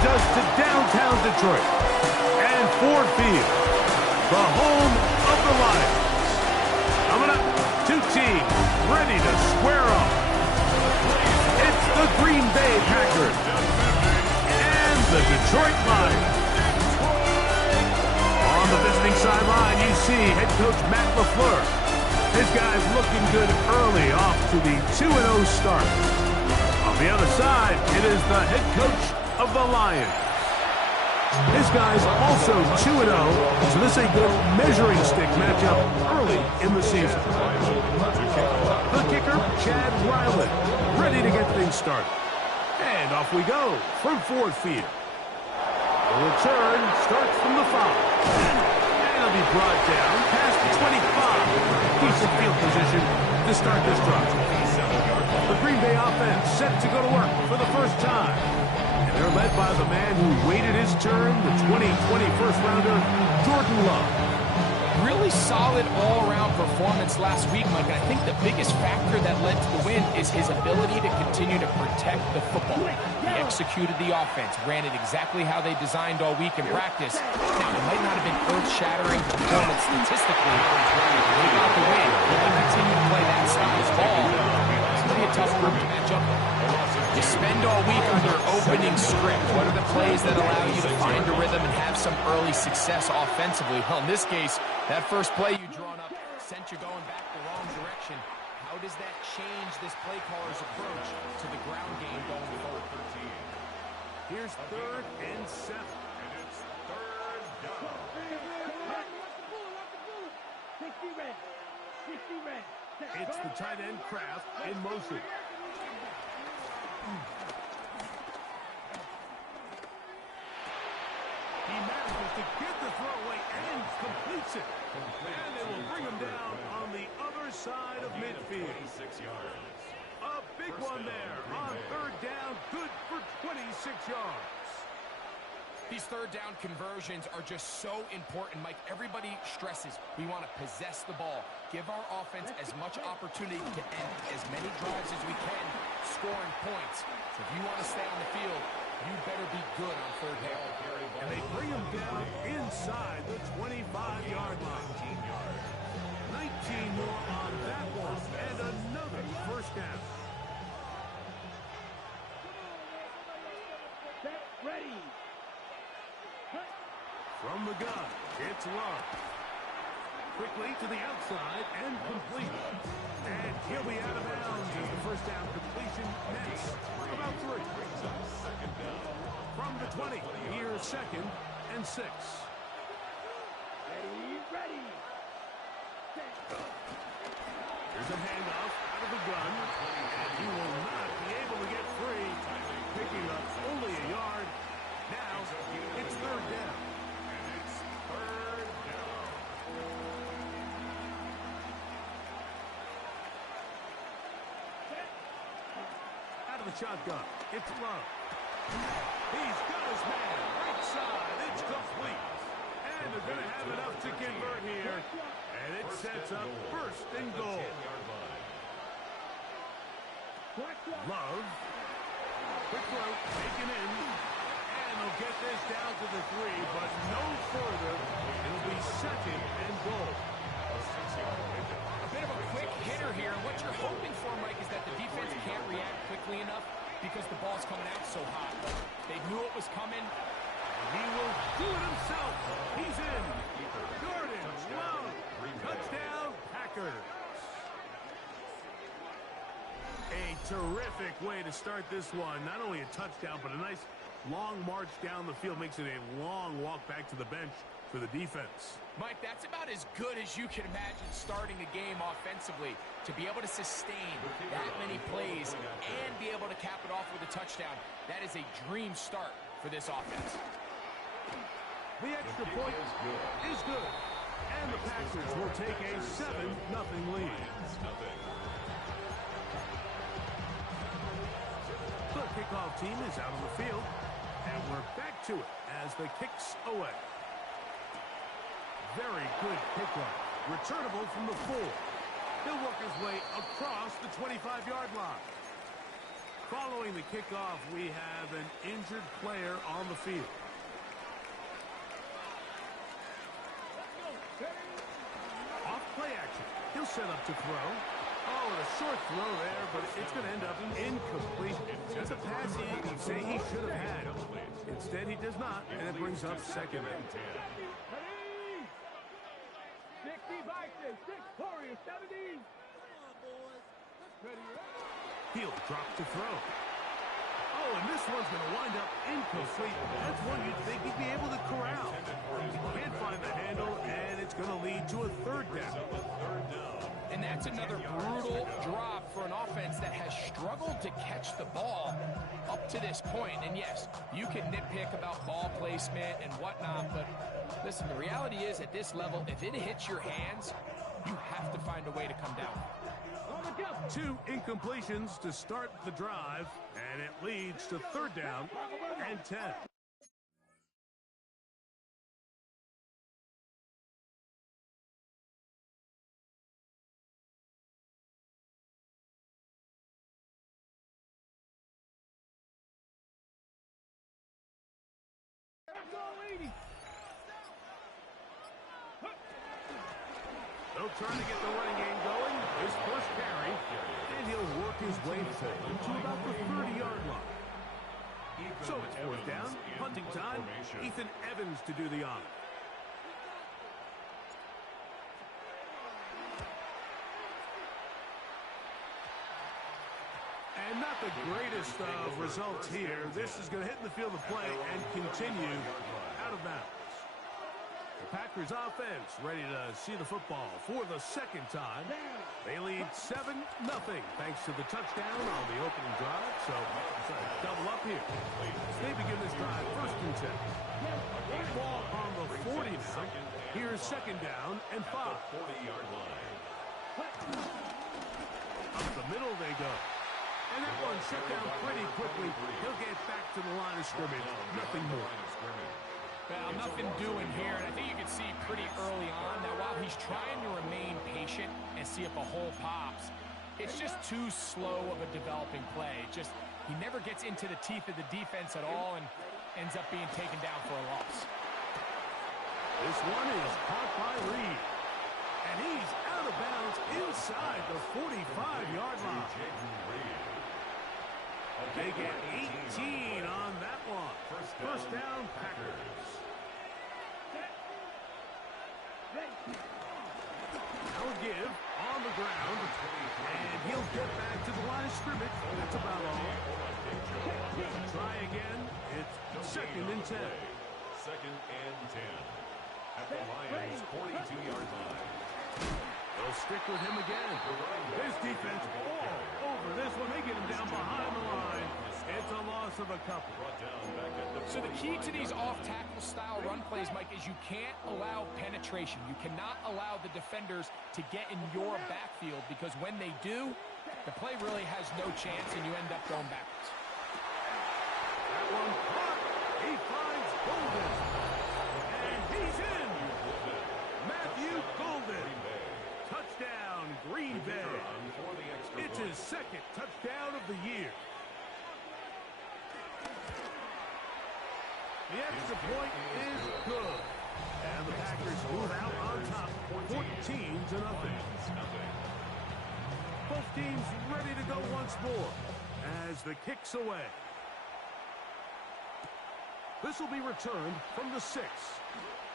brings us to downtown Detroit and Ford Field, the home of the Lions. Coming up, two teams ready to square off. It's the Green Bay Packers and the Detroit Lions. On the visiting sideline, you see head coach Matt LaFleur. His guys looking good early off to the 2-0 start. On the other side, it is the head coach of the Lions. His guys also 2-0, so this is a good measuring stick matchup early in the season. The kicker, Chad Ryland, ready to get things started. And off we go from Ford Field. The return starts from the 5. And it'll be brought down past the 25. Decent field position to start this drive. The Green Bay offense set to go to work for the first time. And they're led by the man who waited his turn, the 2020 first-rounder, Jordan Love. Really solid all-around performance last week, Mike. And I think the biggest factor that led to the win is his ability to continue to protect the football. He executed the offense, ran it exactly how they designed all week in practice. Now, it might not have been earth-shattering performance statistically, but they got the win. They continue to play that style of ball. It's going to be a tough group to match up with. You spend all week under opening script. What are the plays that allow you to find a rhythm and have some early success offensively? Well, in this case, that first play you drawn up sent you going back the wrong direction. How does that change this play caller's approach to the ground game going forward? Here's 3rd and 7. And it's 3rd down. It's the tight end Kraft in motion. He manages to get the throw away and completes it. And they will bring him down on the other side of midfield. 26 yards. A big one there on 3rd down. Good for 26 yards. These 3rd down conversions are just so important, Mike. Everybody stresses we want to possess the ball, give our offense as much opportunity to end as many drives as we can, scoring points. So if you want to stay on the field, you better be good on 3rd down. And they bring him down inside the 25-yard line. 19 more on that one, and another first down. Ready. From the gun, it's Love. Quickly to the outside and complete. And he'll be out of bounds as the first down completion nets about 3. From the 20, here's 2nd and 6. Ready. Here's a handoff out of the gun, and he will not be able to get free, picking up only a yard. Now it's 3rd down. Out of the shotgun, it's Love. He's got his man right side. It's complete. And they're going to have enough to convert here. And it sets up 1st and goal. Love. Quick throw, taken in. And they'll get this down to the 3, but no further. It'll be 2nd and goal. A bit of a quick hitter here. What you're hoping for, Mike, is that the defense can't react quickly enough because the ball's coming out so hot. They knew it was coming. He will do it himself. He's in. Jordan Love. Touchdown, Packers. A terrific way to start this one. Not only a touchdown, but a nice long march down the field. Makes it a long walk back to the bench for the defense. Mike, that's about as good as you can imagine starting a game offensively. To be able to sustain that many plays and be able to cap it off with a touchdown, that is a dream start for this offense. The extra point is good. And the Packers will take a 7-0 lead. The kickoff team is out on the field. And we're back to it as the kicks away. Very good kickoff. Returnable from the 4. He'll work his way across the 25-yard line. Following the kickoff, we have an injured player on the field. Off play action. He'll set up to throw. Oh, and a short throw there, but it's going to end up incomplete. That's a pass you say he should have had. Instead, he does not, and it brings up second and 10. 60 Vikings, 6 Warriors, 70. He'll drop to throw. Oh, and this one's going to wind up incomplete. That's one you'd think he'd be able to corral. He can't find the handle, and it's going to lead to a third down. And that's another brutal drop for an offense that has struggled to catch the ball up to this point. And yes, you can nitpick about ball placement and whatnot, but listen, the reality is at this level, if it hits your hands, you have to find a way to come down. 2 incompletions to start the drive, and it leads to third down and 10. They'll try to get the running game going. His first carry, and he'll work his way forward to about the 30-yard line. So it's fourth down, punting time. Ethan Evans to do the honor. And not the greatest of results here. This is going to hit in the field of play and continue out of bounds. The Packers offense ready to see the football for the second time. They lead 7-0 thanks to the touchdown on the opening drive. So double up here. They begin this drive first and 10. Ball on the 40 now. Here's second down and 5. 40-yard line. Up the middle they go. And that one shut down pretty quickly. He'll get back to the line of scrimmage. Nothing more. Well, nothing doing here, and I think you can see pretty early on that while he's trying to remain patient and see if a hole pops, it's just too slow of a developing play. He never gets into the teeth of the defense at all and ends up being taken down for a loss. This one is caught by Reed. And he's out of bounds inside the 45-yard line. They get 18 on that one. First down, Packers. Now a give on the ground, and he'll get back to the line of scrimmage. That's about all. Try again. It's second and 10. Second and 10. At the Lions' 42-yard line. They'll stick with him again. This defense all over this one. They get him down behind the line. It's a loss of a couple. So the key to these off-tackle style run plays, Mike, is you can't allow penetration. You cannot allow the defenders to get in your backfield, because when they do, the play really has no chance and you end up going backwards. That one caught. He finds Golden. And he's in. Matthew Golden. Touchdown, Green Bay. It's his second touchdown of the year. The extra point is good. And the Packers move out on top, 14-0. Both teams ready to go once more as the kick's away. This will be returned from the 6.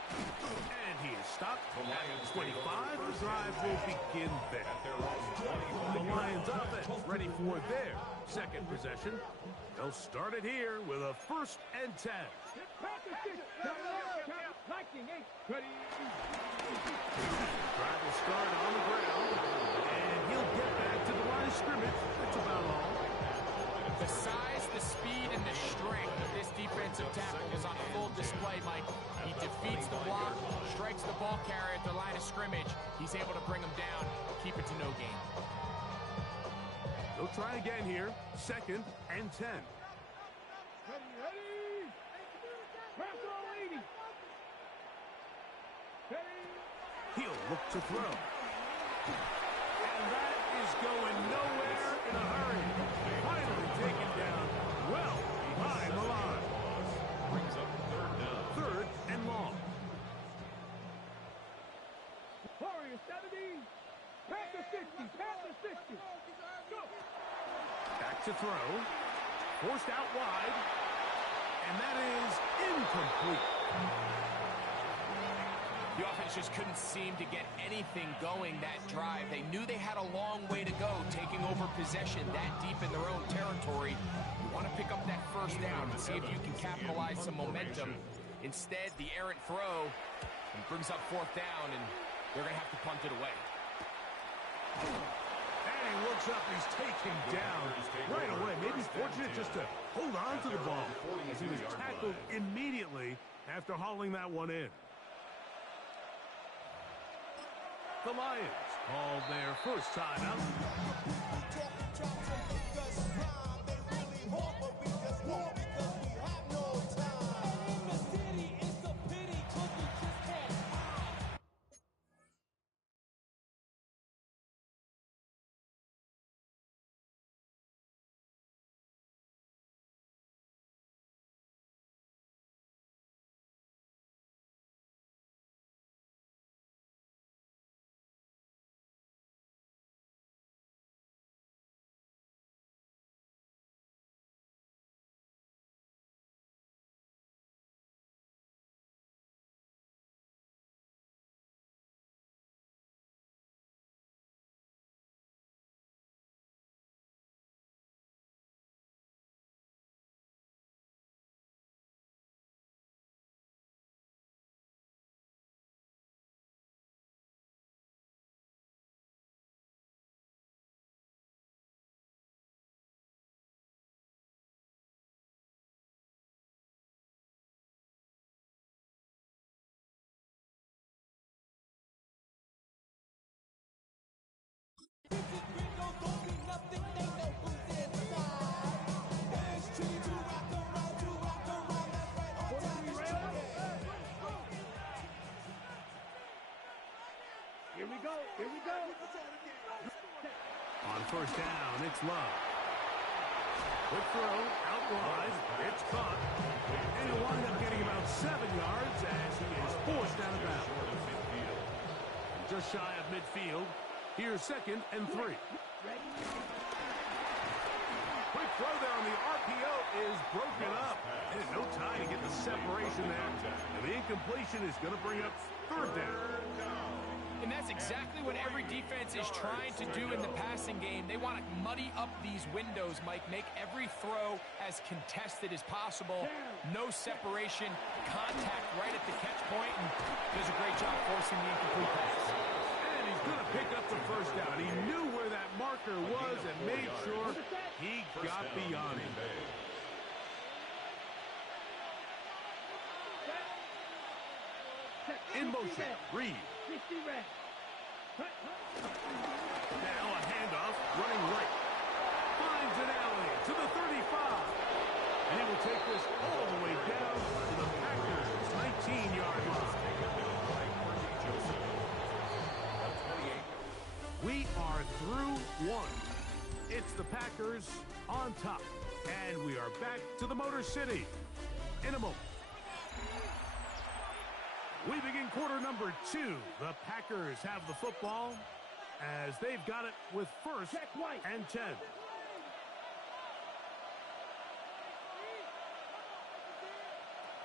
And he is stopped at 25. The drive will begin there. The Lions offense ready for their second possession. They'll start it here with a first and 10. Drive will start on the ground, and he'll get back to the line of scrimmage. That's about all. The size, the speed, and the strength of this defensive tackle is on full display, Mike. He defeats the block, strikes the ball carrier at the line of scrimmage. He's able to bring him down, keep it to no gain. They'll try again here. Second and 10. Ready. He'll look to throw. And that is going nowhere in a hurry. Finally taken line. Brings up third down. Third and long. Warriors 70. Panther 60. Panther 60. Go. Back to throw. Forced out wide. And that is incomplete. The offense just couldn't seem to get anything going that drive. They knew they had a long way to go, taking over possession that deep in their own territory. You want to pick up that first down and see if you can capitalize some momentum. Instead, the errant throw brings up fourth down, and they're going to have to punt it away. And he looks up, he's taken down right away. Maybe fortunate just to hold on to the ball as he was tackled immediately after hauling that one in. The Lions call their first timeout. Here we go. Here we go. On first down, it's Love. Quick throw, out wide, it's caught. And he'll wind up getting about 7 yards as he is forced out of bounds. Just shy of midfield. Here's second and 3. Quick throw there on the RPO is broken up. There's no time to get the separation there. And the incompletion is going to bring up third down. And that's exactly what every defense is trying to do in the passing game. They want to muddy up these windows, Mike, make every throw as contested as possible. No separation, contact right at the catch point, and does a great job forcing the incomplete pass. And he's going to pick up the first down. He knew where that marker was and made sure he got beyond it. In motion, Reed. Now a handoff, running right. Finds an alley to the 35. And he will take this all the way down to the Packers' 19-yard line. We are through one. It's the Packers on top. And we are back to the Motor City in a moment. We begin quarter number 2. The Packers have the football as they've got it with first and 10.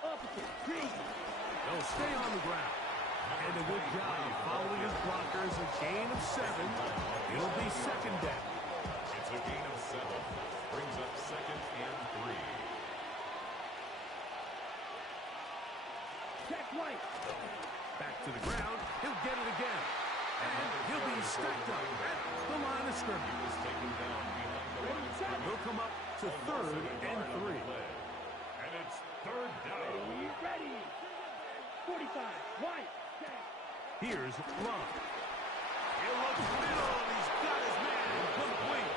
They'll stay on the ground. And a good job following his blockers. A gain of 7. It'll be second down. It's a gain of 7. Brings up second and 3. Back to the ground. He'll get it again. And he'll be stacked up at the line of scrimmage. He'll come up to third and 3. And it's third down. Ready. 45. White. Here's Love. He looks middle, and he's got his man complete.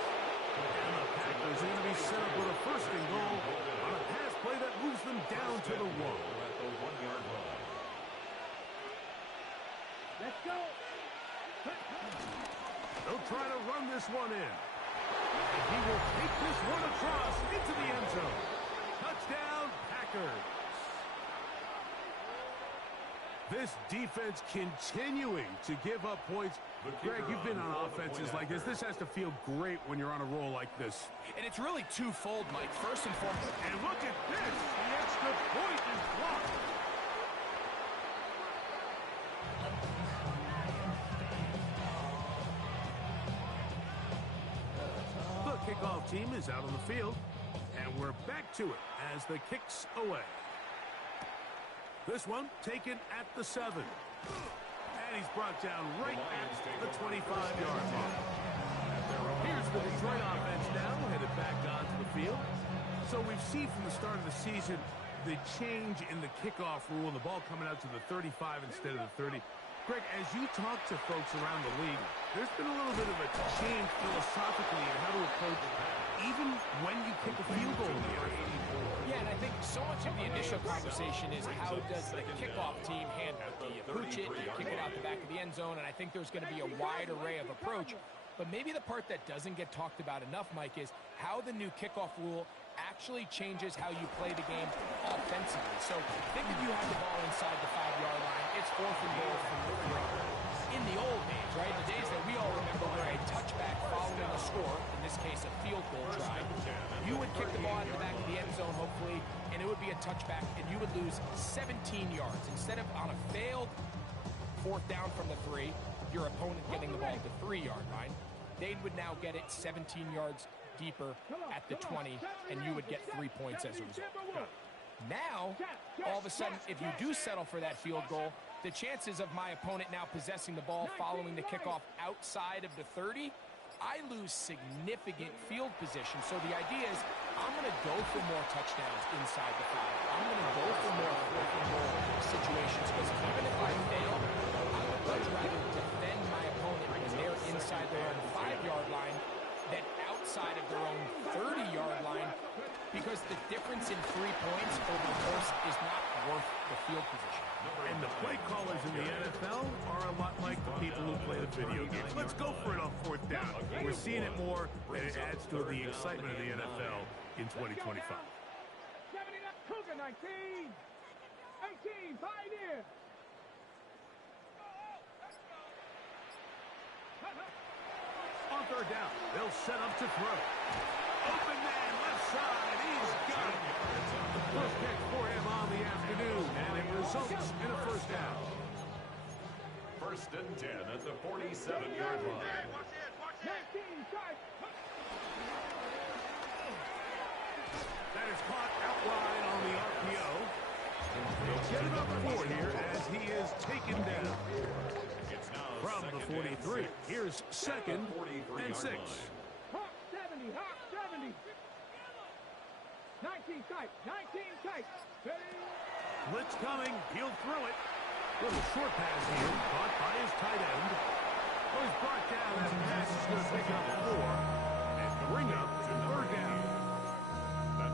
And the Packers are going to be set up with a first and goal on a pass play that moves them down to the 1. At the 1-yard line. Let's go. They'll try to run this one in. And he will take this one across into the end zone. Touchdown, Packers. This defense continuing to give up points. Greg, you've been on offenses like this. This has to feel great when you're on a roll like this. And it's really twofold, Mike. First and foremost. And look at this. The extra point is blocked. The kickoff team is out on the field. And we're back to it as the kick's away. This one taken at the 7. And he's brought down right at the 25-yard line. Here's the Detroit offense now, headed back onto the field. So we've seen from the start of the season the change in the kickoff rule and the ball coming out to the 35 instead of the 30. Greg, as you talk to folks around the league, there's been a little bit of a change philosophically in how to approach even when you kick a field goal in the area. Yeah, and I think so much of the initial conversation is how does the kickoff team handle it? Do you pooch it? Do you kick it out the back of the end zone? And I think there's going to be a wide array of approach. But maybe the part that doesn't get talked about enough, Mike, is how the new kickoff rule actually changes how you play the game offensively. So think if you have the ball inside the 5-yard line, it's 4th and goal from the 3. In the old days, right, the days that we all remember where a touchback following a score, in this case a field goal try, you would kick the ball at the back of the end zone, hopefully, and it would be a touchback, and you would lose 17 yards. Instead of on a failed 4th down from the 3, your opponent getting the ball at the 3-yard line, they would now get it 17 yards deeper at the 20, and you would get 3 points as a result. Now, all of a sudden, if you do settle for that field goal, the chances of my opponent now possessing the ball following the kickoff outside of the 30, I lose significant field position. So the idea is I'm going to go for more touchdowns inside the 5. I'm going to go for more 4th and goal situations because even if I fail, I would much rather defend my opponent when they're inside their own 5-yard line than outside of their own 30-yard line, because the difference in 3 points over the course is not worth the field position. And the play callers in the NFL are a lot like the people who play the video games. Let's go for it on 4th down. We're seeing it more, and it adds to the excitement of the NFL in 2025. 79, Cougar 19, 18, Pioneer. On 3rd down, they'll set up to throw. Open man, left side, he's got it. First catch for him on the afternoon, and it results in a 1st down. 1st and 10 at the 47-yard line. 19, side. That is caught out wide on the RPO. He'll get it up 4 here as he is taken down. It's now From the 43, here's 2nd and 6. Hawk 70, Hawk 70. 19 tight, 19 tight. Blitz coming, he'll throw it. Little short pass here, caught by his tight end. Well, he's brought down. That pass is going to pick up 4 and bring up to 3rd down.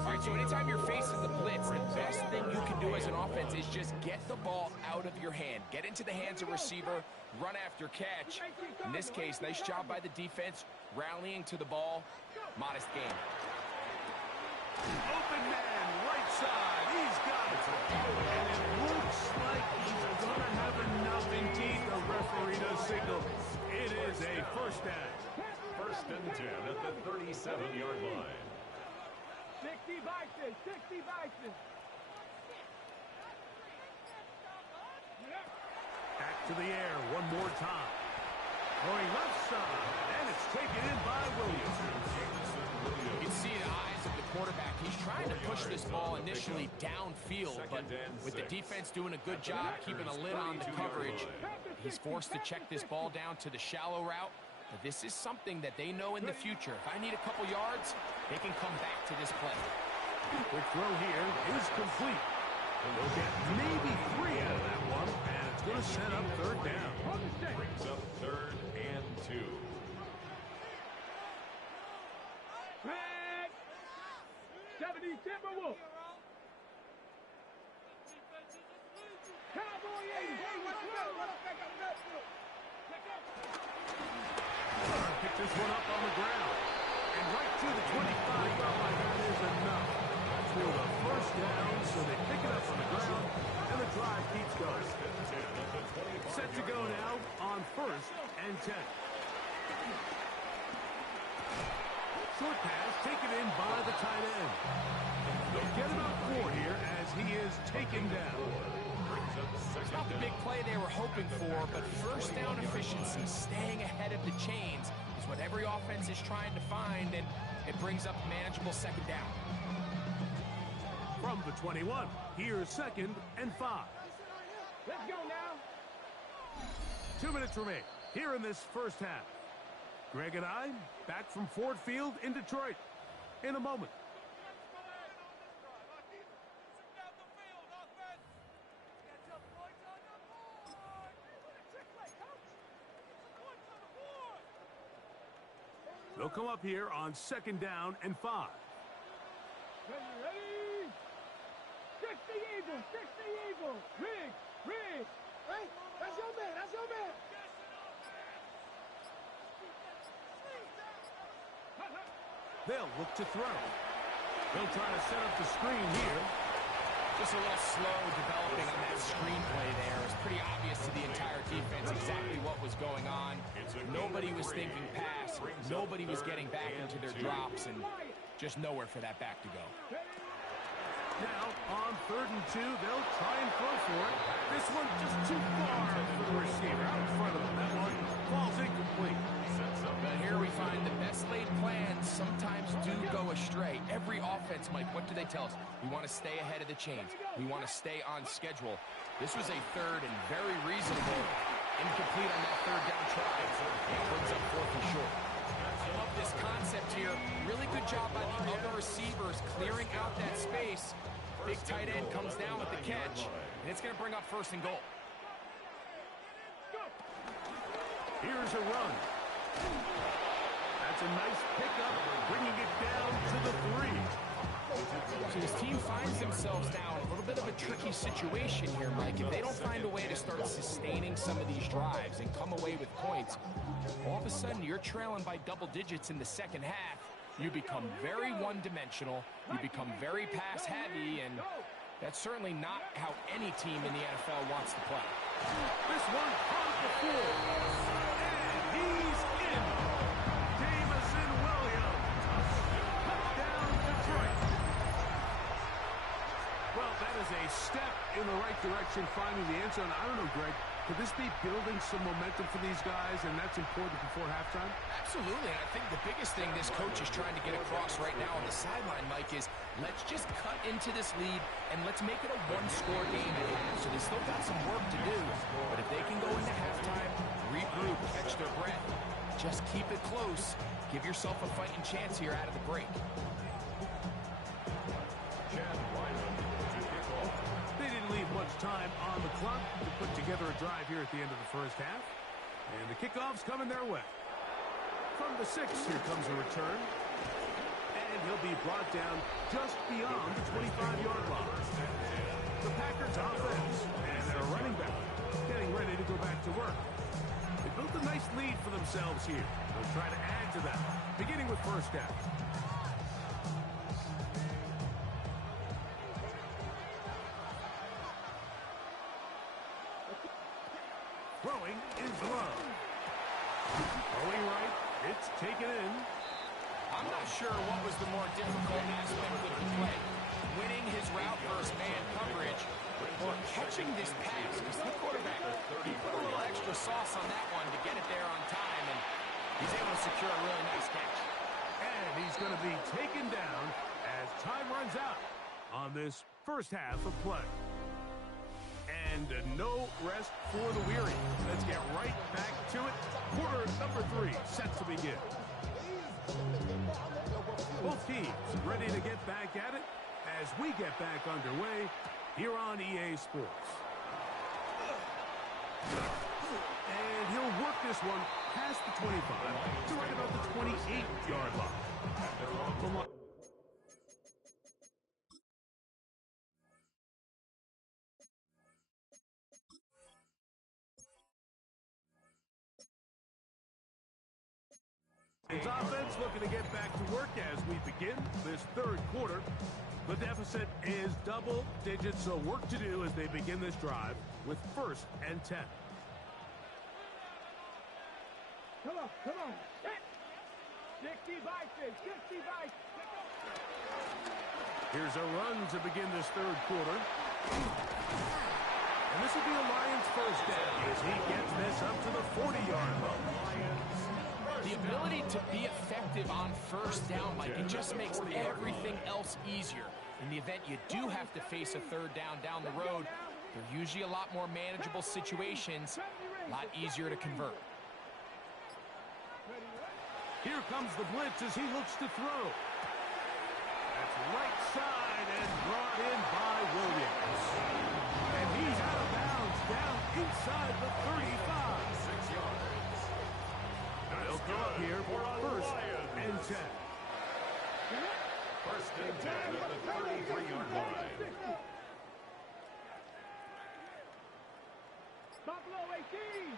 All right, so anytime you're facing the blitz, the best thing you can do as an offense is just get the ball out of your hand. Get into the hands of receiver, run after catch. In this case, nice job by the defense, rallying to the ball. Modest gain. Open man, right side, he's got it. And it looks like he's going to have enough indeed. The referee does signal. It is a 1st down. 1st and 10 at the 37-yard line. 60 Bison, 60 Bison. Back to the air one more time. Going left side, and it's taken in by Williams. You can see the eyes of the quarterback. He's trying to push this ball initially downfield, but with the defense doing a good job keeping a lid on the coverage, he's forced to check this ball down to the shallow route. But this is something that they know in the future. If I need a couple yards, they can come back to this play. Quick throw here is complete. They'll get maybe 3 out of that one, and it's going to set up 3rd down. Brings up 3rd and 2. Red 70 Timberwolves. Cowboy 80. Pick this one up on the ground. And right to the 25-yard line. That is enough. for the first down, so they pick it up on the ground, and the drive keeps going. Set to go now on 1st and 10. Short pass taken in by the tight end. They'll get about 4 here as he is taken down. It's not the big play they were hoping for, but first down efficiency, staying ahead of the chains, is what every offense is trying to find, and it brings up a manageable second down. From the 21, here's 2nd and 5. Let's go now. 2 minutes remain here in this first half. Greg and I back from Ford Field in Detroit in a moment. They'll come up here on 2nd down and 5. Ready? Fix the eagle! Fix the eagle! Rig! Rig! Hey, that's your man! That's your man! They'll look to throw. They'll try to set up the screen here. Just a little slow developing on that screenplay there. It was pretty obvious to the entire defense exactly what was going on. Nobody was thinking pass. Nobody was getting back into their drops, and just nowhere for that back to go. Now, on 3rd and 2, they'll try and throw for it. This one just too far for the receiver out in front of him. That one falls incomplete. But here we find the best laid plans sometimes do go astray. Every offense, Mike, what do they tell us? We want to stay ahead of the chains. We want to stay on schedule. This was a 3rd and very reasonable. Incomplete on that 3rd down try. And brings up 4th and short. I love this concept here. Really good job by the other receivers clearing out that space. Big tight end comes down with the catch, and it's going to bring up 1st and goal. Here's a run. That's a nice pickup, bringing it down to the 3. So this team finds themselves now in a little bit of a tricky situation here, Mike. If they don't find a way to start sustaining some of these drives and come away with points, all of a sudden you're trailing by double digits in the second half. You become very one-dimensional. You become very pass-heavy, and that's certainly not how any team in the NFL wants to play. This one on the floor. And he's in. Jameson Williams. Touchdown, Detroit. Well, that is a step in the right direction, finding the end zone. I don't know, Greg. Could this be building some momentum for these guys, and that's important before halftime? Absolutely, and I think the biggest thing this coach is trying to get across right now on the sideline, Mike, is let's just cut into this lead, and let's make it a one-score game at half. So they still got some work to do, but if they can go into halftime, regroup, catch their breath, just keep it close, give yourself a fighting chance here out of the break. Leave much time on the clock to put together a drive here at the end of the first half. And the kickoff's coming their way. From the 6, here comes a return. And he'll be brought down just beyond the 25-yard line. The Packers offense and their running back getting ready to go back to work. They built a nice lead for themselves here. They'll try to add to that, beginning with first down. Throwing is low. Throwing right, it's taken in. I'm not sure what was the more difficult aspect of the play. Winning his route versus man coverage, or catching this pass, because the quarterback, he put a little extra sauce on that one to get it there on time, and he's able to secure a really nice catch. And he's going to be taken down as time runs out on this first half of play. And no rest for the weary. Let's get right back to it. Quarter number 3 set to begin. Both teams ready to get back at it as we get back underway here on EA Sports. And he'll work this one past the 25 to right about the 28-yard line. It's offense offense looking to get back to work as we begin this third quarter. The deficit is double digits, so work to do as they begin this drive with 1st and 10. Come on, come on. 60 by 6, 60 by 6. Here's a run to begin this third quarter. And this will be a Lions first down as he gets this up to the 40-yard line. The ability to be effective on first down, Mike, it just makes everything else easier. In the event you do have to face a third down the road, they're usually a lot more manageable situations, a lot easier to convert. Here comes the blitz as he looks to throw. That's right side and brought in by Williams. And he's out of bounds down inside the 35. 6 yards. They'll come up here for 1st and 10. 1st and 10 at the 33-yard line. Buffalo 18.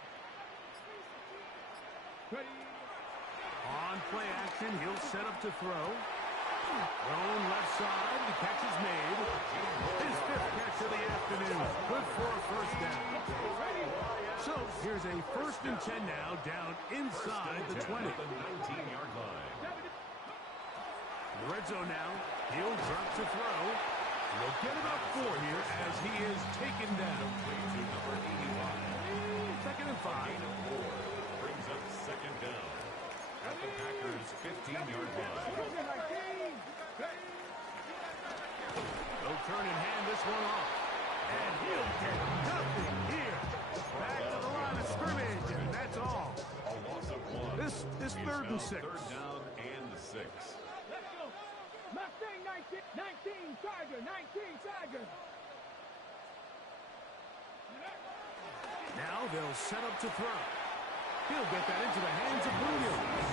Ready. On play action, he'll set up to throw. Thrown left side, the catch is made. His 5th catch of the afternoon. Good for a 1st down. So here's a 1st and 10 now, down inside the 20. The 19-yard line. The red zone now. He'll drop to throw. He'll get about 4 here as he is taken down. To number 85. 2nd and 5. Gain of 4. Brings up 2nd down at the Packers' 15-yard line. They'll turn and hand this one off. And he'll get nothing here. Back to the line of scrimmage, and that's all. A loss of 1. This is 3rd and 6. 3rd down and 6. Let's go. Mustang 19 Tiger, 19 Tiger. Now they'll set up to throw. He'll get that into the hands of Williams.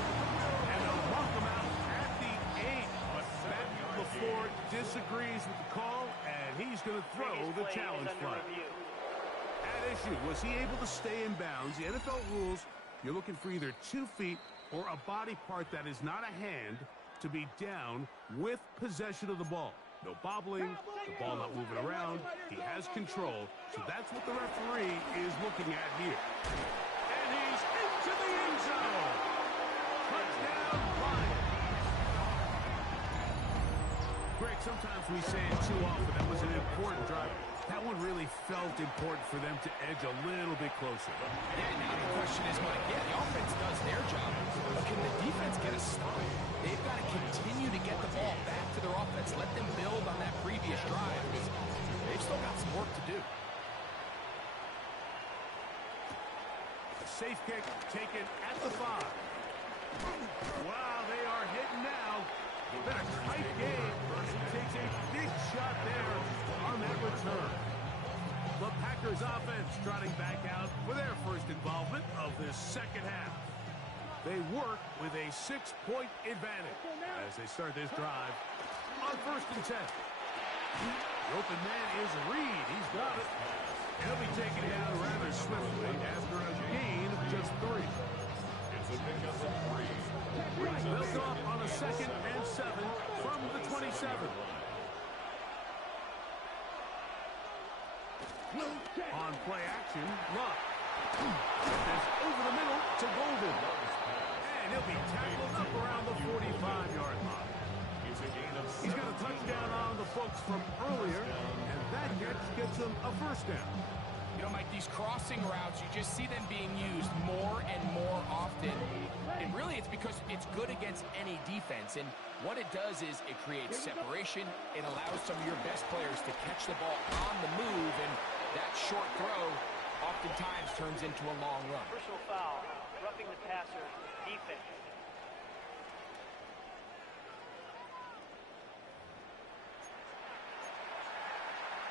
And they'll mark him out at the 8. But Matt LaFleur disagrees with the call, and he's going to throw the challenge flag. At issue, was he able to stay in bounds? The NFL rules, you're looking for either 2 feet or a body part that is not a hand to be down with possession of the ball. No bobbling, the ball not moving around. He has control, so that's what the referee is looking at here. And he's into the end zone. Touchdown, Lions. Greg, sometimes we say it too often. That was an important drive. That one really felt important for them to edge a little bit closer. Yeah, now the question is, Mike, the offense does their job, but can the defense get a stop? They've got to continue to get the ball back to their offense. Let them build on that previous drive, because they've still got some work to do. A safe kick taken at the 5. Wow, they are hitting now. Been a tight game. He takes a big shot there on that return. The Packers offense trotting back out for their first involvement of this second half. They work with a 6-point advantage as they start this drive on 1st and 10. The open man is Reed. He's got it. He'll be taken down rather swiftly after a gain of just 3. It's a pickup of 3. They'll go up on a 2nd and 7 from the 27. On play action, Luck. This over the middle to Golden. And he'll be tackled up around the 45-yard line. It's a gain of 7. He's got a touchdown on the books from earlier, and that catch gets him a 1st down. You know, Mike, these crossing routes, you just see them being used more and more often. And really, it's because it's good against any defense. And what it does is it creates separation. It allows some of your best players to catch the ball on the move. And that short throw oftentimes turns into a long run. Personal foul, roughing the passer, defense.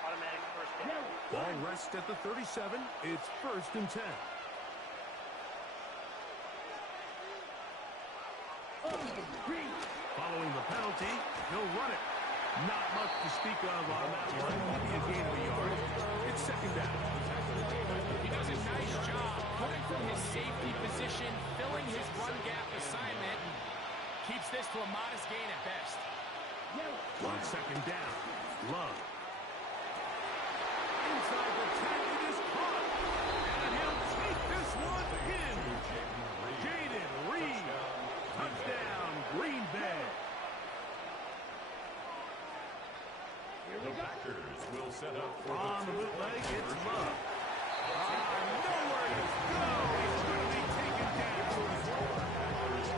Automatic 1st down. Ball rests at the 37. It's 1st and 10. Following the penalty, he'll run it. Not much to speak of on that one. Maybe a gain of a yard. It's 2nd down. He does a nice job coming from his safety position, filling his run gap assignment, second down. Love. Inside the 10, it is caught. And he'll take this one in. Jaden Reed. Touchdown, Green Bay. The Packers will set up for On the bootleg, it's Love. Nowhere to go. He's going to be taken down.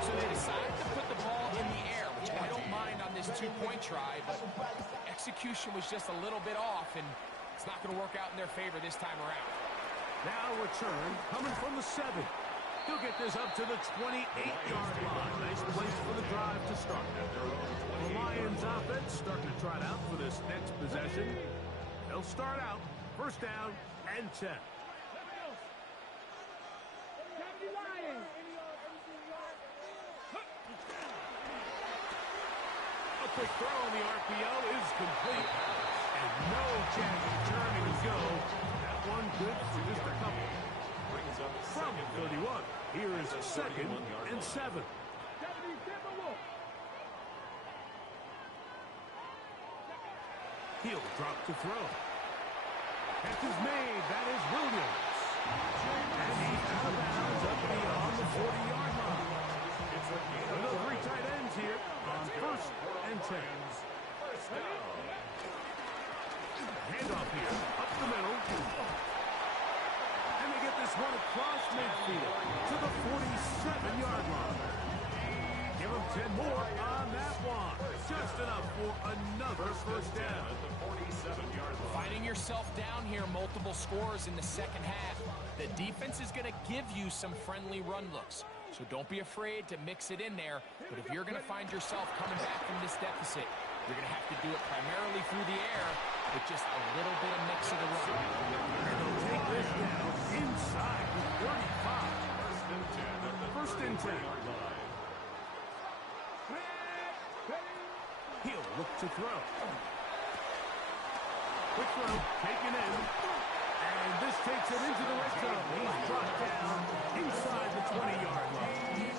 So they decide to put the ball in the air, which I don't mind on this two-point try, but execution was just a little bit off, and it's not going to work out in their favor this time around. Now return coming from the 7. He'll get this up to the 28-yard line. Nice place for the drive to start. The Lions offense starting to trot out for this next possession. They'll start out first down and 10. A quick throw on the RPO is complete. And no chance of turning to go. That one good for just a couple. From 31, here is a second and 7. He'll drop to throw. Catch is made. That is Williams. And he's out of bounds up beyond the 40-yard line. Another 3 tight ends here on first and 10. Handoff here, up the middle. And they get this one across midfield to the 47-yard line. Give them 10 more on that one. Just enough for another first down. At the 47-yard line. Finding yourself down here, multiple scores in the second half. The defense is going to give you some friendly run looks. So don't be afraid to mix it in there. But if you're going to find yourself coming back from this deficit, you're going to have to do it primarily through the air with just a little bit of mix of the run. And they'll take this down inside the 35. First and 10. He'll look to throw. Quick throw, taken in. And this takes it into the red zone. He's brought down inside the 20-yard line.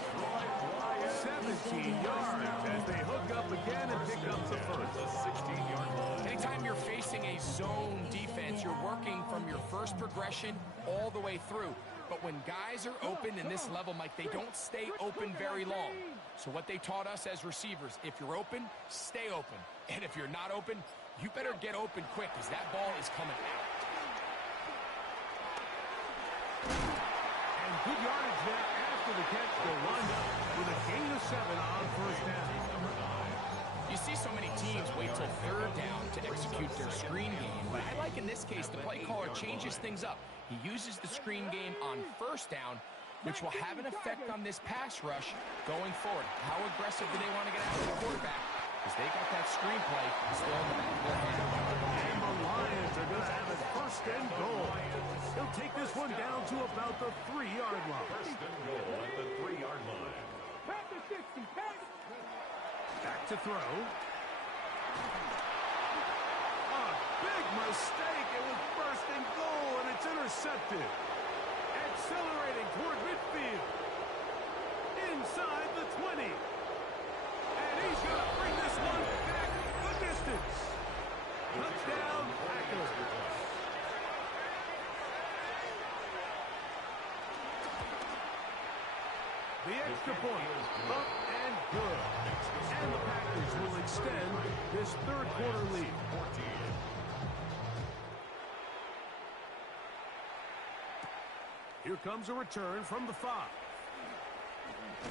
17 yards as they hook up again and pick up the first. 16-yard line. Anytime you're facing a zone defense, you're working from your first progression all the way through. But when guys are open in this level, Mike, they don't stay open very long. So what they taught us as receivers, if you're open, stay open. And if you're not open, you better get open quick because that ball is coming out. And good yardage there after the catch. They'll wind up with a gain of 7 on first down. You see so many teams wait till third down to execute their screen game, but I like in this case the play caller changes things up. He uses the screen game on first down, which will have an effect on this pass rush going forward. How aggressive do they want to get after the quarterback? Because they got that screen play still in the back of their head. And the Lions are going to have it first and goal. He'll take this one down to about the 3-yard line. First and goal at the 3-yard line. Back to throw. A big mistake. It was first and goal, and it's intercepted. Accelerating toward midfield. Inside the 20. And he's going to bring this one back the distance. Touchdown, Packers. The extra point, up and good. And the Packers will extend this third quarter lead. Here comes a return from the 5.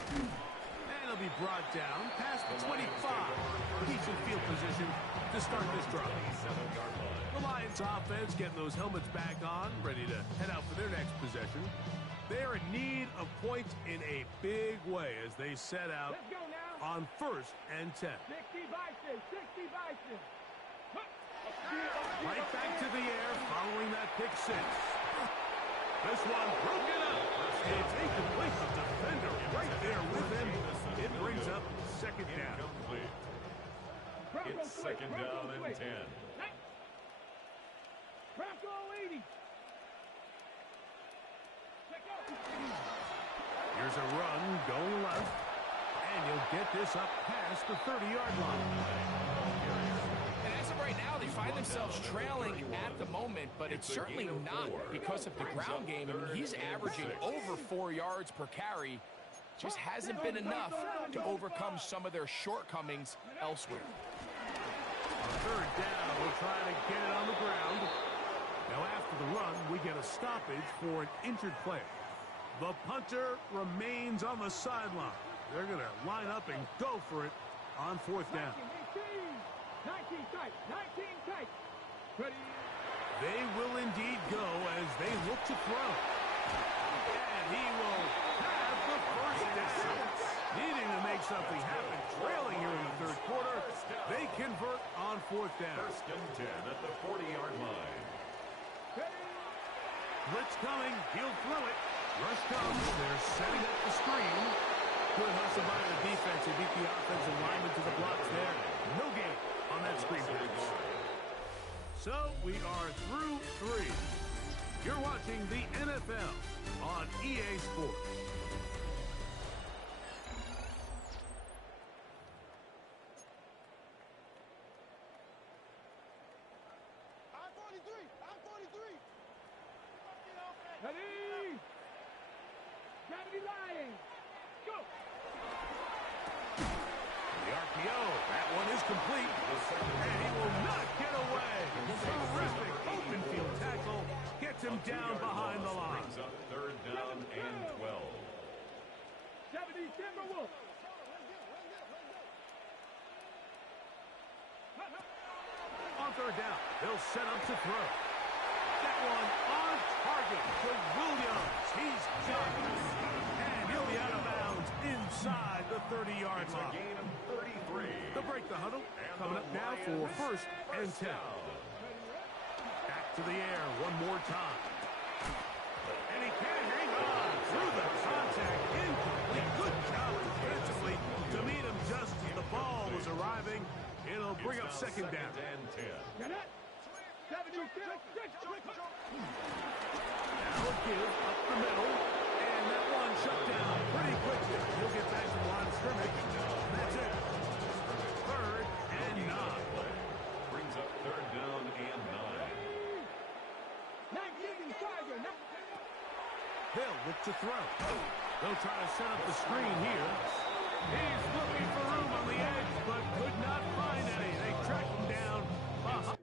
And he'll be brought down past the 25. Decent field position to start this drive. The Lions offense getting those helmets back on, ready to head out for their next possession. They're in need of points in a big way as they set out on first and 10. 60 Bison, 60 Bison. Right back to the air following that pick 6. This one broken up. It's incomplete. The defender right there with him. It brings up second down. It's second down and 10. Bronco 80. Here's a run going left. And you'll get this up past the 30-yard line. find themselves trailing at the moment, but it's certainly not because of the ground game. I mean, he's averaging over 4 yards per carry. Just hasn't been enough to overcome some of their shortcomings elsewhere. On third down, we'll try to get it on the ground. Now after the run, we get a stoppage for an injured player. The punter remains on the sideline. They're going to line up and go for it on fourth down. 19 tight, 19 tight. Ready? They will indeed go as they look to throw. And he will have the first down. Needing to make something happen, trailing here in the third quarter. They convert on fourth down. First and 10 at the 40-yard line. Blitz coming. He'll throw it. Rush comes. They're setting up the screen. Good hustle by the defense. They beat the offensive lineman to the blocks there. No gain on that screen pass. So we are through 3. You're watching the NFL on EA Sports. Ready? Gravity line. Go. The RPO. That one is complete. And he will not get away. Terrific open field tackle. Gets him down behind the line. Brings up third down and 12. 70 Timberwolves. On third down, they'll set up to throw. That one on target to Williams. He's got it. And he'll be out of bounds inside the 30-yard It's a line. gain of 33. The break the huddle coming up now for first and 10. Back to the air one more time. And he can't hang on through the contact. Incomplete. Good job defensively to meet him just as the ball was arriving. It'll bring up second down. And 10. Get it. 70 Now give up the middle. And that one shut down pretty quickly. He'll get back to the line of scrimmage. And that's it. Third and 9. Brings up third down and 9. 19 Tiger. They'll look to throw. They'll try to set up the screen here. He's looking for room on the edge, but could not find any. They track him down behind.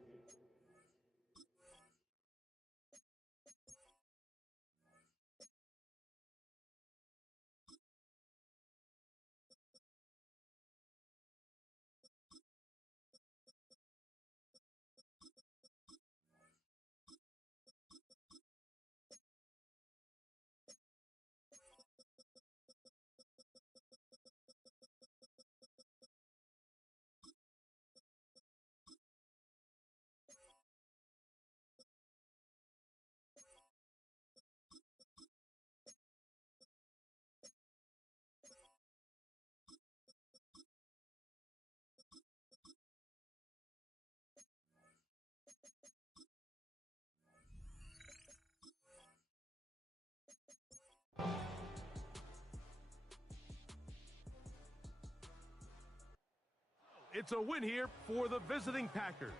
It's a win here for the visiting Packers.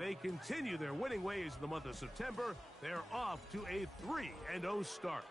They continue their winning ways in the month of September. They're off to a 3-0 start.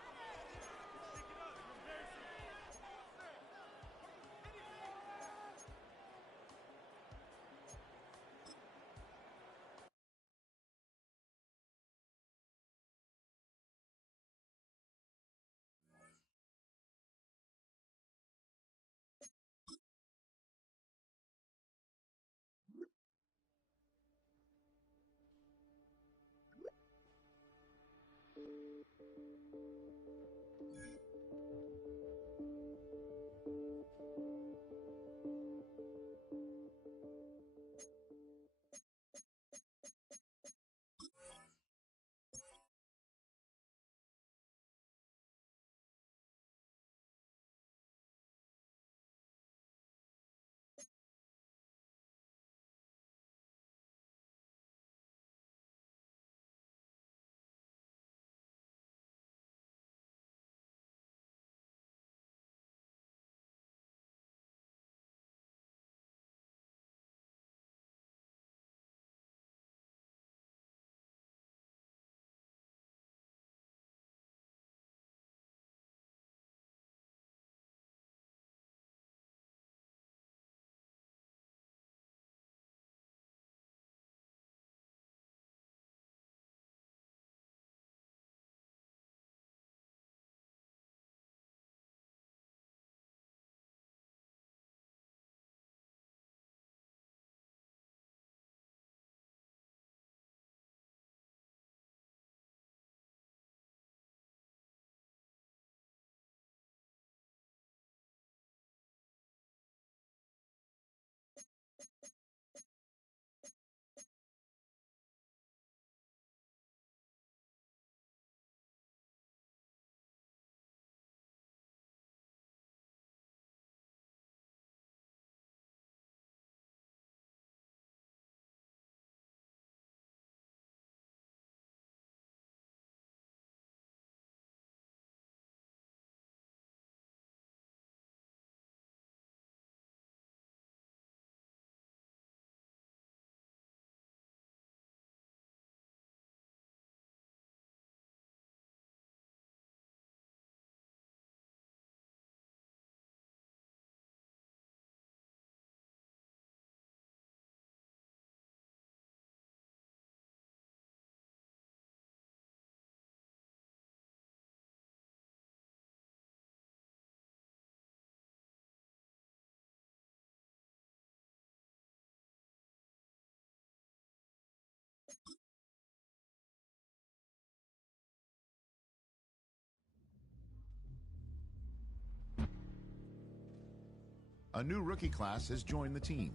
A new rookie class has joined the team.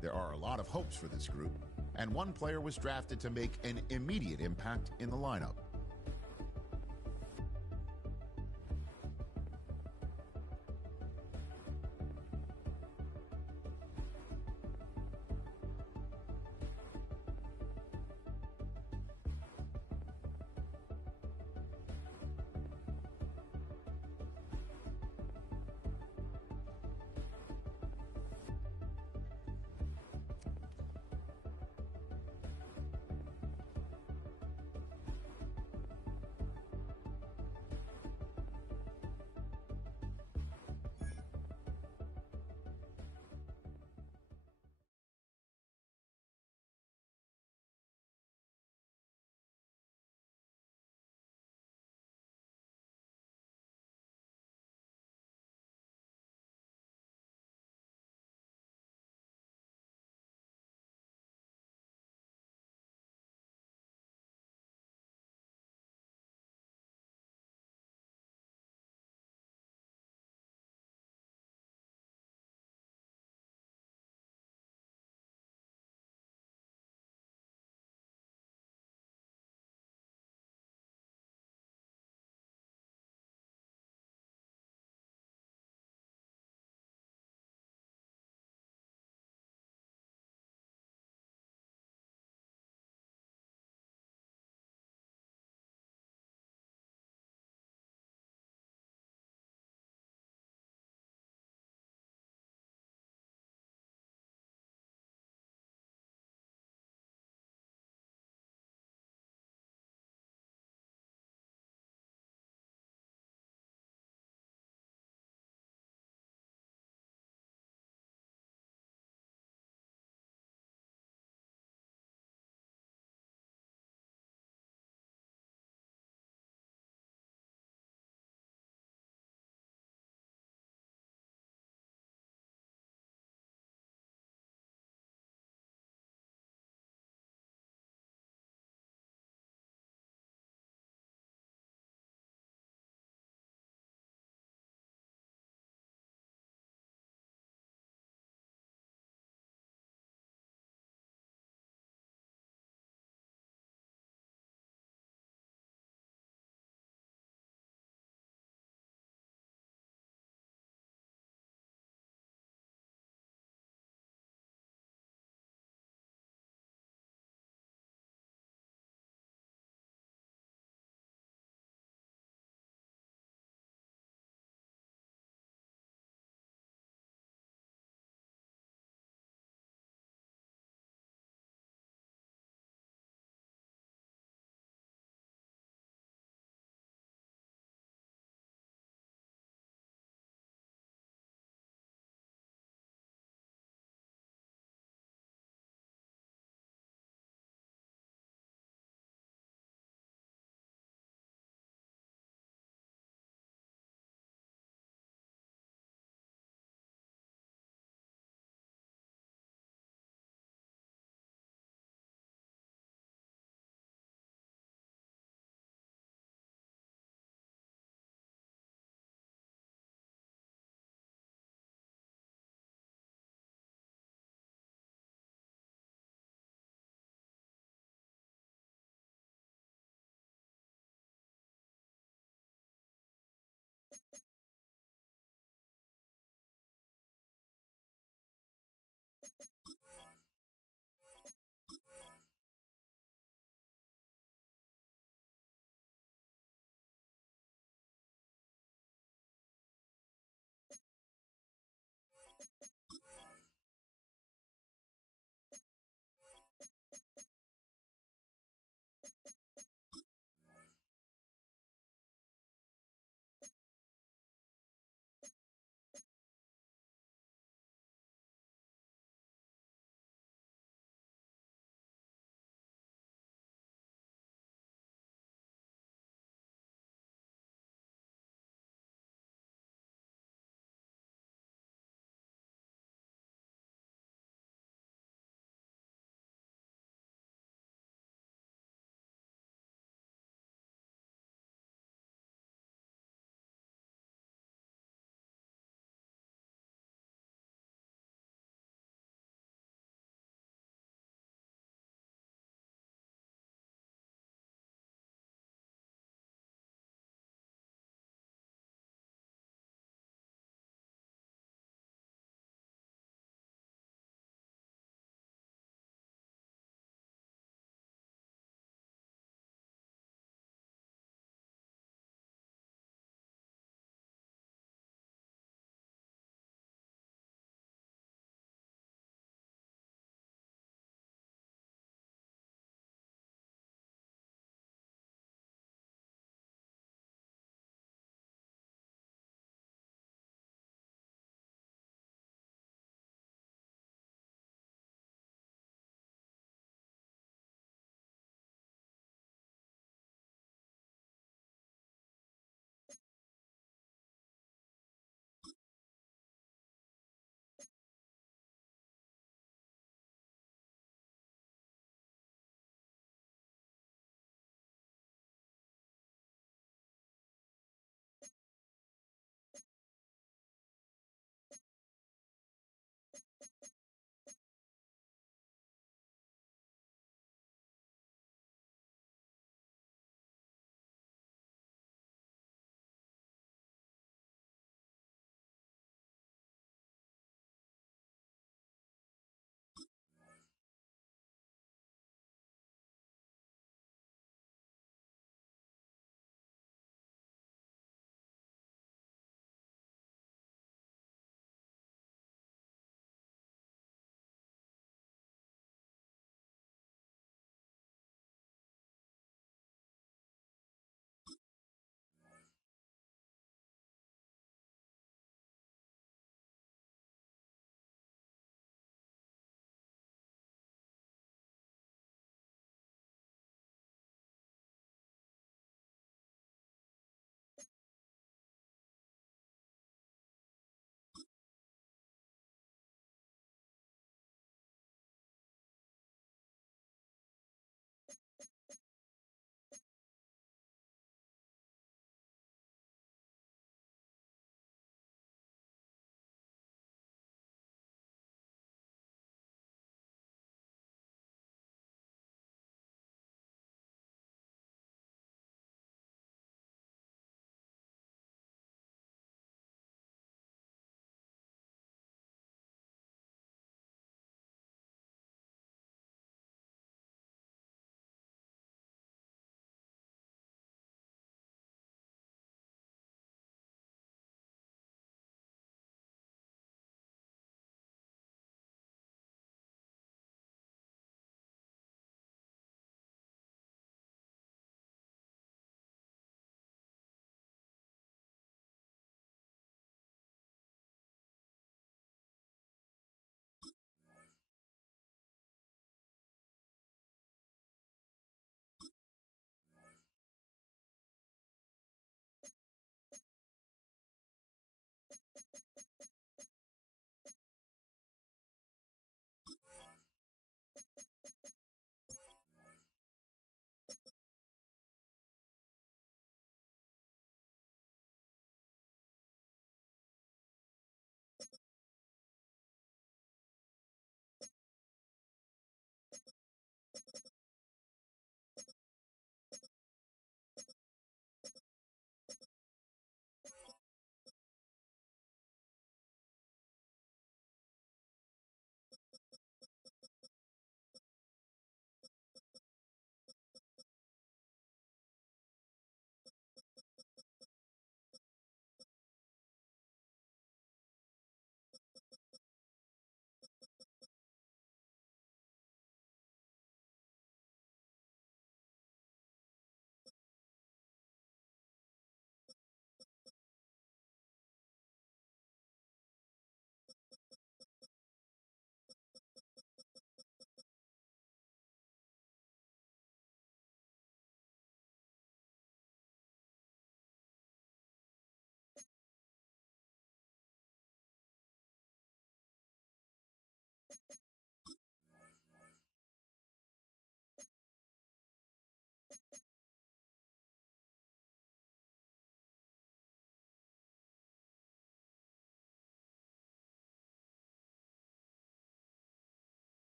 There are a lot of hopes for this group, and one player was drafted to make an immediate impact in the lineup.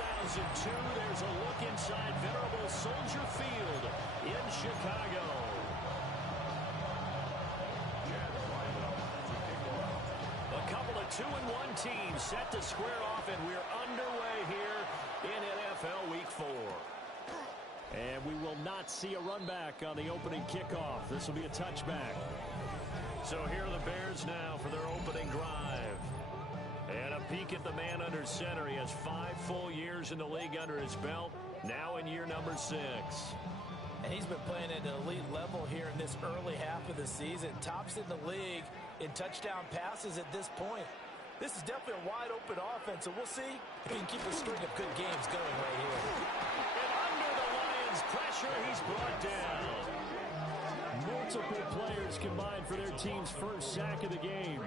2002, there's a look inside venerable Soldier Field in Chicago. A couple of 2-1 teams set to square off, and we're underway here in NFL Week 4. And we will not see a run back on the opening kickoff. This will be a touchback. So here are the Bears now for their opening drive. And a peek at the man under center. He has 5 full years in the league under his belt, now in year number 6. And he's been playing at an elite level here in this early half of the season. Tops in the league in touchdown passes at this point. This is definitely a wide-open offense, so we'll see if he can keep a string of good games going right here. And under the Lions' pressure, he's brought down. Multiple players combined for their team's first sack of the game.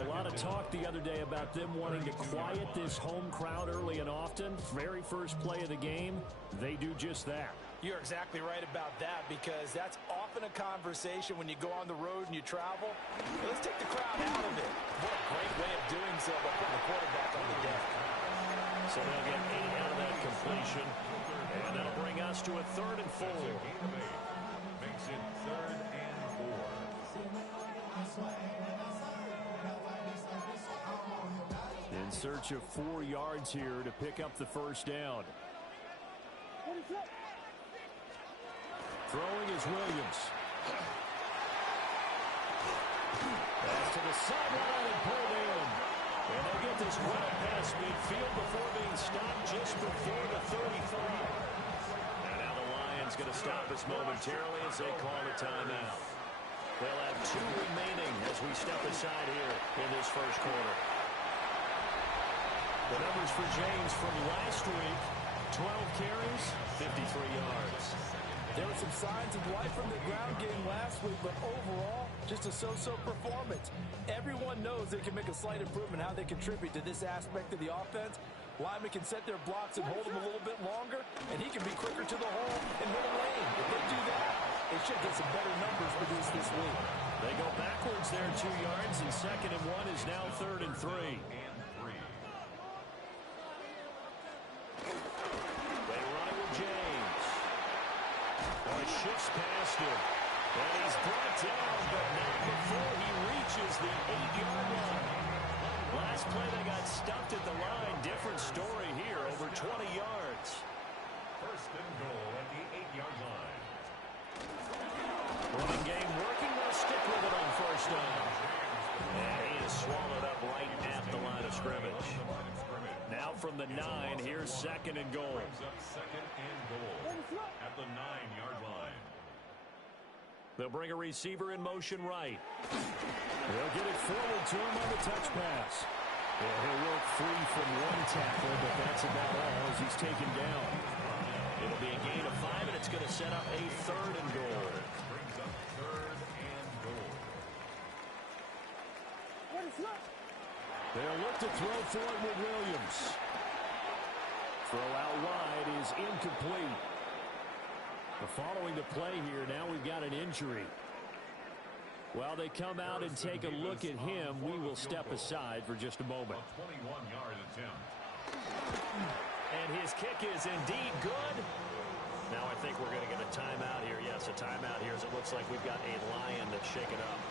A lot of talk the other day about them wanting to quiet this home crowd early and often. Very first play of the game, they do just that. You're exactly right about that, because that's often a conversation when you go on the road and you travel. Let's take the crowd out of it. What a great way of doing so by putting the quarterback on the deck. So they'll get 8 out of that completion. And that'll bring us to a 3rd and 4. Makes it 3rd and 4. In search of 4 yards here to pick up the first down. Throwing is Williams. Pass to the sideline and pulled in. And they'll get this well past midfield before being stopped just before the 35. And now the Lions going to stop us momentarily as they call a timeout. They'll have 2 remaining as we step aside here in this first quarter. The numbers for James from last week: 12 carries, 53 yards. There were some signs of life from the ground game last week, but overall, just a so-so performance. Everyone knows they can make a slight improvement how they contribute to this aspect of the offense. Linemen can set their blocks and hold them a little bit longer, and he can be quicker to the hole and hit a lane. If they do that, they should get some better numbers produced this week. They go backwards there 2 yards, and 2nd and 1 is now 3rd and 3. They run it with James. Shifts past him. And he's brought down, but not before he reaches the 8-yard line. Last play they got stuffed at the line. Different story here, over 20 yards. 1st and goal at the 8-yard line. Running game working. They'll stick with it on 1st down. And he is swallowed up right at the line of scrimmage. Now from the 9, here's 2nd and goal. Brings up 2nd and goal at the 9-yard line. They'll bring a receiver in motion right. They'll get it forward to him on the touch pass. Yeah, he'll work free from 1 tackle, but that's about all as he's taken down. It'll be a gain of 5, and it's going to set up a 3rd and goal. Brings up 3rd and goal. They'll look to throw for it with Williams. Throw out wide is incomplete. Following the play here, now we've got an injury. While they come out and take a look at him, we will step aside for just a moment. A 21-yard attempt. And his kick is indeed good. Now I think we're going to get a timeout here. Yes, a timeout here as it looks like we've got a Lion that's shaken up.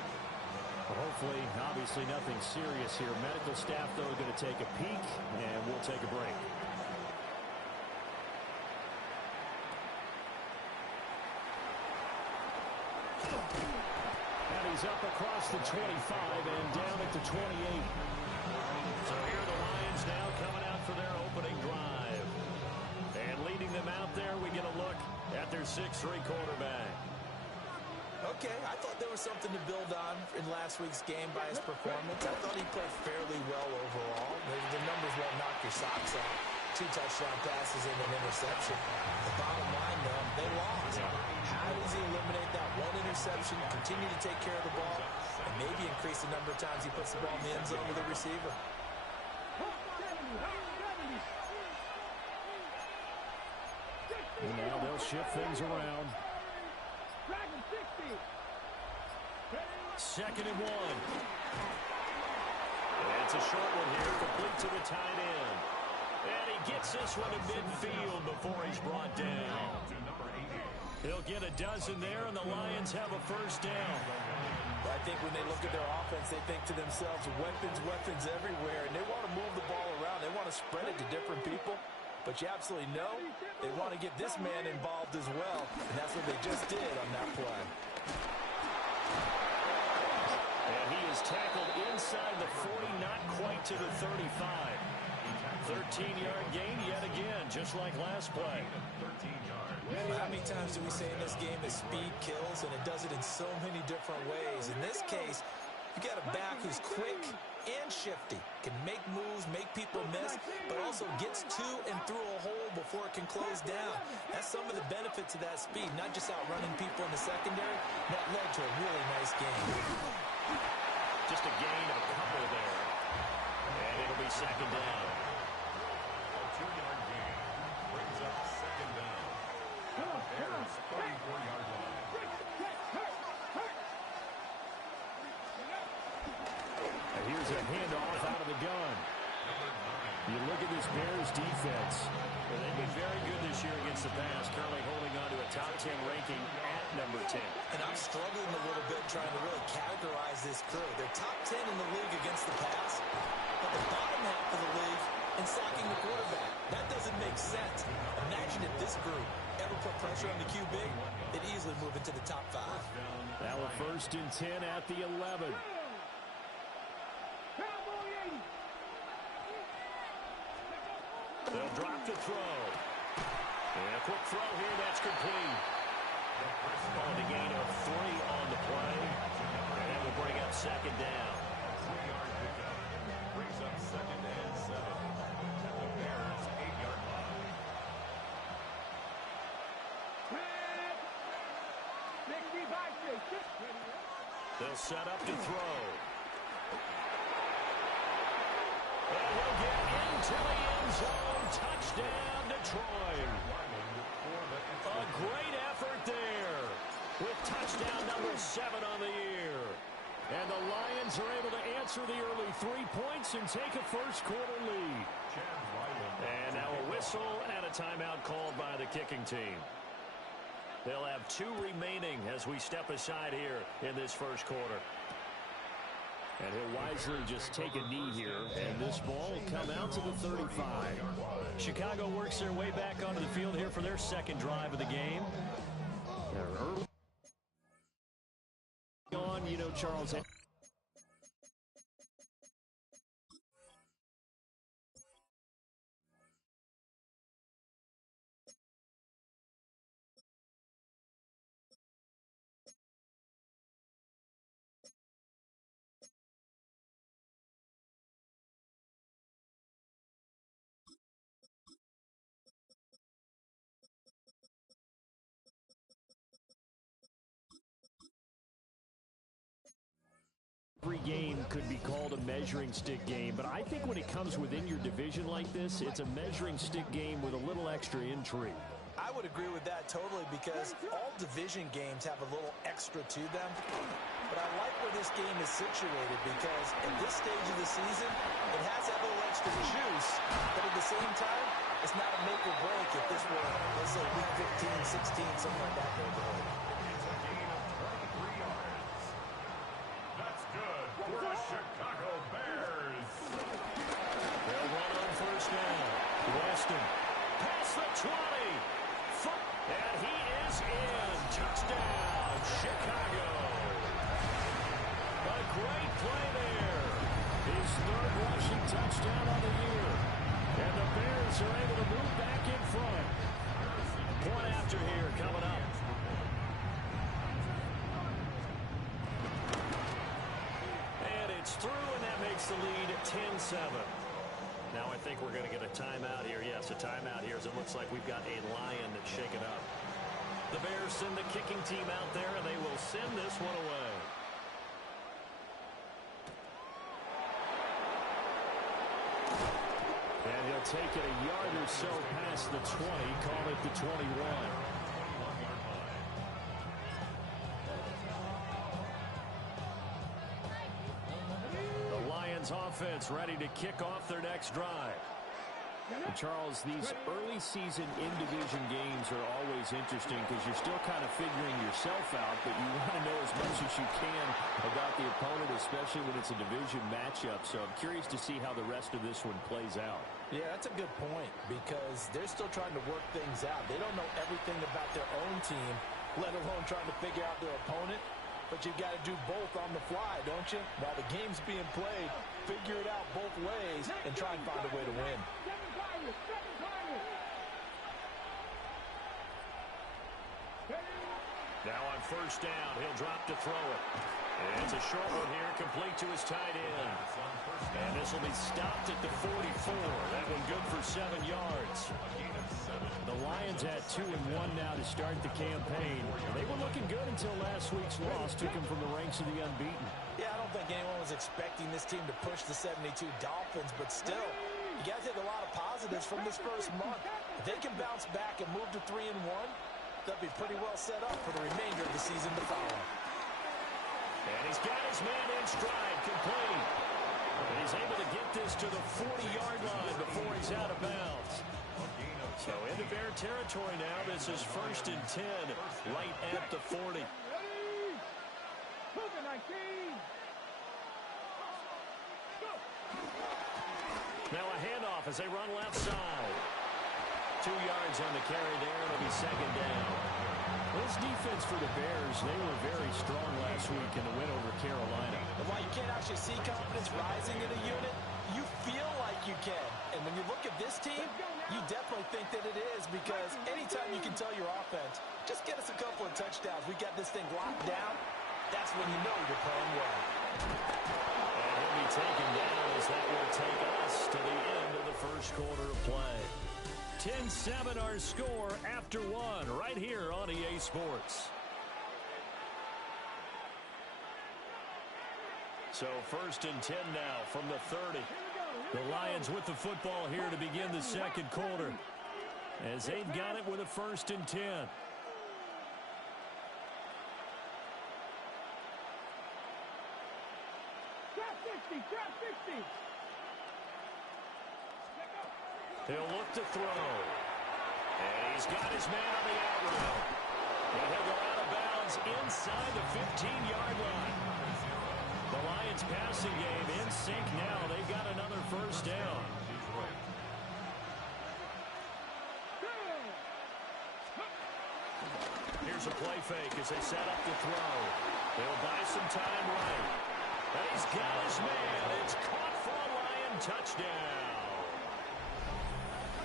Well, hopefully, obviously nothing serious here. Medical staff, though, are going to take a peek, and we'll take a break. And he's up across the 25 and down at the 28. So here are the Lions now coming out for their opening drive. And leading them out there, we get a look at their 6'3" quarterback. Okay, I thought there was something to build on in last week's game by his performance. I thought he played fairly well overall. The numbers won't knock your socks off. 2 touchdown passes and an interception. The bottom line, though, they lost. How does he eliminate that 1 interception, continue to take care of the ball, and maybe increase the number of times he puts the ball in the end zone with the receiver? And now they'll shift things around. 2nd and 1. And it's a short one here, complete to the tight end. And he gets this one to midfield before he's brought down. He'll get a dozen there, and the Lions have a first down. I think when they look at their offense, they think to themselves, weapons, weapons everywhere, and they want to move the ball around. They want to spread it to different people. But you absolutely know they want to get this man involved as well, and that's what they just did on that play. And he is tackled inside the 40, not quite to the 35. 13-yard gain yet again, just like last play. 13 yards. How many times do we say in this game that speed kills, and it does it in so many different ways? In this case, you got a back who's quick and shifty, can make moves, make people miss, but also gets to and through a hole before it can close down. That's some of the benefits of that speed, not just outrunning people in the secondary. That led to a really nice game. Just a gain of a couple there. And it'll be second down. A 2-yard gain brings up second down. At the Bears' 34-yard line. And here's a handoff out of the gun. You look at this Bears defense. Well, they've been very good this year against the pass, currently holding on to a top 10 ranking at number 10. And I'm struggling a little bit trying to really categorize this crew. They're top 10 in the league against the pass, but the bottom half of the league in sacking the quarterback. That doesn't make sense. Imagine if this group ever put pressure on the QB, they'd easily move into the top 5. Now a 1st and 10 at the 11. They'll drop the throw. And a quick throw here, that's complete. On the gain of 3 on the play. And that will bring up second down. 3-yard pickup brings up second and 7 at the Bears' 8-yard line. They'll set up to throw. And he'll get into the end zone. Touchdown, Detroit. A great effort there with touchdown number 7 on the year. And the Lions are able to answer the early 3 points and take a first-quarter lead. And now a whistle and a timeout called by the kicking team. They'll have 2 remaining as we step aside here in this first quarter. And he'll wisely just take a knee here, and this ball will come out to the 35. Chicago works their way back onto the field here for their second drive of the game. They're early on, you know, Charles. Every game could be called a measuring stick game, but I think when it comes within your division like this, it's a measuring stick game with a little extra intrigue. I would agree with that totally because all division games have a little extra to them. But I like where this game is situated because at this stage of the season, it has that little extra juice, but at the same time, it's not a make or break if this were, let's say, week 15, 16, something like that neighborhood. It's a gain of 23 yards. That's good for the Chicago Bears. They'll run on first down. Weston past the 20. And he is in. Touchdown, Chicago. A great play there. His 3rd rushing touchdown on the year. And the Bears are able to move back in front. Point after here coming up. And it's through, and that makes the lead 10-7. Now I think we're going to get a timeout here. Yes, a timeout here as it looks like we've got a Lion that's shaken up. The Bears send the kicking team out there, and they will send this one away. And he'll take it a yard or so past the 20, call it the 21. The Lions offense ready to kick off their next drive. And Charles, these early season in-division games are always interesting because you're still kind of figuring yourself out, but you want to know as much as you can about the opponent, especially when it's a division matchup. So I'm curious to see how the rest of this one plays out. Yeah, that's a good point because they're still trying to work things out. They don't know everything about their own team, let alone trying to figure out their opponent. But you've got to do both on the fly, don't you? While the game's being played, figure it out both ways and try and find a way to win. Now on first down, he'll drop to throw it. And it's a short one here, complete to his tight end. And this will be stopped at the 44. That one good for 7 yards. The Lions had 2-1 now to start the campaign. They were looking good until last week's loss took them from the ranks of the unbeaten. Yeah, I don't think anyone was expecting this team to push the 72 Dolphins, but still, you got to take a lot of positives from this first month. If they can bounce back and move to 3-1, they'll be pretty well set up for the remainder of the season to follow. And he's got his man in stride, complete. And he's able to get this to the 40-yard line before he's out of bounds. So into Bear territory now. This is 1st and 10, right at the 40. Now a handoff as they run left side. 2 yards on the carry there. It'll be 2nd down. This defense for the Bears, they were very strong last week in the win over Carolina. And while you can't actually see confidence rising in a unit, you feel like you can. And when you look at this team, you definitely think that it is because anytime you can tell your offense, just get us a couple of touchdowns, we got this thing locked down, that's when you know you're playing well. And he'll be taken down as that will take us to the end of the first quarter of play. 10-7 our score after 1 right here on EA Sports. So 1st and 10 now from the 30. The Lions with the football here to begin the second quarter as they've got it with a 1st and 10. Trap 60. He'll look to throw. And he's got his man on the out route. And he'll go out of bounds inside the 15-yard line. The Lions passing game in sync now. They've got another first down. Here's a play fake as they set up the throw. They'll buy some time right. And he's got his man. It's caught for a Lion touchdown.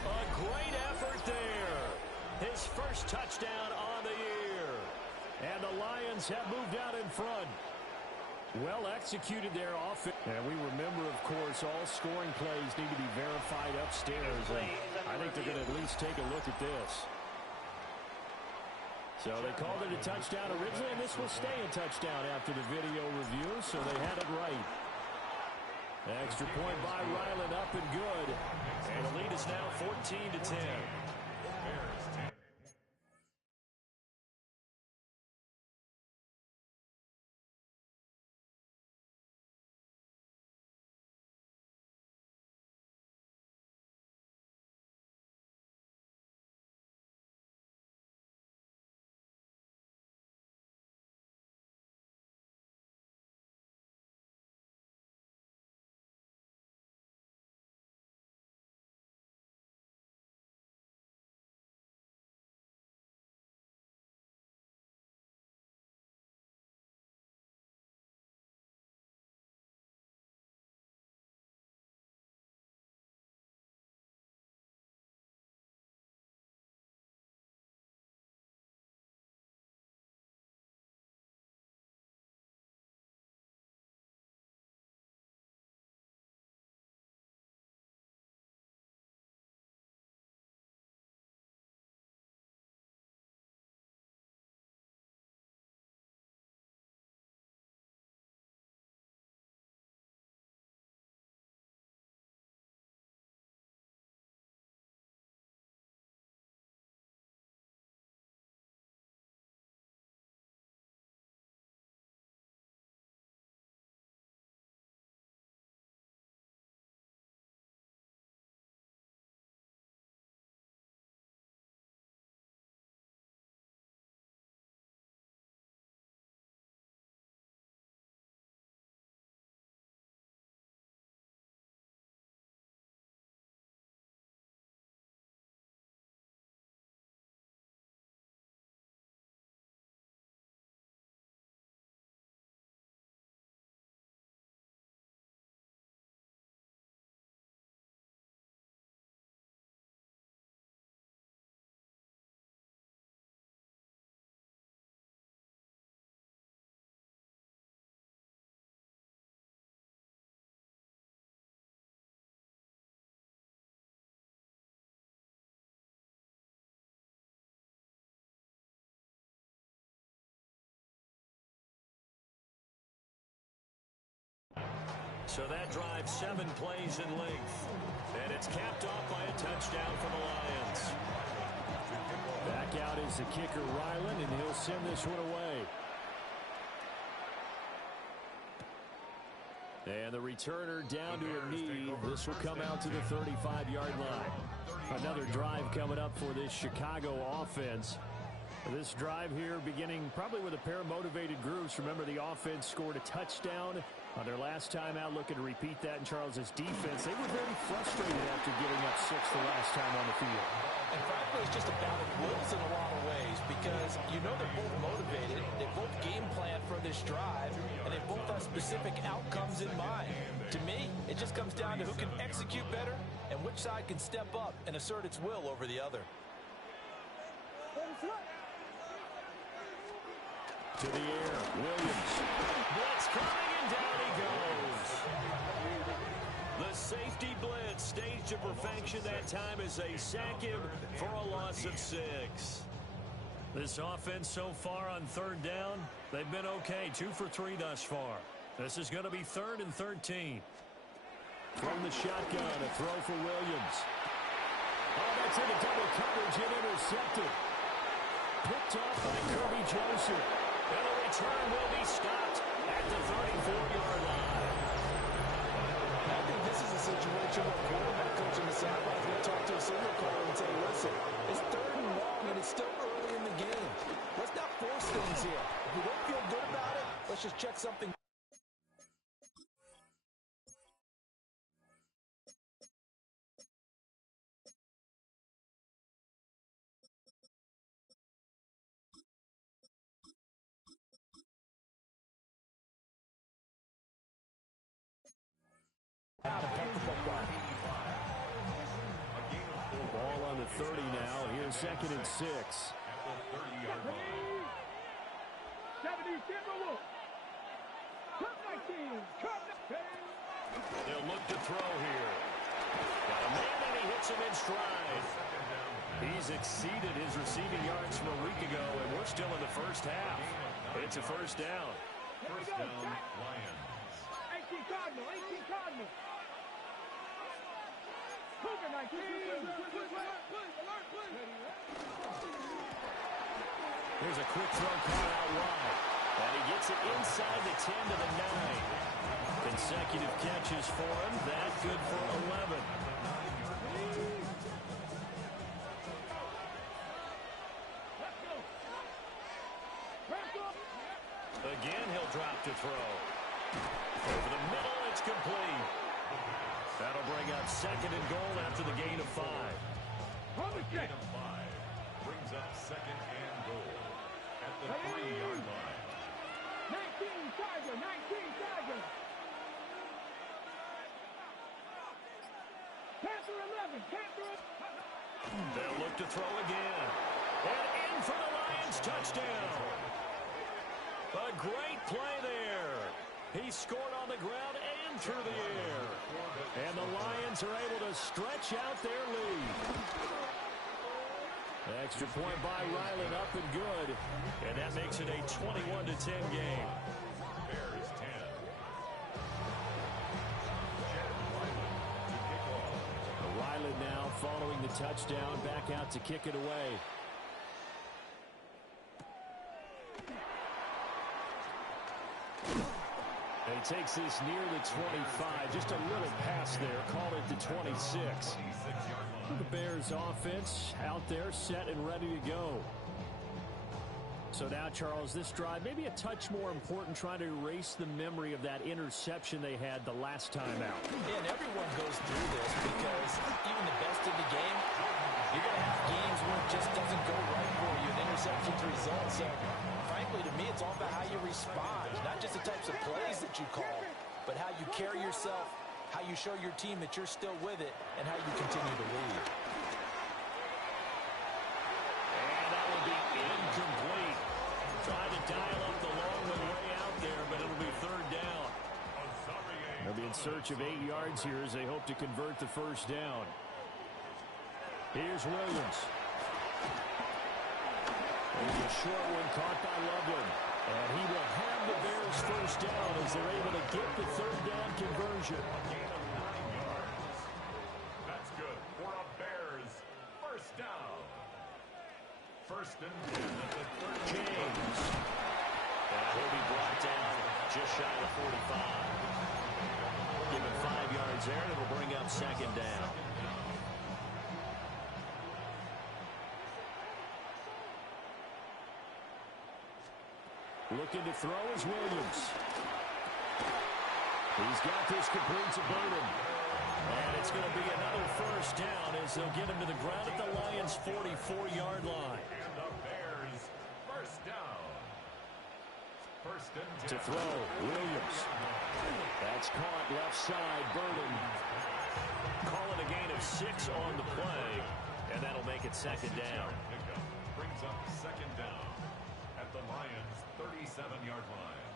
A great effort there. His first touchdown on the year. And the Lions have moved out in front. Well executed their offense. And we remember, of course, all scoring plays need to be verified upstairs. And I think they're going to at least take a look at this. So they called it a touchdown originally, and this will stay a touchdown after the video review, so they had it right. Extra point by Ryland, up and good. And the lead is now 14-10. So that drives 7 plays in length. And it's capped off by a touchdown for the Lions. Back out is the kicker, Ryland, and he'll send this one away. And the returner down to a knee. This will come out to the 35-yard line. Another drive coming up for this Chicago offense. This drive here beginning probably with a pair of motivated groups. Remember, the offense scored a touchdown on their last time out, looking to repeat that in Charles's defense. They were very frustrated after giving up 6 the last time on the field. And frankly, it's just a battle of wills in a lot of ways because you know they're both motivated, they both game plan for this drive, and they both have specific outcomes in mind. To me, it just comes down to who can execute better and which side can step up and assert its will over the other. To the air, Williams. Blitz coming, and down he goes. The safety blitz staged to perfection that time as they sack him for a loss of 6. This offense so far on 3rd down, they've been okay. 2 for 3 thus far. This is going to be 3rd and 13. From the shotgun, a throw for Williams. Oh, that's into double coverage and intercepted. Picked off by Kirby Joseph. And the return will be stopped at the 34-yard line. I think this is a situation where quarterback coach on the sidelines will talk to a signal caller and say, listen, it's 3rd and long and it's still early in the game. Let's not force things here. If we don't feel good about it, let's just check something. Ball on the 30 now. Here's 2nd and 6. They'll look to throw here. Got a man and he hits him in stride. He's exceeded his receiving yards from a week ago, and we're still in the first half. It's a first down. First down, Lions. 18 Cardinal, 18 Cardinal. Cougar 19. Here's a quick throw caught out wide. And he gets it inside the 10 to the 9. Consecutive catches for him. That good for 11. Again, he'll drop to throw. Over the middle, it's complete. That'll bring up 2nd and goal after the gain of 5. Gain of 5 brings up 2nd and goal at the 3-yard line. 19 Tiger, 19 Tiger. Panther 11, Panther. They'll look to throw again. And in for the Lions touchdown. A great play there. He scored on the ground and through the air. And the Lions are able to stretch out their lead. Extra point by Ryland, up and good. And that makes it a 21-10 game. Bears 10. Ryland now following the touchdown, back out to kick it away. And he takes this near the 25. Just a little pass there. Call it the 26. The Bears offense out there set and ready to go. So now, Charles, this drive maybe a touch more important, trying to erase the memory of that interception they had the last time out. Yeah, and everyone goes through this because even the best in the game, you're going to have games where it just doesn't go right for you. An interception's the result. So, frankly, to me, it's all about how you respond, not just the types of plays that you call, but how you carry yourself, how you show your team that you're still with it, and how you continue to lead. And that will be incomplete. Trying to dial up the long one way out there, but it'll be 3rd down. They'll be in search of 8 yards here as they hope to convert the first down. Here's Williams. There's a short one caught by Loveland. And he will have the Bears first down as they're able to get the third down conversion. A gain of 9 yards. That's good for a Bears first down. First and 10 at the 30. James. And he'll be brought down just shy of 45. Give him 5 yards there, and it'll bring up second down. Looking to throw is Williams. He's got this complete to Burden. And it's going to be another first down as they'll get him to the ground at the Lions' 44-yard line. And the Bears first down. First and 10. To throw, Williams. That's caught left side, Burden. Call it a gain of 6 on the play, and that'll make it second down. Pickup brings up second down at the Lions' 37-yard line.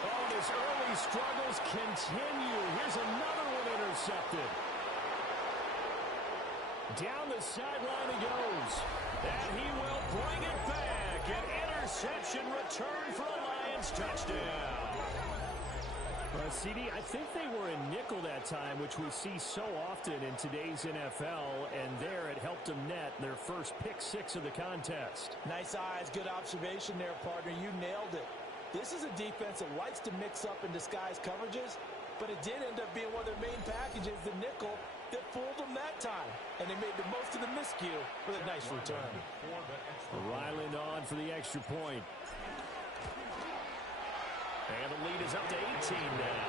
Oh, and his early struggles continue. Here's another one intercepted. Down the sideline he goes. And he will bring it back. An interception return for a Lions touchdown. CD, I think they were in nickel that time, which we see so often in today's NFL, and there it helped them net their first pick 6 of the contest. Nice eyes, good observation there, partner. You nailed it. This is a defense that likes to mix up and disguise coverages, but it did end up being one of their main packages, the nickel, that fooled them that time. And they made the most of the miscue with a nice return. Ryland on for the extra point. And the lead is up to 18 now.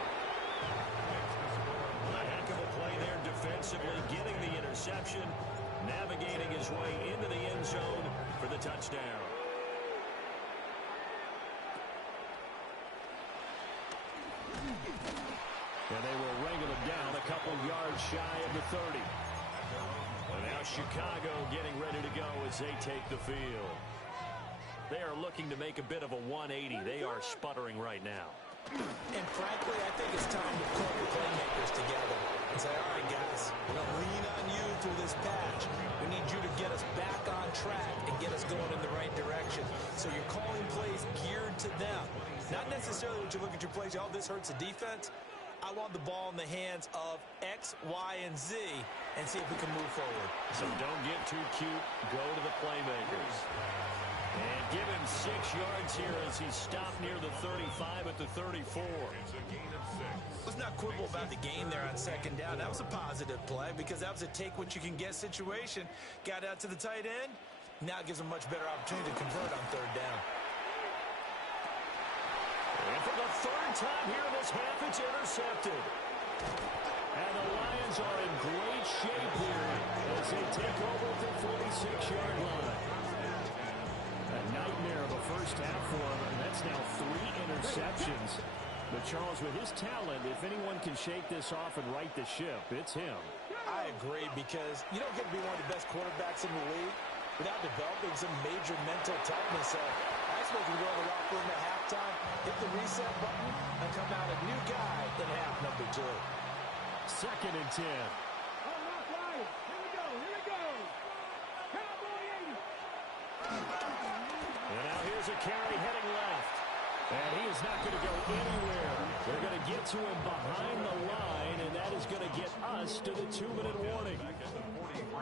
A heck of a play there defensively, getting the interception, navigating his way into the end zone for the touchdown. And they will wrangle him down a couple yards shy of the 30. And now Chicago getting ready to go as they take the field. They are looking to make a bit of a 180. They are sputtering right now. And frankly, I think it's time to pull the playmakers together and say, all right, guys, we're going to lean on you through this patch. We need you to get us back on track and get us going in the right direction. So you're calling plays geared to them. Not necessarily when you look at your plays, oh, this hurts the defense. I want the ball in the hands of X, Y, and Z and see if we can move forward. So don't get too cute. Go to the playmakers. And give him 6 yards here as he stopped near the 35 at the 34. It's a gain of 6. Let's not quibble about the gain there on second down. That was a positive play because that was a take-what-you-can-get situation. Got out to the tight end. Now it gives him a much better opportunity to convert on third down. And for the third time here in this half, it's intercepted. And the Lions are in great shape here as they take over at the 46-yard line. A nightmare of a first half for him, and that's now 3 interceptions. But Charles, with his talent, if anyone can shake this off and right the ship, it's him. I agree, because you don't get to be one of the best quarterbacks in the league without developing some major mental toughness. I suppose we go to the locker room at halftime, hit the reset button, and come out a new guy in half number 2. Second and 10. On my flight. Here we go. Here we go. Cowboy 80. And now here's a carry heading left. And he is not going to go anywhere. They're going to get to him behind the line, and that is going to get us to the 2-minute warning.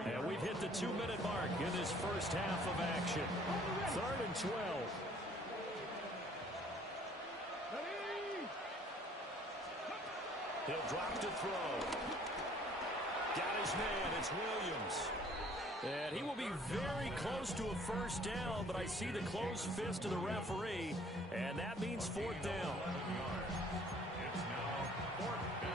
And we've hit the 2-minute mark in this first half of action. 3rd and 12. He'll drop to throw. Got his man. It's Williams. And he will be very close to a first down, but I see the closed fist of the referee, and that means 4th down. It's now 4th down.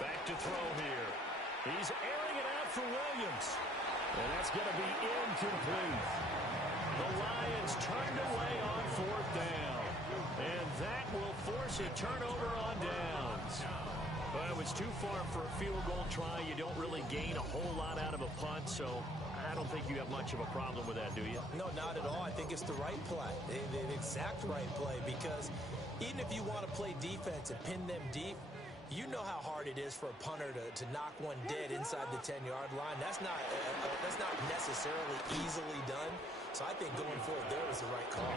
Back to throw here. He's airing it out for Williams. And that's going to be incomplete. The Lions turned away on 4th down. And that will force a turnover on downs. Well, it was too far for a field goal try. You don't really gain a whole lot out of a punt, so I don't think you have much of a problem with that, do you? No, not at all. I think it's the right play, the exact right play, because even if you want to play defense and pin them deep, you know how hard it is for a punter to knock one dead inside the 10-yard line. That's not necessarily easily done. So I think going forward there was the right call.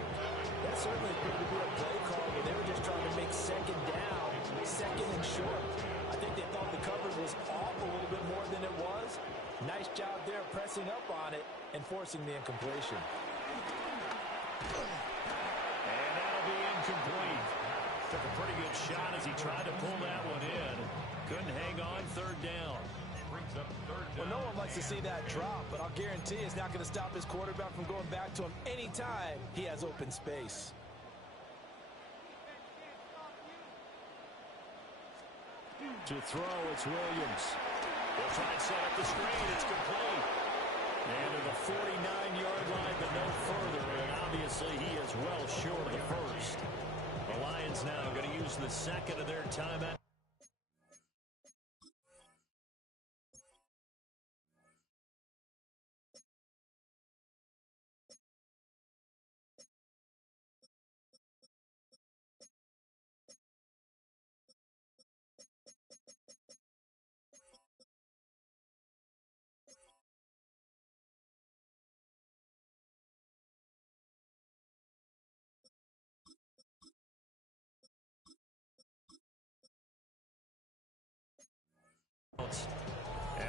That certainly appeared to be a play call where they were just trying to make second down, second and short. I think they thought the coverage was off a little bit more than it was. Nice job there pressing up on it and forcing the incompletion. And that'll be incomplete. Took a pretty good shot as he tried to pull that one in. Couldn't hang on, third down. Well, no one likes to see that drop, but I'll guarantee it's not going to stop his quarterback from going back to him anytime he has open space. To throw, it's Williams. They'll try and set up the screen. It's complete. And to the 49-yard line, but no further. And obviously, he is well short of the first. The Lions now going to use the second of their timeout.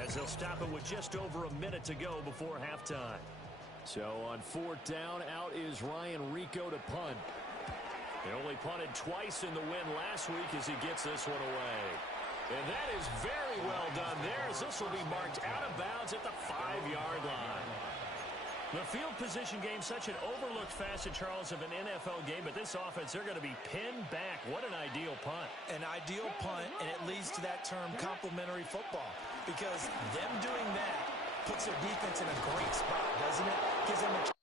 As they'll stop it with just over a minute to go before halftime. So on fourth down, out is Ryan Rico to punt. They only punted twice in the win last week as he gets this one away. And that is very well done there, as this will be marked out of bounds at the 5-yard line. The field position game, such an overlooked facet, Charles, of an NFL game, but this offense, they're going to be pinned back. What an ideal punt. An ideal punt, and it leads to that term complementary football, because them doing that puts their defense in a great spot, doesn't it? Gives them a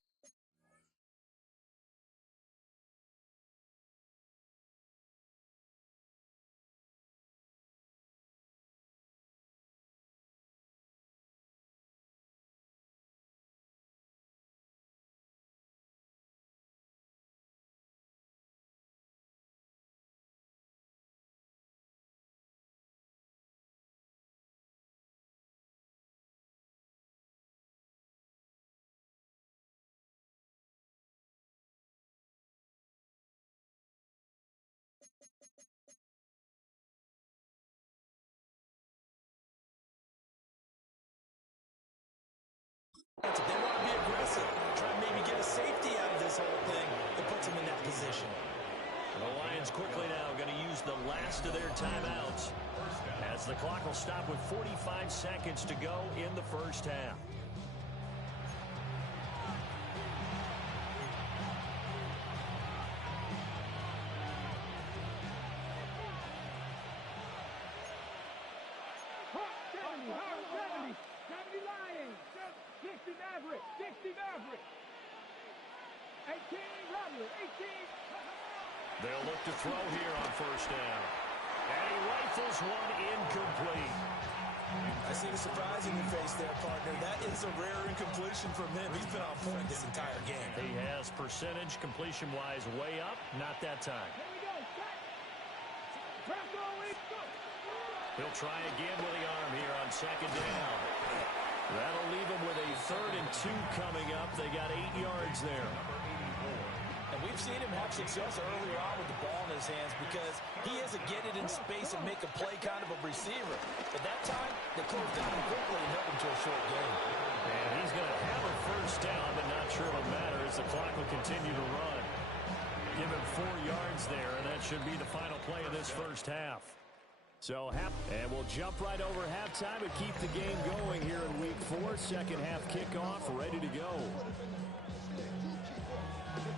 If they want to be aggressive, try and maybe get a safety out of this whole thing that puts them in that position. The Lions quickly now going to use the last of their timeouts as the clock will stop with 45 seconds to go in the first half. They'll look to throw here on first down. And he rifles one incomplete. I see the surprise in your face there, partner. That is a rare incompletion from him. He's been on point this entire game. He has percentage completion-wise way up. Not that time. He'll try again with the arm here on second down. That'll leave him with a 3rd and 2 coming up. They got 8 yards there. And we've seen him have success earlier on with the ball in his hands because he is a get it in space and make a play kind of a receiver. At that time, they closed down him quickly and helped him to a short game. And he's going to have a first down, but not sure it'll matter as the clock will continue to run. Give him 4 yards there, and that should be the final play of this first half. So, and we'll jump right over halftime and keep the game going here in Week 4. Second half kickoff, ready to go.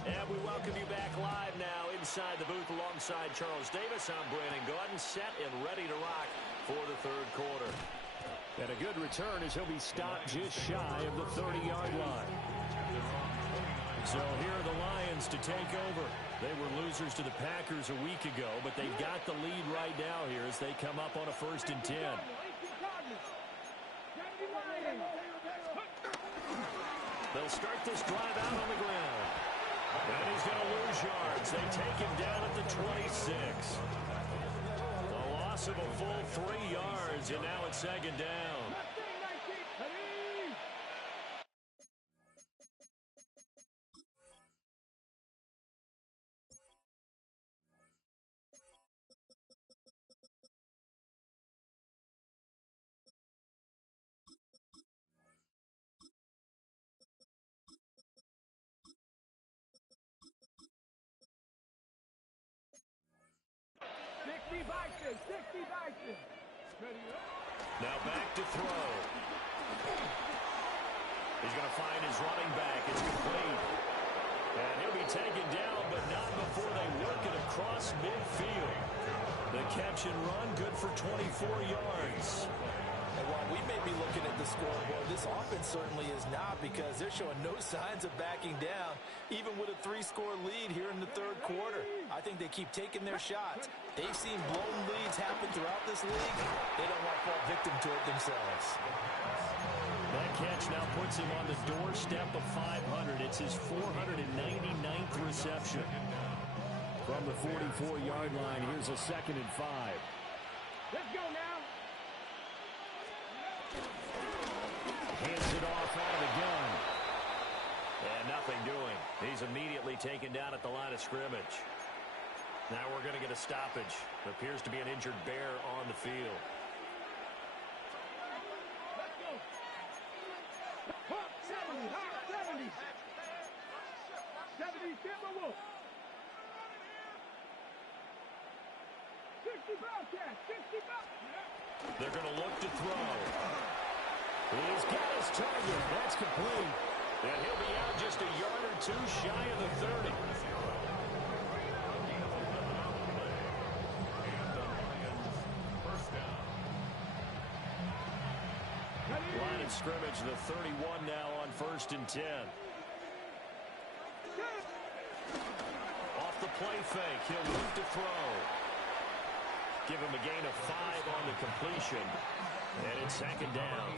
And we welcome you back live now inside the booth alongside Charles Davis. I'm Brandon Gordon, set and ready to rock for the third quarter. And a good return as he'll be stopped just shy of the 30-yard line. So here are the Lions to take over. They were losers to the Packers a week ago, but they've got the lead right now here as they come up on a 1st and 10. They'll start this drive out on the ground. And he's going to lose yards. They take him down at the 26. A loss of a full 3 yards, and now it's 2nd down. Now back to throw. He's going to find his running back. It's complete. And he'll be taken down, but not before they work it across midfield. The catch and run, good for 24 yards. And while we may be looking at the scoreboard, this offense certainly is not, because they're showing no signs of backing down, even with a 3-score lead here in the 3rd quarter. I think they keep taking their shots. They've seen blown leads happen throughout this league. They don't want to fall victim to it themselves. That catch now puts him on the doorstep of 500. It's his 499th reception. From the 44-yard line, here's a 2nd and 5. Let's go now. Hands it off out of the gun. And nothing doing. He's immediately taken down at the line of scrimmage. Now we're going to get a stoppage. There appears to be an injured bear on the field. Let's go. 70, 70. 70, Timberwolves. 60 Bobcats, 60 Bobcats. They're going to look to throw. He's got his target. That's complete. And he'll be out just a yard or 2 shy of the 30. Line of scrimmage, the 31 now on 1st and 10. Off the play fake, he'll move to throw. Give him a gain of 5 on the completion. And it's 2nd down.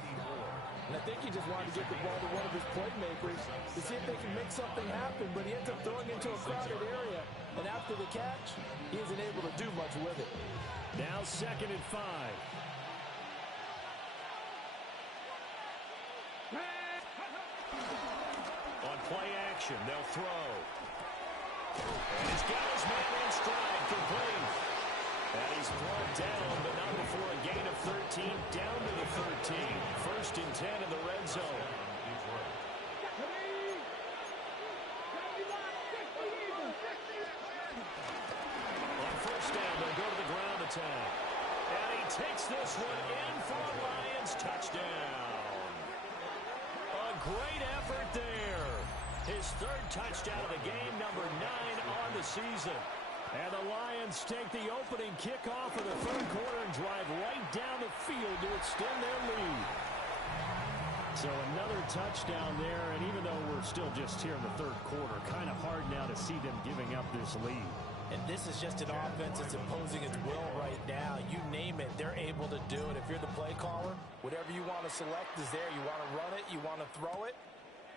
And I think he just wanted to get the ball to one of his playmakers to see if they can make something happen, but he ends up throwing into a crowded area. And after the catch, he isn't able to do much with it. Now 2nd and 5. On play action, they'll throw. And he's got his man in stride, complete. And he's brought down, but not before a gain of 13, down to the 13. 1st and 10 in the red zone. On 1st down, they'll go to the ground attack. And he takes this one in for a Lions touchdown. A great effort there. His 3rd touchdown of the game, number 9 on the season. And the Lions take the opening kickoff of the 3rd quarter and drive right down the field to extend their lead. So another touchdown there, and even though we're still just here in the 3rd quarter, kind of hard now to see them giving up this lead. And this is just an offense that's imposing its will right now. You name it, they're able to do it. If you're the play caller, whatever you want to select is there. You want to run it, you want to throw it,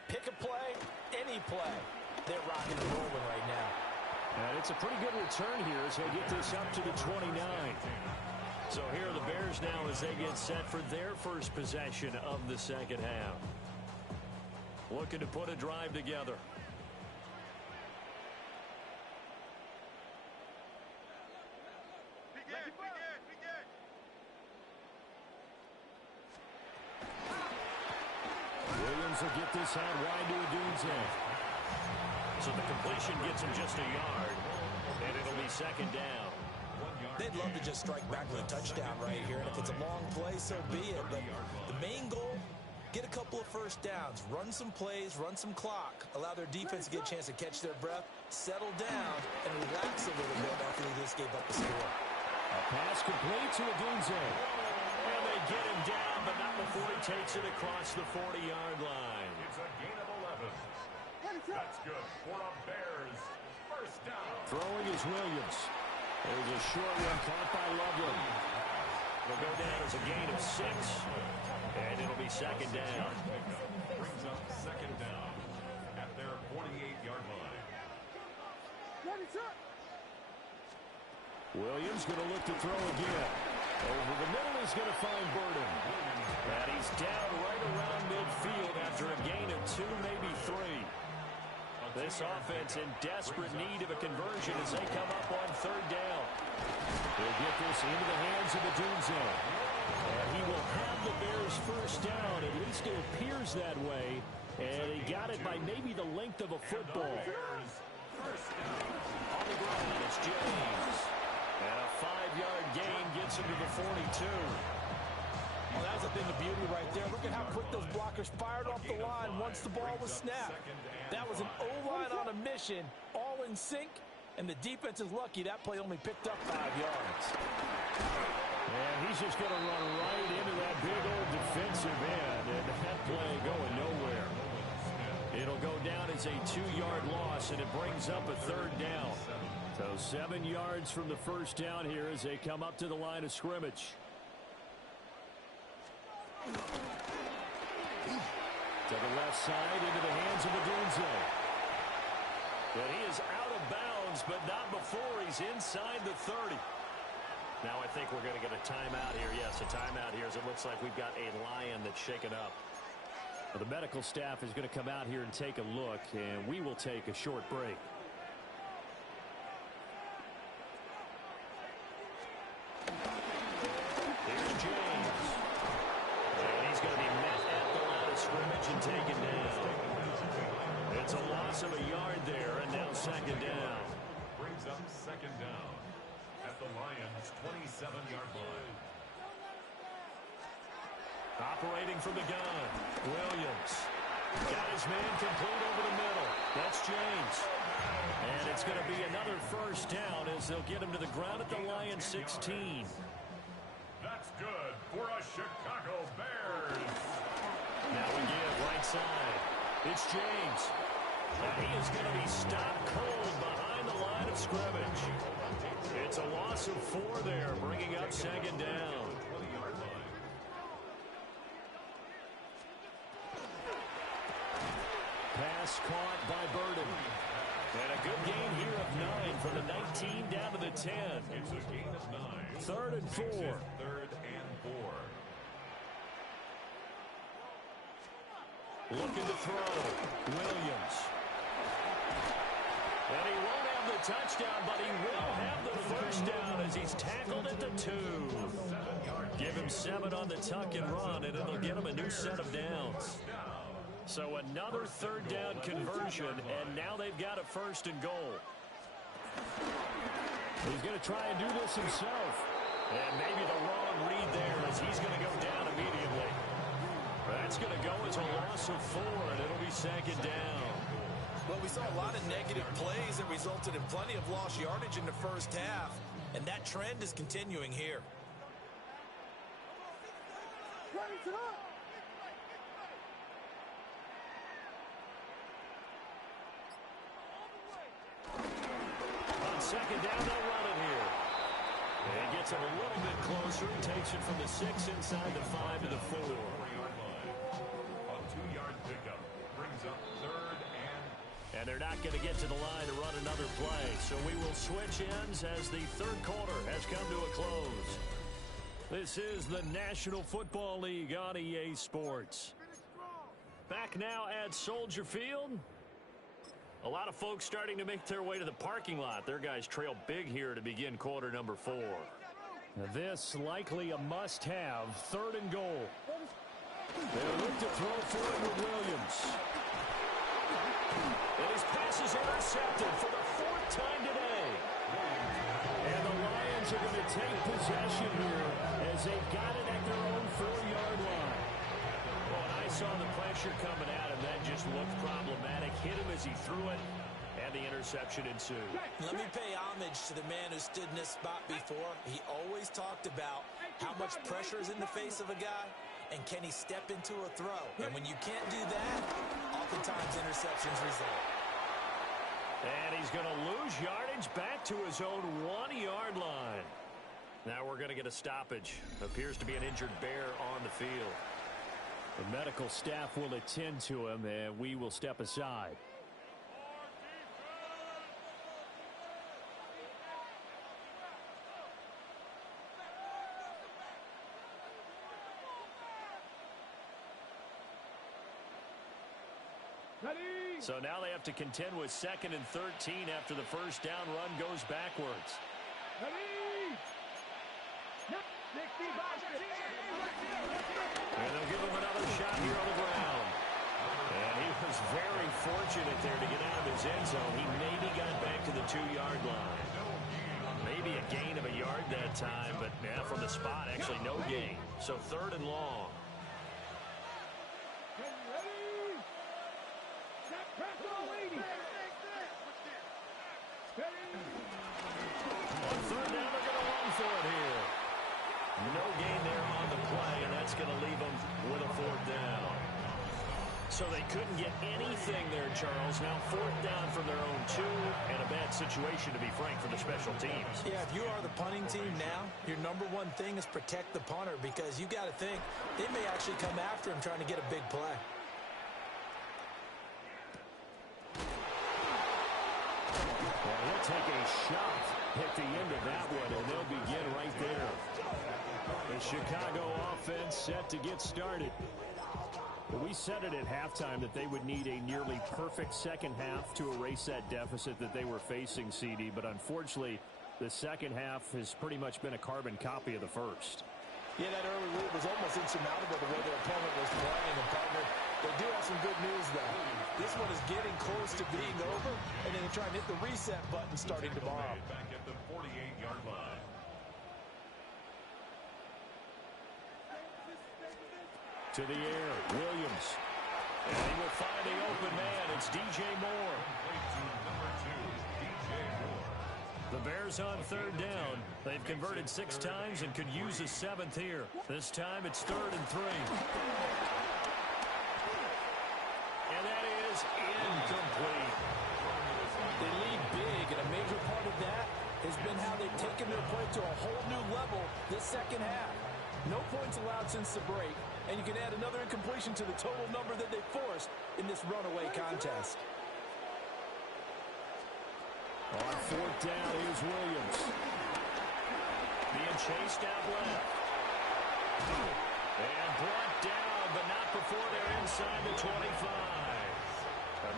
pick a play, any play. They're rocking and rolling right now. And it's a pretty good return here as they get this up to the 29. So here are the Bears now as they get set for their first possession of the 2nd half. Looking to put a drive together. Williams will get this out wide to Odunze. So the completion gets him just a yard, and it'll be 2nd down. They'd love to just strike back with a touchdown right here, and if it's a long play, so be it. But the main goal, get a couple of 1st downs, run some plays, run some clock, allow their defense to get a chance to catch their breath, settle down, and relax a little bit after they just gave up a score. A pass complete to Odunze. And they get him down, but not before he takes it across the 40-yard line. It's a gain of 11. That's good for a Bears first down. Throwing is Williams. There's a short one caught by Loveland. It'll go down as a gain of 6, and it'll be second down. Brings up second down at their 48-yard line. Williams going to look to throw again. Over the middle is going to find Burden. And he's down right around midfield after a gain of 2, maybe 3. This offense in desperate need of a conversion as they come up on third down. They'll get this into the hands of Odunze. And he will have the Bears first down. At least it appears that way. And he got it by maybe the length of a football. On the ground, it's James. And a 5-yard gain gets him to the 42. Well, that's a thing of beauty right there. Look at how quick those blockers fired off the line once the ball was snapped. That was an O-line on a mission, all in sync, and the defense is lucky that play only picked up 5 yards. And he's just going to run right into that big old defensive end, and that play going nowhere. It'll go down as a 2-yard loss, and it brings up a third down. So 7 yards from the first down here as they come up to the line of scrimmage. To the left side, into the hands of Odunze. But he is out of bounds, but not before he's inside the 30. Now I think we're going to get a timeout here. Yes, a timeout here as it looks like we've got a Lion that's shaken up. Well, the medical staff is going to come out here and take a look, and we will take a short break. Here's James. And he's going to be met at the line of scrimmage and taken down. It's a loss of a yard there, and now second down. Brings up second down at the Lions' 27-yard line. Operating from the gun, Williams. Got his man complete over the middle. That's James. And it's going to be another first down as they'll get him to the ground at the Lions 16. That's good for a Chicago Bears. Now we give right side. It's James. And he is going to be stopped cold behind the line of scrimmage. It's a loss of 4 there, bringing up second down. Pass caught by Burden. And a good gain here of 9 from the 19 down to the 10. It's a gain of 9. Third and 4. Third and 4. Looking to throw. Williams. And he won't have the touchdown, but he will have the first down as he's tackled at the 2. Give him 7 on the tuck and run, and it'll get him a new set of downs. So another third down conversion, and now they've got a first and goal. He's going to try and do this himself. And maybe the wrong read there as he's going to go down immediately. That's going to go as a loss of 4, and it'll be second down. Well, we saw a lot of negative plays that resulted in plenty of lost yardage in the first half, and that trend is continuing here. On second down, they'll run it here. And he gets it a little bit closer. He takes it from the 6 inside the 5 to the 4. A 2-yard pickup brings up third and they're not going to get to the line to run another play. So we will switch ends as the third quarter has come to a close. This is the National Football League on EA Sports. Back now at Soldier Field. A lot of folks starting to make their way to the parking lot. Their guys trail big here to begin quarter number 4. This likely a must-have. Third and goal. They'll look to throw for it with Williams. And his pass is intercepted for the 4th time today. And the Lions are going to take possession here as they've got it at their own 4-yard line. Well, and I saw the pressure coming at him. That just looked problematic. Hit him as he threw it, and the interception ensued. Let me pay homage to the man who stood in this spot before. He always talked about how much pressure is in the face of a guy, and can he step into a throw? And when you can't do that, oftentimes interceptions result. And he's going to lose yardage back to his own 1-yard line. Now we're going to get a stoppage. Appears to be an injured Bear on the field. The medical staff will attend to him, and we will step aside. Ready? So now they have to contend with 2nd and 13 after the first down run goes backwards. Ready? 60 by 50. And they'll give him another shot here on the ground. And he was very fortunate there to get out of his end zone. He maybe got back to the 2-yard line. Maybe a gain of a yard that time, but yeah, from the spot, actually no gain. So 3rd and long. Ready? Set, press on, lady. On 3rd down, they're going to run for it here. No gain there on the play, and that's going to leave them with a 4th down. So they couldn't get anything there, Charles. Now 4th down from their own 2, and a bad situation, to be frank, for the special teams. Yeah, if you are the punting team now, your number one thing is protect the punter, because you got to think they may actually come after him trying to get a big play. Well, he'll take a shot at the end of that one, and they'll begin right there. The Chicago offense set to get started. We said it at halftime that they would need a nearly perfect second half to erase that deficit that they were facing, CD, but unfortunately, the second half has pretty much been a carbon copy of the first. Yeah, that early lead was almost insurmountable the way their opponent was playing, and partner, they do have some good news, though. This one is getting close to being over, and then they're trying to hit the reset button starting tomorrow. Back at the 48-yard line. To the air, Williams. And he will find the open man. It's DJ Moore. The Bears on 3rd down. They've converted 6 times and could use a 7th here. This time it's 3rd and 3. And that is incomplete. They lead big, and a major part of that has been how they've taken their play to a whole new level this second half. No points allowed since the break, and you can add another incompletion to the total number that they forced in this runaway contest. On 4th down, here's Williams. Being chased out left. And brought down, but not before they're inside the 25.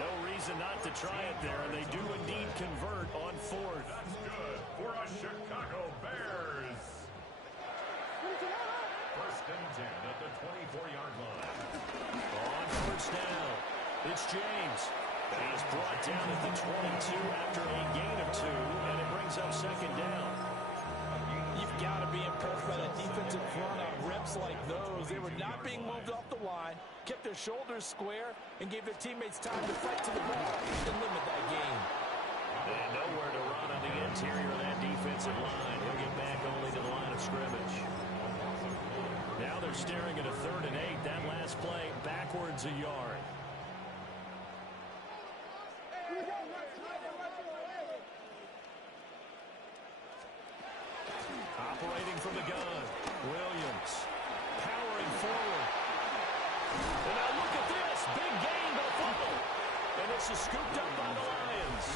No reason not to try it there, and they do indeed convert on 4th. That's good for a Chicago Bears. 1st and 10 at the 24-yard line. On 1st down, it's James. And he's brought down at the 22 after a gain of 2, and it brings up 2nd down. You've got to be impressed by that defensive front on reps like those. They were not being moved off the line, kept their shoulders square, and gave their teammates time to fight to the ball and limit that game. And nowhere to run on the interior of that defensive line. He'll get back only to the line of scrimmage. Now they're staring at a 3rd and 8. That last play backwards a yard. Operating from the gun, Williams powering forward. And now look at this, big gain, but a fumble. And this is scooped up by the Lions.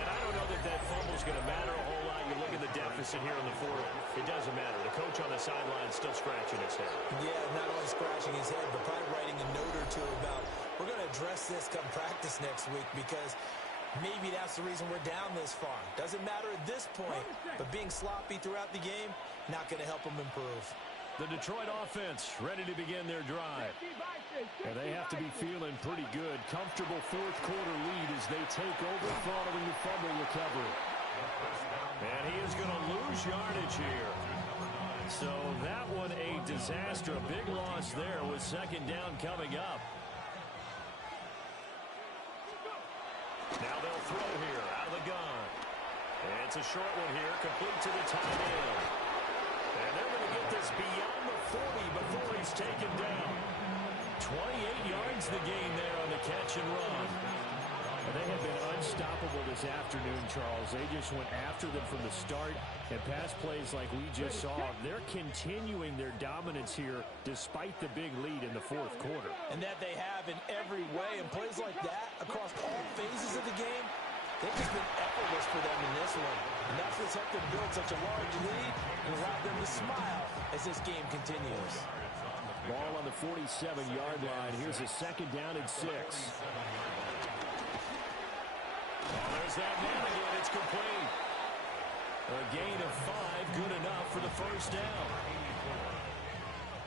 And I don't know that that fumble's going to matter a whole lot. You look at the deficit here in the 4th. It doesn't matter. The coach on the sideline is still scratching his head. Yeah, not only scratching his head, but probably writing a note or two about, we're going to address this come practice next week, because maybe that's the reason we're down this far. Doesn't matter at this point, but being sloppy throughout the game, not going to help them improve. The Detroit offense ready to begin their drive. And they have to be feeling pretty good. Comfortable 4th quarter lead as they take over following the fumble recovery. And he is going to lose yardage here. So that one a disaster. A big loss there with 2nd down coming up. Now they'll throw here out of the gun. And it's a short one here, complete to the tight end. And they're going to get this beyond the 40 before he's taken down. 28 yards the gain there on the catch and run. They have been unstoppable this afternoon, Charles. They just went after them from the start, and pass plays like we just saw. They're continuing their dominance here despite the big lead in the fourth quarter. And that they have in every way. And plays like that across all phases of the game, they've just been effortless for them in this one. And that's what's helped them build such a large lead and allowed them to smile as this game continues. Ball on the 47-yard line. Here's a second down and 6. There's that man again. It's complete. A gain of 5, good enough for the first down.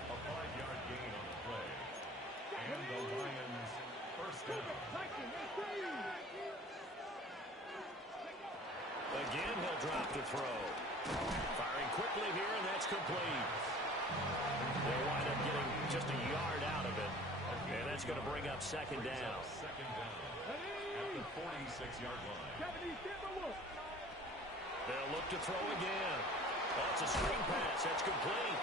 A 5-yard gain on the play. And the Lions first down. Again, he'll drop the throw. Firing quickly here, and that's complete. They'll wind up getting just a yard out of it. And that's going to bring up second down. Second down at the 46-yard line. They'll look to throw again. Oh, it's a screen pass. That's complete.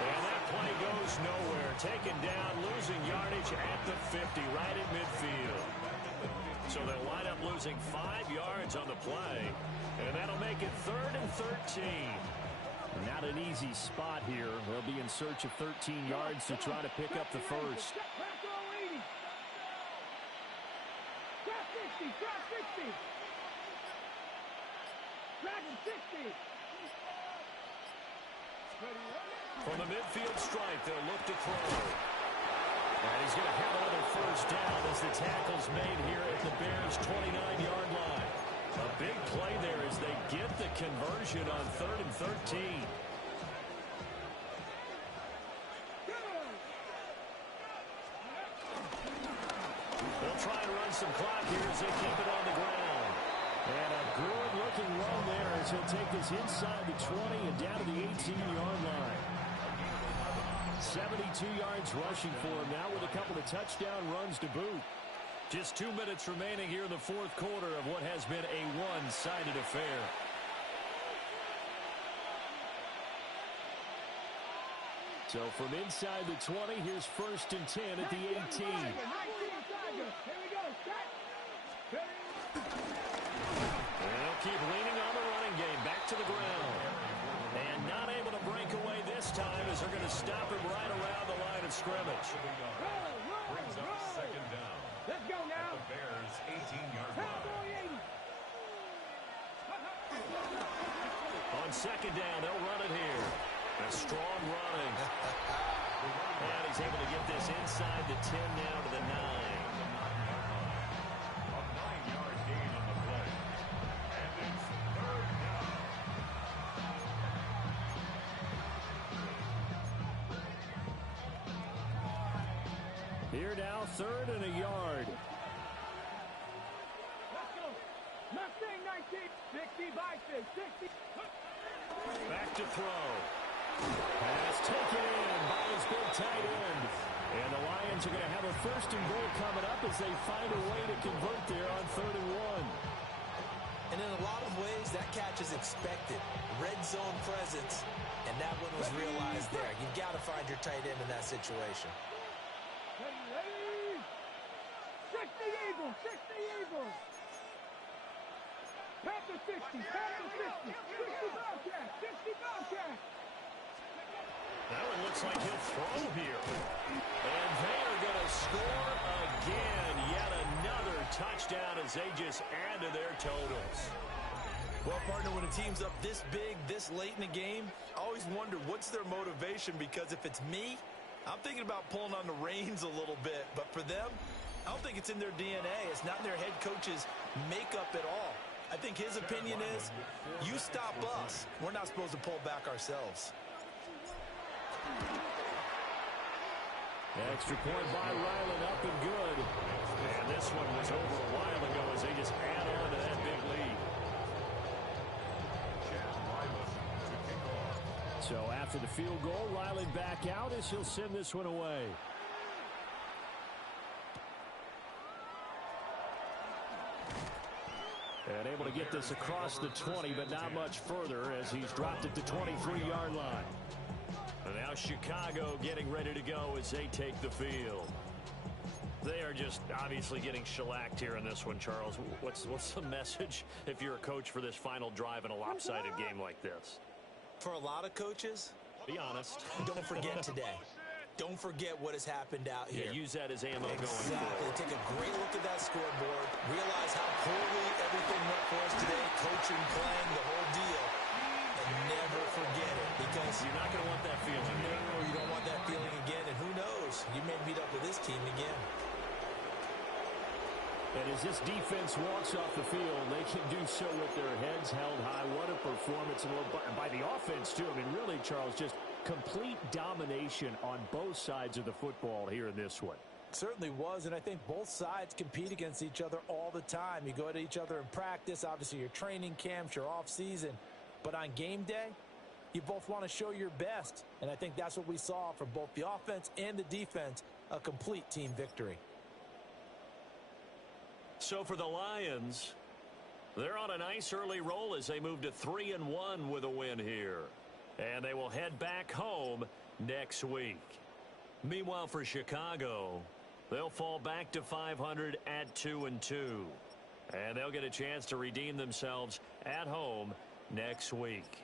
And that play goes nowhere. Taken down, losing yardage at the 50, right at midfield. So they'll wind up losing 5 yards on the play. And that'll make it 3rd and 13. Not an easy spot here. They'll be in search of 13 yards to try to pick up the first. From the midfield stripe, they'll look to throw. And he's going to have another first down as the tackle's made here at the Bears' 29-yard line. A big play there as they get the conversion on 3rd and 13. They'll try and run some clock here as they keep it on the ground. And a good-looking run there as he'll take this inside the 20 and down to the 18-yard line. 72 yards rushing for him now with a couple of touchdown runs to boot. Just 2 minutes remaining here in the fourth quarter of what has been a one-sided affair. So from inside the 20, here's 1st and 10 at the 18. They'll keep leaning on the running game. Back to the ground. And not able to break away this time as they're going to stop him right around the line of scrimmage. Brings up second down. Let's go now. At the Bears' 18-yard line. On second down, they'll run it here. A strong running. And he's able to get this inside the 10 now to the 9. A 9-yard gain on the play. And it's 3rd down. Here now, 3rd and a yard. Let's go. Mustang 19. 60 by 60. Back to throw. Pass taken in by his big tight end. And the Lions are going to have a 1st and goal coming up as they find a way to convert there on 3rd and 1. And in a lot of ways, that catch is expected. Red zone presence, and that one was realized there. You've got to find your tight end in that situation. 60 Eagles, 60 Eagles. Panther 60, Panther 60, 60 Bobcats, 60 Bobcats. That one looks like he'll throw here. And they are going to score again. Yet another touchdown as they just add to their totals. Well, partner, when a team's up this big, this late in the game, I always wonder what's their motivation, because if it's me, I'm thinking about pulling on the reins a little bit. But for them, I don't think it's in their DNA. It's not in their head coach's makeup at all. I think his opinion is, you stop us, we're not supposed to pull back ourselves. Extra point by Ryland, up and good. And this one was over a while ago as they just add on to that big lead. So after the field goal, Ryland back out as he'll send this one away. And able to get this across the 20, but not much further as he's dropped it to 23-yard line. And now Chicago getting ready to go as they take the field. They are just obviously getting shellacked here in this one, Charles. What's the message if you're a coach for this final drive in a lopsided game like this? For a lot of coaches, be honest. Don't forget today. Don't forget what has happened out here. Yeah, use that as ammo going forward. Exactly. Take a great look at that scoreboard. Realize how poorly everything went for us today. Coaching, playing, the whole deal. And never forget it. Because you're not going to want that feeling. No, you don't want that feeling again. And who knows? You may meet up with this team again. And as this defense walks off the field, they can do so with their heads held high. What a performance by the offense, too. I mean, really, Charles, just complete domination on both sides of the football here in this one. Certainly was, and I think both sides compete against each other all the time. You go to each other in practice, obviously your training camps, your off-season. But on game day, you both want to show your best. And I think that's what we saw from both the offense and the defense, a complete team victory. So for the Lions, they're on a nice early roll as they move to 3-1 with a win here. And they will head back home next week. Meanwhile, for Chicago, they'll fall back to 500 at 2-2. And they'll get a chance to redeem themselves at home next week.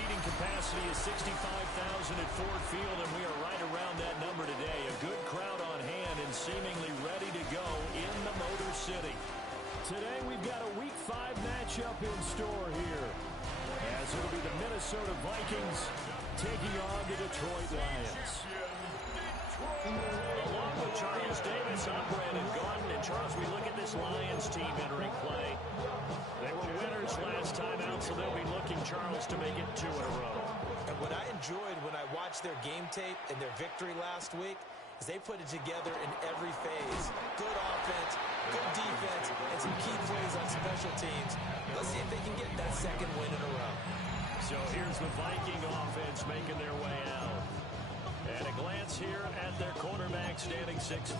seating capacity is 65,000 at Ford Field, and we are right around that number today. A good crowd on hand and seemingly ready to go in the Motor City. Today we've got a Week 5 matchup in store here, as it'll be the Minnesota Vikings taking on the Detroit Lions. Along with Charles Davis, I'm Brandon Gaudin. And Charles, we look at this Lions team entering play. They were winners last time out, so they'll be looking, Charles, to make it 2 in a row. And what I enjoyed when I watched their game tape and their victory last week is they put it together in every phase. Good offense, good defense, and some key plays on special teams. Let's see if they can get that second win in a row. So here's the Viking offense making their way out. And a glance here at their quarterback standing 6'3".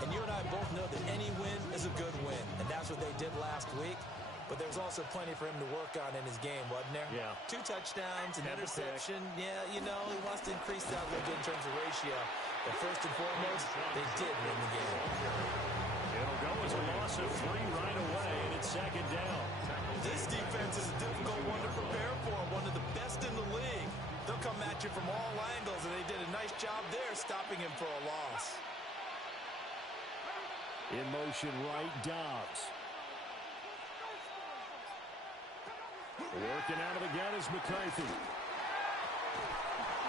And you and I both know that any win is a good win, and that's what they did last week. But there's also plenty for him to work on in his game, wasn't there? Yeah. 2 touchdowns, an interception. Yeah, you know, he wants to increase that a little bit in terms of ratio. But first and foremost, they did win the game. It'll go as a loss of 3 right away, and it's second down. This defense is a difficult one to prepare for, one of the best in the league. They'll come at you from all angles, and they did a nice job there stopping him for a loss. In motion right, Dobbs. Working out of the gun is McCarthy.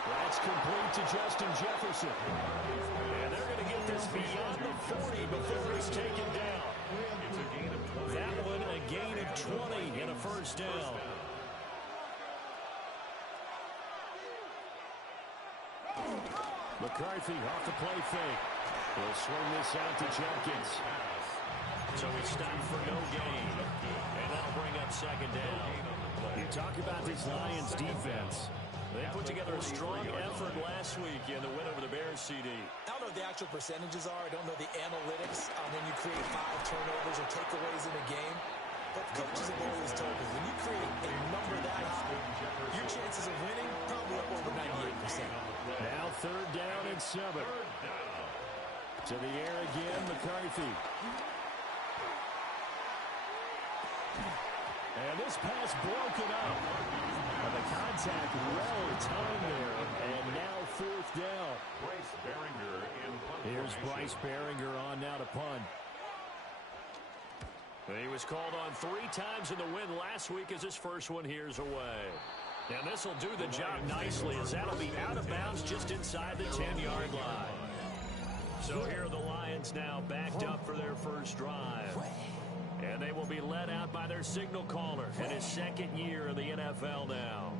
That's complete to Justin Jefferson. And they're going to get this beyond the 40 before it's taken down. That one a gain of 20 and a first down. McCarthy off the play fake. He'll swing this out to Jenkins. So he stopped for no gain. And that'll bring up second down. You talk about this Lions defense. They put together a strong effort last week in the win over the Bears, CD. I don't know what the actual percentages are. I don't know the analytics on when you create 5 turnovers or takeaways in a game. But coaches have always told me, when you create a number that high, your chances of winning probably up over 98%. Now 3rd down and 7. To the air again, McCarthy. And this pass broken up. And the contact well timed there. And now 4th down. Bryce Baringer in punt Here's formation. Bryce Baringer on now to punt. He was called on 3 times in the win last week as his first one here's away. And this will do the job nicely as that'll be out of bounds just inside the 10-yard line. So here are the Lions now backed up for their first drive. And they will be led out by their signal caller in his 2nd year in the NFL now.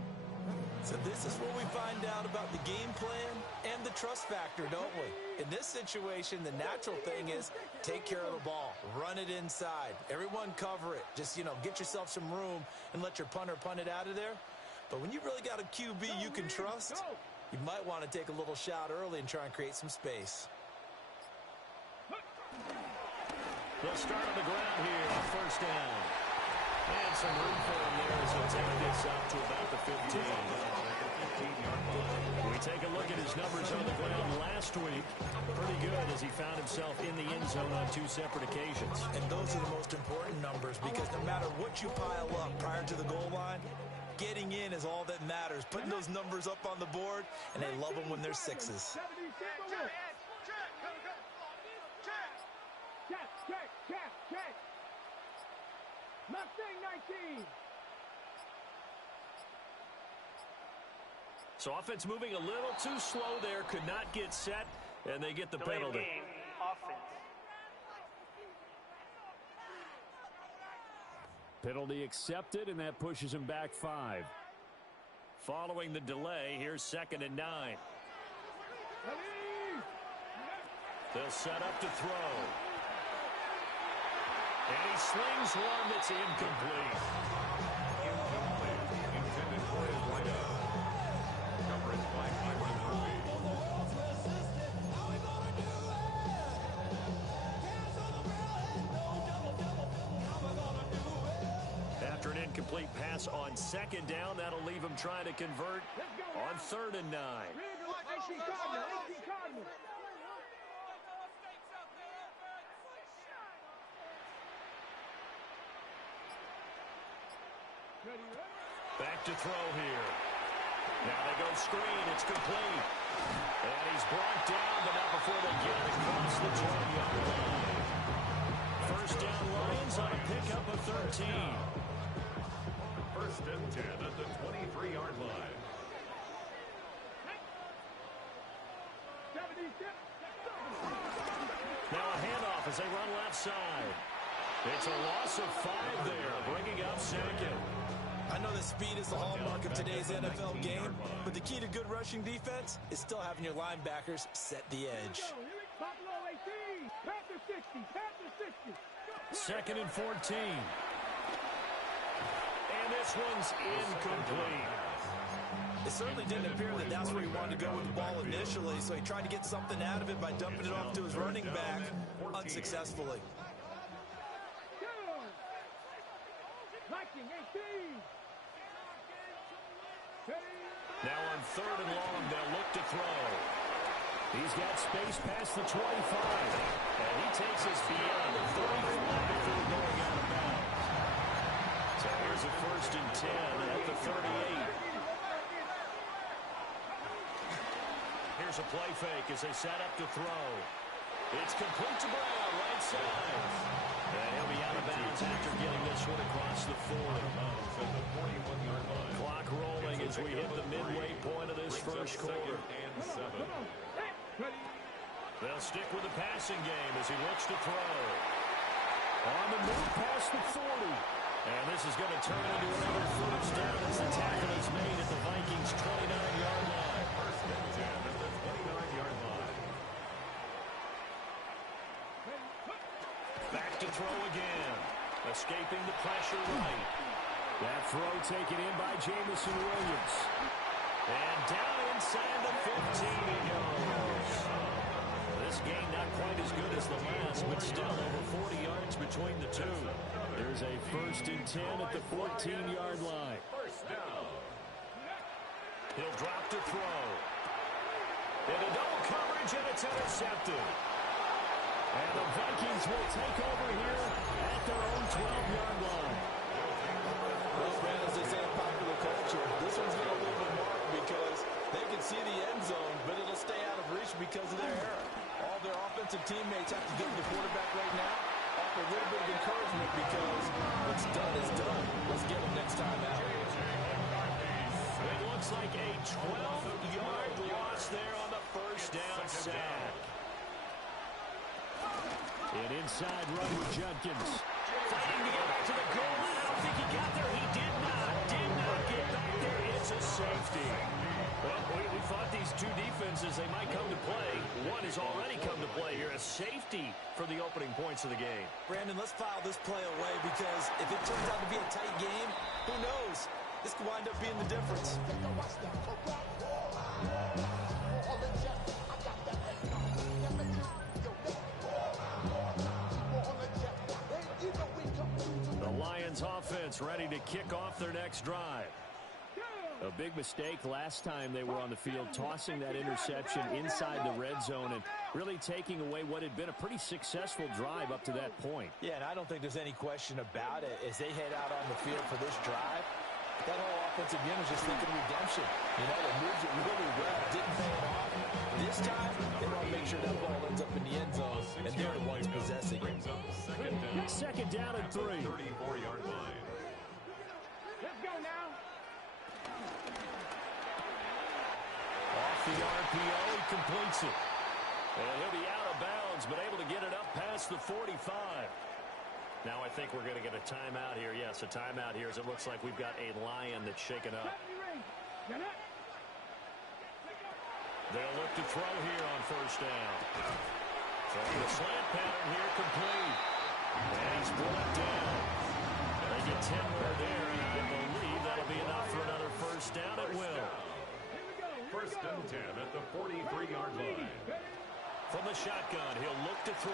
So this is where we find out about the game plan and the trust factor, don't we? In this situation, the natural thing is take care of the ball. Run it inside. Everyone cover it. Just, get yourself some room and let your punter punt it out of there. But when you really got a QB you can trust, you might want to take a little shot early and try and create some space. They'll start on the ground here on 1st down. And some room for him there as he'll take this up to about the 15. We take a look at his numbers on the ground last week. Pretty good as he found himself in the end zone on 2 separate occasions. And those are the most important numbers because no matter what you pile up prior to the goal line, getting in is all that matters. Putting those numbers up on the board, and they love them when they're 6s. Check. Mustang 19. So offense moving a little too slow there. Could not get set, and they get the Delay penalty. game, offense. Penalty accepted, and that pushes him back 5. Following the delay, here's 2nd and 9. They'll set up to throw. And he slings one that's incomplete. Intended for his wideout. Coverage by Byron Murphy. After an incomplete pass on 2nd down, that'll leave him trying to convert on 3rd and 9. 18 Cardinal. Ready? Back to throw here. Now they go screen. It's complete. And he's brought down, but not before they get it across the 20-yard line. First down Lions on a pickup of 13. First and 10 at the 23-yard line. Now a handoff as they run left side. It's a loss of 5 there, bringing up second. I know that speed is the hallmark of today's NFL game, but the key to good rushing defense is still having your linebackers set the edge. Second and 14. And this one's incomplete. It certainly didn't appear that that's where he wanted to go with the ball initially, so he tried to get something out of it by dumping it off to his running back unsuccessfully. Now on third and long, they'll look to throw. He's got space past the 25. And he takes us beyond the 35 before going out of bounds. So here's a first and 10 at the 38. Here's a play fake as they set up to throw. It's complete to Brown, right side. And he'll be out of bounds after getting this one across the 40. Clock rolling as we hit the midway point of this first quarter. They'll stick with the passing game as he looks to throw. On the move past the 40. And this is going to turn into another first down as the tackle is made at the Vikings' 29-yard line. First and 10 at the 29-yard line. Back to throw again. Escaping the pressure right. That throw taken in by Jamison Williams. And down inside the 15 he goes. This game not quite as good as the last, but still over 40 yards between the two. There's a first and 10 at the 14-yard line. First down. He'll drop to throw. Into double coverage, and it's intercepted. And the Vikings will take over here at their own 12-yard line. Well, man, as they say in popular culture, this one's going to leave a mark because they can see the end zone, but it'll stay out of reach because of their error. All their offensive teammates have to give the quarterback right now offer a little bit of encouragement because what's done is done. Let's get them next time out. It looks like a 12-yard loss there on the first down sack. An inside run with Judkins. Fighting to get back to the goal line. I don't think he got there. He did not get back there. It's a safety. Well, we thought these two defenses, they might come to play. One has already come to play here. A safety for the opening points of the game. Brandon, let's file this play away because if it turns out to be a tight game, who knows? This could wind up being the difference. The Lions offense ready to kick off their next drive. A big mistake last time they were on the field, tossing that interception inside the red zone and really taking away what had been a pretty successful drive up to that point. Yeah, and I don't think there's any question about it. As they head out on the field for this drive, that whole offensive unit is just thinking redemption. You know, they moved it really well, didn't pay it off. This time, they want to make sure that ball ends up in the end zone, and they're the ones possessing it. Second down and 3. 34-yard line. Let's go now. Off the RPO, he completes it. And he'll be out of bounds, but able to get it up past the 45. Now I think we're going to get a timeout here. Yes, a timeout here as it looks like we've got a Lion that's shaken up. They'll look to throw here on first down. Throwing the slant pattern here complete. And he's brought down. They get 10 more there, and I believe that'll be enough for another first down. It will. First and 10 at the 43-yard line. From the shotgun, he'll look to throw.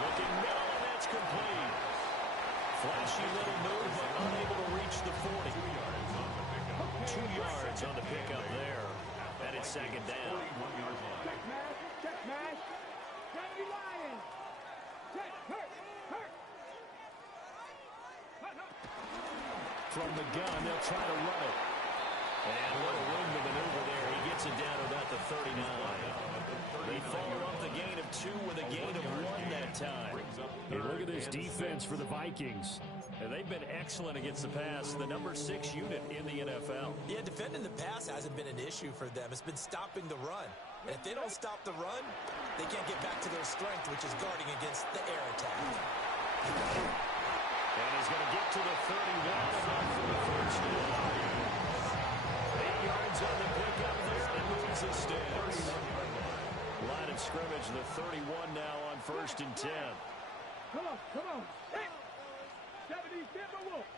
Looking middle, and that's complete. Flashy little move, but unable to reach the 40. 2 yards on the pickup there. And it's second down. Check smash. Check Lions. Check, hurt. from the gun. They'll try to run it. And a little room to maneuver there. He gets it down to about the 39. They follow up the gain of 2 with a gain of 1 that time. Hey, look at this defense for the Vikings. And they've been excellent against the pass, the number 6 unit in the NFL. Yeah, defending the pass hasn't been an issue for them. It's been stopping the run. And if they don't stop the run, they can't get back to their strength, which is guarding against the air attack. And he's going to get to the 31 and for the first down. 8 yards on the pickup there, and it moves the sticks. Line of scrimmage, the 31 now on 1st and 10. Come on. Hey. 70, get the wolf.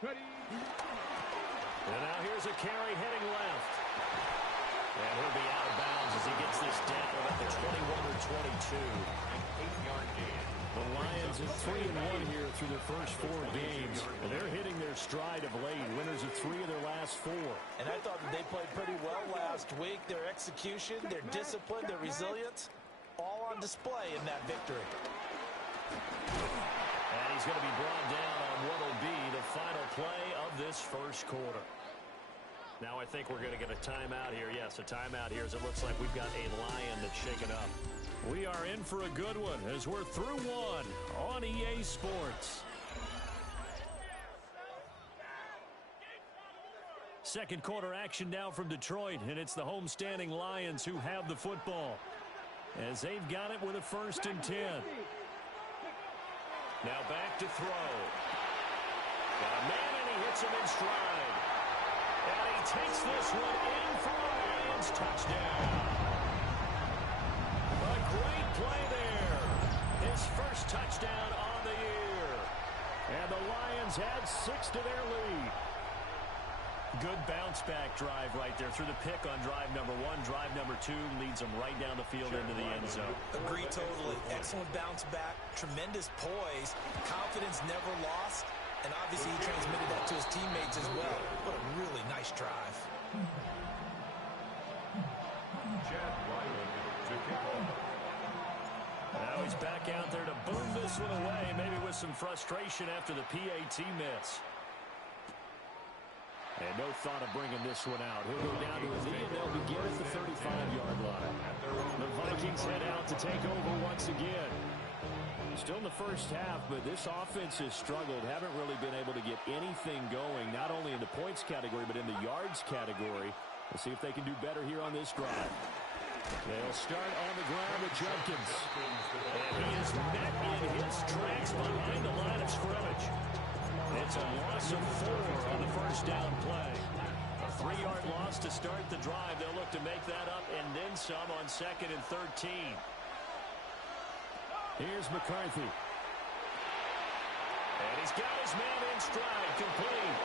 Ready. And now here's a carry heading left. And he'll be out of bounds as he gets this down at the 21 or 22. An 8-yard gain. The Lions are 3-1 here through their first 4 games. And they're hitting their stride of late. Winners of 3 of their last 4. And I thought that they played pretty well last week. Their execution, their discipline, their resilience, all on display in that victory. And he's going to be brought down on what will be the final play of this first quarter. Now I think we're going to get a timeout here. Yes, a timeout here as it looks like we've got a Lion that's shaken up. We are in for a good one as we're through 1 on EA Sports. Second quarter action now from Detroit, and it's the homestanding Lions who have the football as they've got it with a 1st and 10. Now back to throw. Got a man, and he hits him in stride. And he takes this one in for a Lions touchdown. A great play there. His first touchdown on the year. And the Lions add 6 to their lead. Good bounce-back drive right there through the pick on drive number 1. Drive number 2 leads them right down the field into the end zone. Agree totally. Excellent bounce back. Tremendous poise. Confidence never lost. And obviously he transmitted that to his teammates as well. What a really nice drive. Chad Ryland to kick off. Now he's back out there to boom this one away, maybe with some frustration after the PAT miss. And no thought of bringing this one out. He'll go down to his knee, and they'll begin at the 35-yard line. The Vikings head out to take over once again. Still in the first half, but this offense has struggled. Haven't really been able to get anything going, not only in the points category, but in the yards category. We'll see if they can do better here on this drive. They'll start on the ground with Judkins. And he is met in his tracks behind the line of scrimmage. It's a loss of 4 on the first down play. A 3-yard loss to start the drive. They'll look to make that up and then some on 2nd and 13. Here's McCarthy. And he's got his man in stride, complete.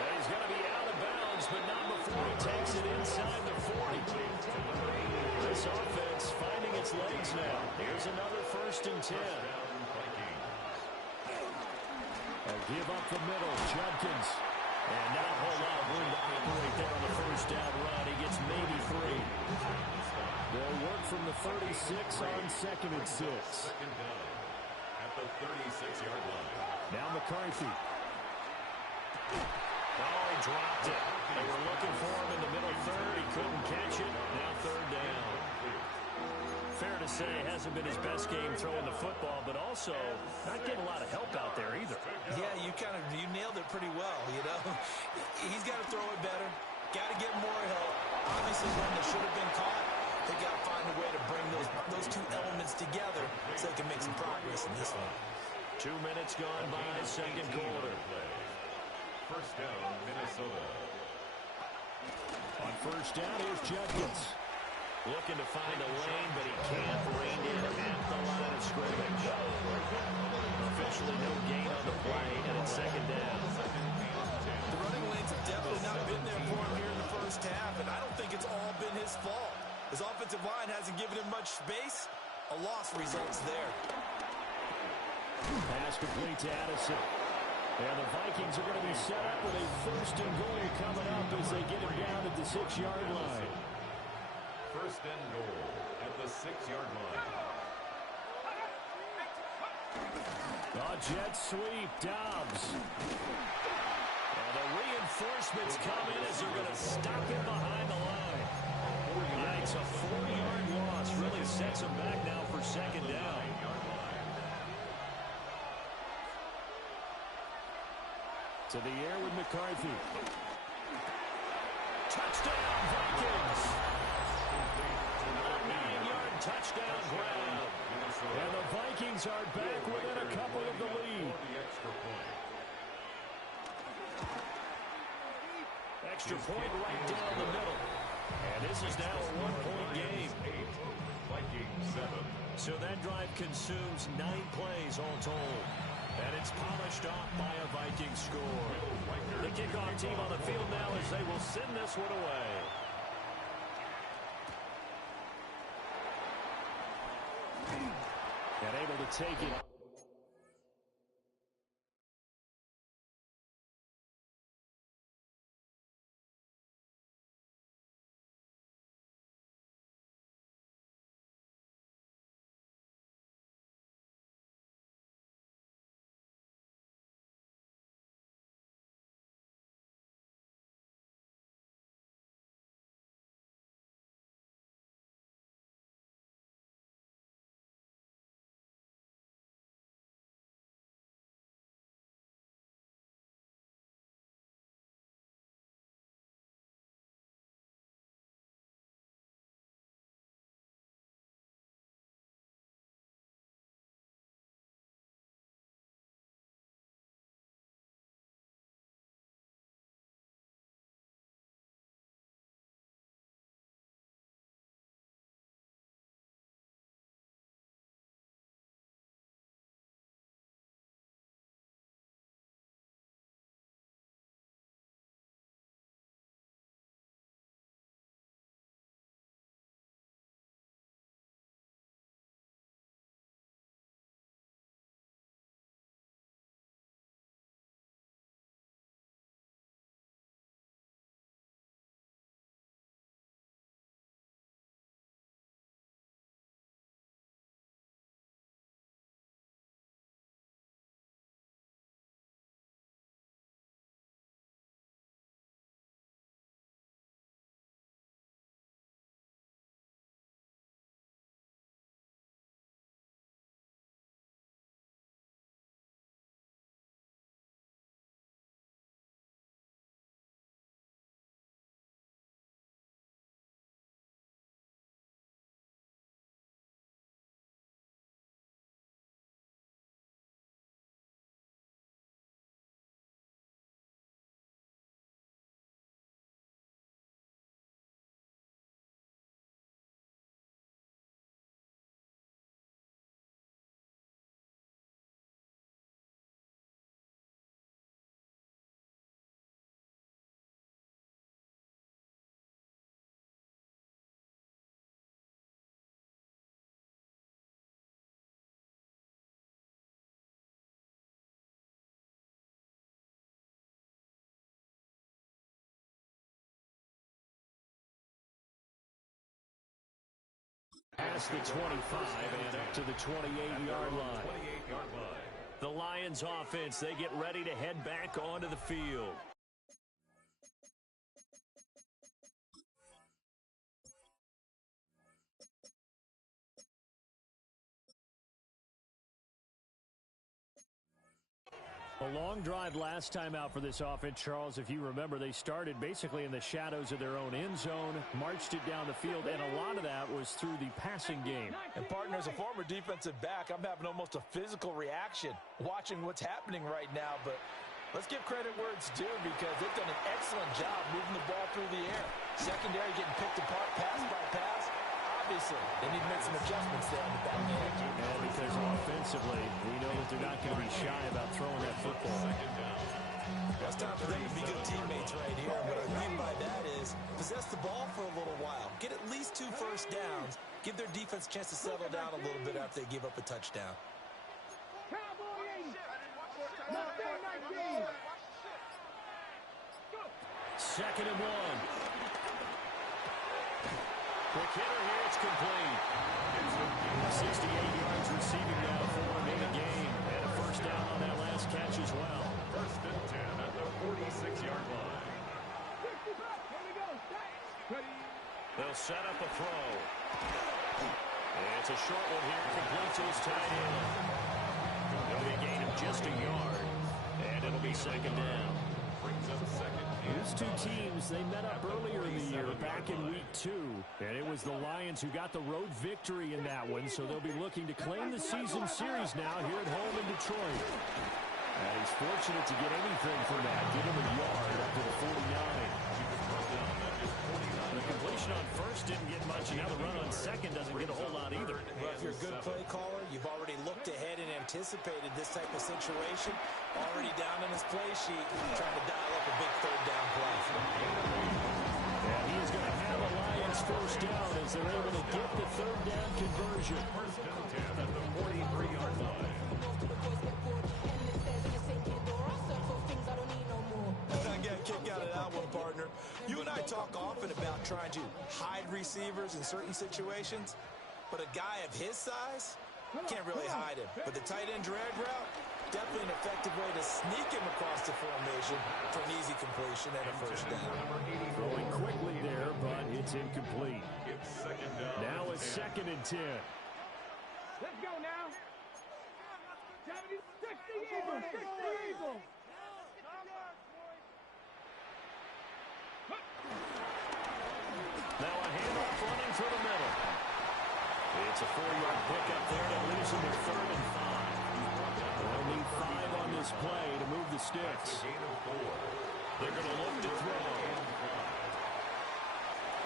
And he's going to be out of bounds, but not before he takes it inside the 40. This offense finding its legs now. Here's another 1st and 10. They'll give up the middle, Judkins. And not a whole lot of room to operate there on the first down run. He gets maybe 3. They'll work from the 36 on 2nd and 6. Second down at the 36-yard line. Now McCarthy. Oh, he dropped it. They were looking for him in the middle third. He couldn't catch it. Now 3rd down. Fair to say, hasn't been his best game throwing the football, but also not getting a lot of help out there either. Yeah, you nailed it pretty well, you know. He's got to throw it better. Got to get more help. Obviously, when they should have been caught, they got to find a way to bring those 2 elements together so they can make some progress in this one. 2 minutes gone by, second quarter. First down, Minnesota. On first down, here's Judkins. Looking to find a lane, but he can't. Reined in at the line of scrimmage. Officially no gain on the play, and it's 2nd down. The running lanes have definitely not been there for him here in the first half, and I don't think it's all been his fault. His offensive line hasn't given him much space. A loss results there. Pass complete to Addison. And the Vikings are going to be set up with a 1st and goal coming up as they get him down at the 6-yard line. 1st and goal at the 6-yard line. jet sweep. Dobbs. And the reinforcements come in as they're going to stop him behind the line. It's a 4-yard loss. Really sets him back now for second down. To the air with McCarthy. Touchdown, Vikings. A 9-yard touchdown grab. And the Vikings are back within a couple of the lead. Extra point right down the middle. And this is now a 1-point game. Vikings 7. So that drive consumes 9 plays all told. And it's polished off by a Viking score. The kickoff team on the field now as they will send this one away. And able to take it. Past the 25 and up to the 28-yard line. The Lions offense, they get ready to head back onto the field. A long drive last time out for this offense, Charles. If you remember, they started basically in the shadows of their own end zone, marched it down the field, and a lot of that was through the passing game. And, partner, as a former defensive back, I'm having almost a physical reaction watching what's happening right now. But let's give credit where it's due because they've done an excellent job moving the ball through the air. Secondary getting picked apart pass by pass. Obviously, they need to make some adjustments there on the back end. And because offensively, we know that they're not going to be shy about throwing that football. It's time for them to be good teammates right here. And what I mean by that is possess the ball for a little while. Get at least 2 first downs. Give their defense a chance to settle down a little bit after they give up a touchdown. Second and 1. Quick hitter here, it's complete. 68 yards receiving now for him in the game. And a first down set up a throw. It's a short one here, complete to his tight end. It'll be a gain of just a yard, and it'll be second down. These two teams, they met up earlier in the year, back in week 2, and it was the Lions who got the road victory in that one, so they'll be looking to claim the season series now here at home in Detroit. And he's fortunate to get anything from that. Give him a yard up to the 49. The completion on first didn't get much, and now the run on second doesn't get a whole lot either. Well, if you're a good play caller, you've already looked ahead and anticipated this type of situation. Already down in his play sheet, trying to dial up a big third down play. And he's going to have a Lions first down as they're able to get the third down conversion. First down 10 at the 43-yard line. I got a kick out of that one, partner. You and I talk often about trying to hide receivers in certain situations, but a guy of his size can't really hide him. But the tight end drag route, definitely an effective way to sneak him across the formation for an easy completion and a first down. Throwing quickly there, but it's incomplete. It's second down. Now it's 2nd and 10. Let's go now. 60 Eagles, 60 Eagles. Now a handoff running through the middle. It's a 4-yard pickup there to leaves them at 3rd and 5. They'll need 5 on this play to move the sticks. Gain of 4. They're going to look to throw.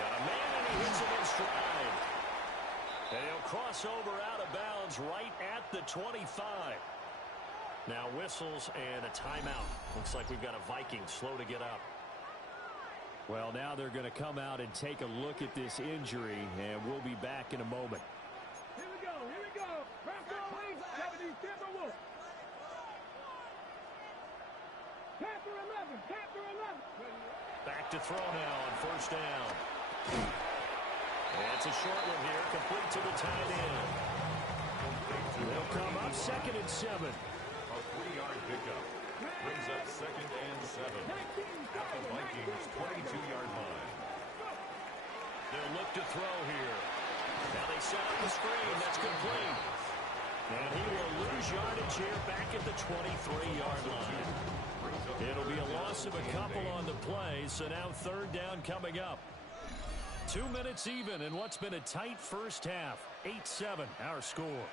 Got a man and he hits him in stride. And he'll cross over out of bounds right at the 25. Now whistles and a timeout. Looks like we've got a Viking slow to get up. Well, now they're going to come out and take a look at this injury, and we'll be back in a moment. Here we go, here we go. Press on wing, 70 Timberwolves. Panther 11, Panther 11. Back to throw now on first down. And it's a short one here, complete to the tight end. They'll come up 2nd and 7. A 3-yard pickup. Brings up 2nd and 7. At the Vikings' 22-yard line. They'll look to throw here. Now they set up the screen. That's complete. And he will lose yardage here back at the 23-yard line. It'll be a loss of a couple on the play, so now 3rd down coming up. 2 minutes even in what's been a tight first half. 8-7 our score.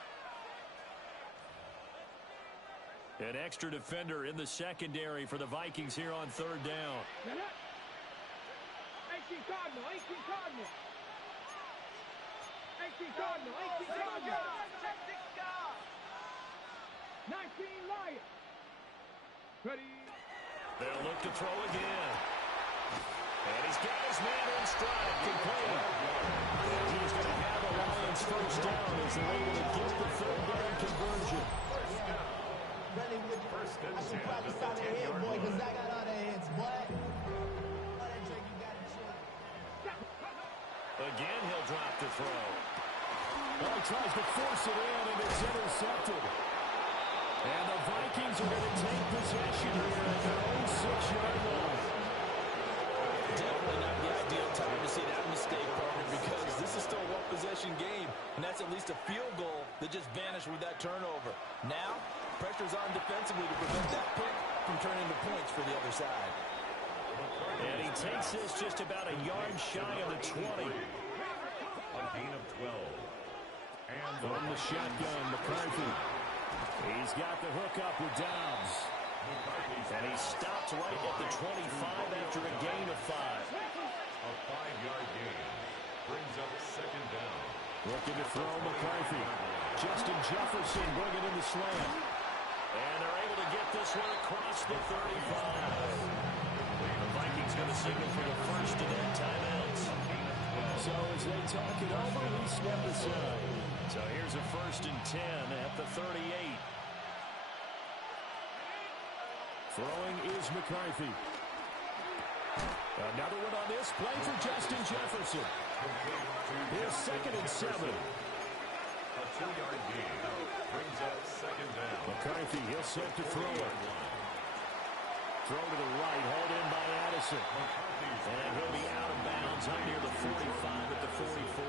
An extra defender in the secondary for the Vikings here on 3rd down. 18 Cardinal, 18 Cardinal. 18 Cardinal, 18 Cardinal. 19 Lion. Ready. They'll look to throw again. And he's got his man in stride, complete. And he's going to have a Lions first down as they're able to get the 3rd down conversion. First and 10 at the 10-yard line. Again, he'll drop the throw. Well, he tries to force it in, and it's intercepted. And the Vikings are going to take possession here at their own 6-yard line. Definitely not the ideal time to see that mistake, partner, because this is still a one-possession game, and that's at least a field goal that just vanished with that turnover. Now, pressure's on defensively to prevent that pick from turning into points for the other side. And he takes this just about a yard shy of the 20. A gain of 12. And From the shotgun, McCarthy. He's got the hook up with Dobbs. And he stopped right at the 25 after a gain of 5. a 5-yard gain. Brings up 2nd down. Looking to throw McCarthy. Justin Jefferson bringing in the slant. And they're able to get this one across the 35. The Vikings going to signal for the first of their timeouts. So as they talk it over, we step aside. So here's a 1st and 10 at the 38. Throwing is McCarthy. Another one on this play for Justin Jefferson. Here's 2nd and 7. A 2-yard gain. Brings up 2nd down. McCarthy, he'll set to throw it. Throw to the right, hauled in by Addison. And he'll be out of bounds up near the 45 at the 44.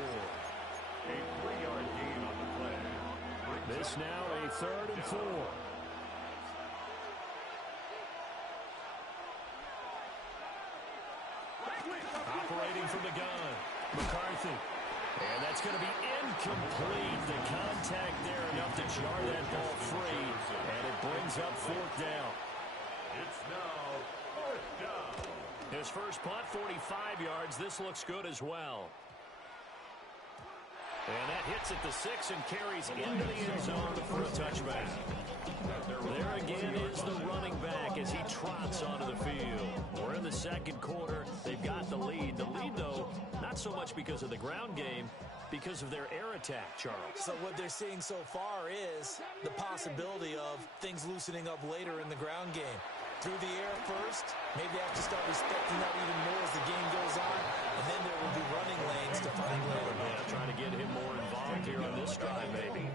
A 3-yard gain on the play. This now a 3rd and 4. Operating from the gun, McCarthy. And that's going to be incomplete. The contact there enough to jar that ball free. And it brings up 4th down. It's now 4th down. His first punt, 45 yards. This looks good as well. And that hits at the 6 and carries into the end zone for a touchback. There again is the running back as he trots onto the field. We're in the 2nd quarter. They've got the lead. The lead, though, not so much because of the ground game, because of their air attack, Charles. So what they're seeing so far is the possibility of things loosening up later in the ground game. Through the air first, maybe they have to start respecting that even more as the game goes on, and then there will be running lanes to find later. Yeah, trying to get him more involved here on this drive, maybe.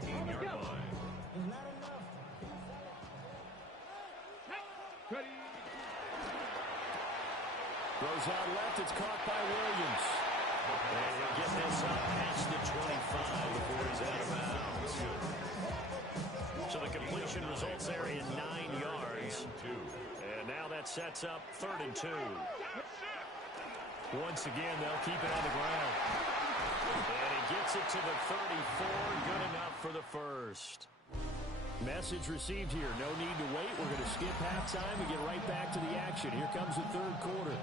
Throws out left, it's caught by Williams. And he'll get this up past the 25 before he's out of bounds. So the completion results there in 9 yards. And now that sets up 3rd and 2. Once again, they'll keep it on the ground. And he gets it to the 34. Good enough for the first. Message received here. No need to wait. We're going to skip halftime and get right back to the action. Here comes the 3rd quarter.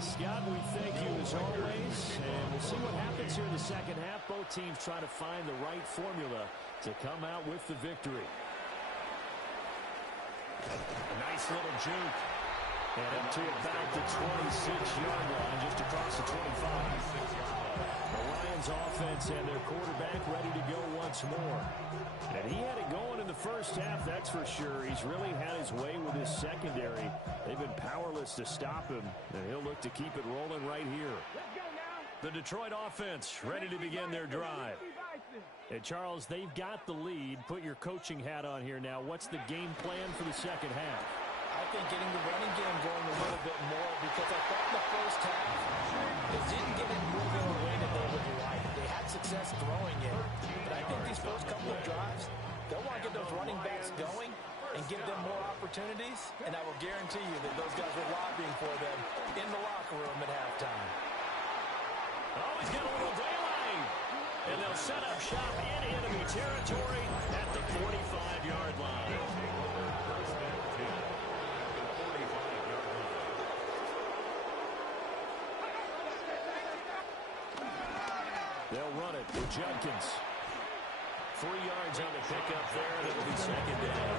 Scott, we thank you as always, and we'll see what happens here in the 2nd half. Both teams trying to find the right formula to come out with the victory. A nice little juke. And up to about the 26-yard line, just across the 25. The Lions offense and their quarterback ready to go once more. And he had it going in the first half, that's for sure. He's really had his way with his secondary. They've been powerless to stop him, and he'll look to keep it rolling right here. The Detroit offense ready to begin their drive. And Charles, they've got the lead. Put your coaching hat on here now. What's the game plan for the 2nd half? I think getting the running game going a little bit more, because I thought in the first half they didn't get it moving the way that they would like. They had success throwing it, but I think these first couple of drives, they'll want to get those running backs going and give them more opportunities, and I will guarantee you that those guys were lobbying for them in the locker room at halftime. Oh, he's got a little daylight. And they'll set up shop in enemy territory at the 45-yard line. They'll run it with Judkins. 3 yards on the pickup there, and it'll be 2nd down.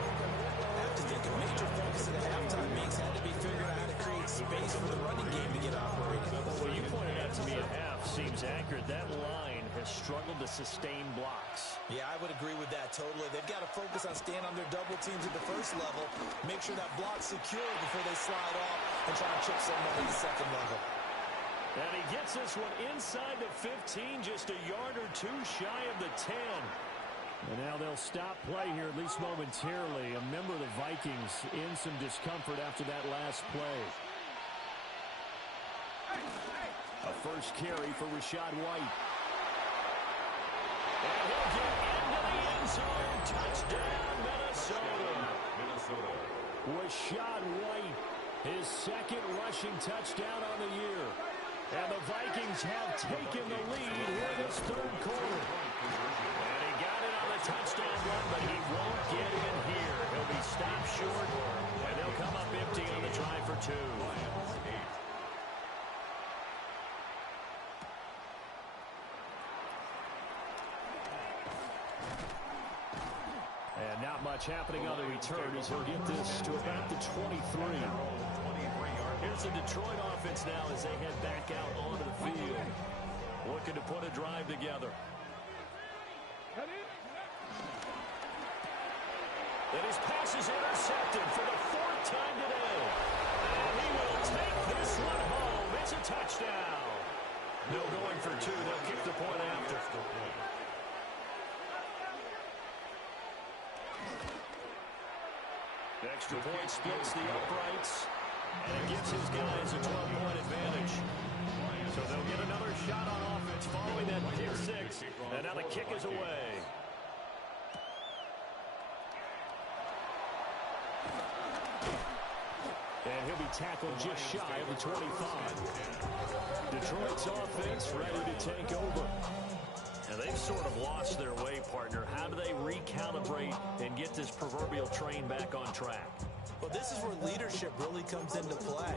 I have to think a major focus of the halftime meetings had to be figuring out how to create space for the running game to get operating. Well, you pointed out to me at half seems accurate. That line has struggled to sustain blocks. Yeah, I would agree with that totally. They've got to focus on staying on their double teams at the first level, make sure that block's secure before they slide off and try and chip someone at the 2nd level. And he gets this one inside the 15, just a yard or 2 shy of the 10. And now they'll stop play here, at least momentarily. A member of the Vikings in some discomfort after that last play. A first carry for Rachaad White. And he'll get into the end zone. Touchdown, Minnesota. Rachaad White, his 2nd rushing touchdown on the year. And the Vikings have taken the lead here in this 3rd quarter. And he got it on the touchdown run, but he won't get in here. He'll be stopped short, and they'll come up empty on the drive for 2. And not much happening on the return as he'll get this to about the 23. Here's the Detroit offense now as they head back out onto the field. Looking to put a drive together. And his pass is intercepted for the 4th time today. And he will take this one home. It's a touchdown. No going for 2. They'll kick the point after. Extra point splits the uprights. And it gives his guys a 12-point advantage. So they'll get another shot on offense following that pick six. And now the kick is away. And he'll be tackled just shy of the 25. Detroit's offense ready to take over. And they've sort of lost their way, partner. How do they recalibrate and get this proverbial train back on track? Well, this is where leadership really comes into play.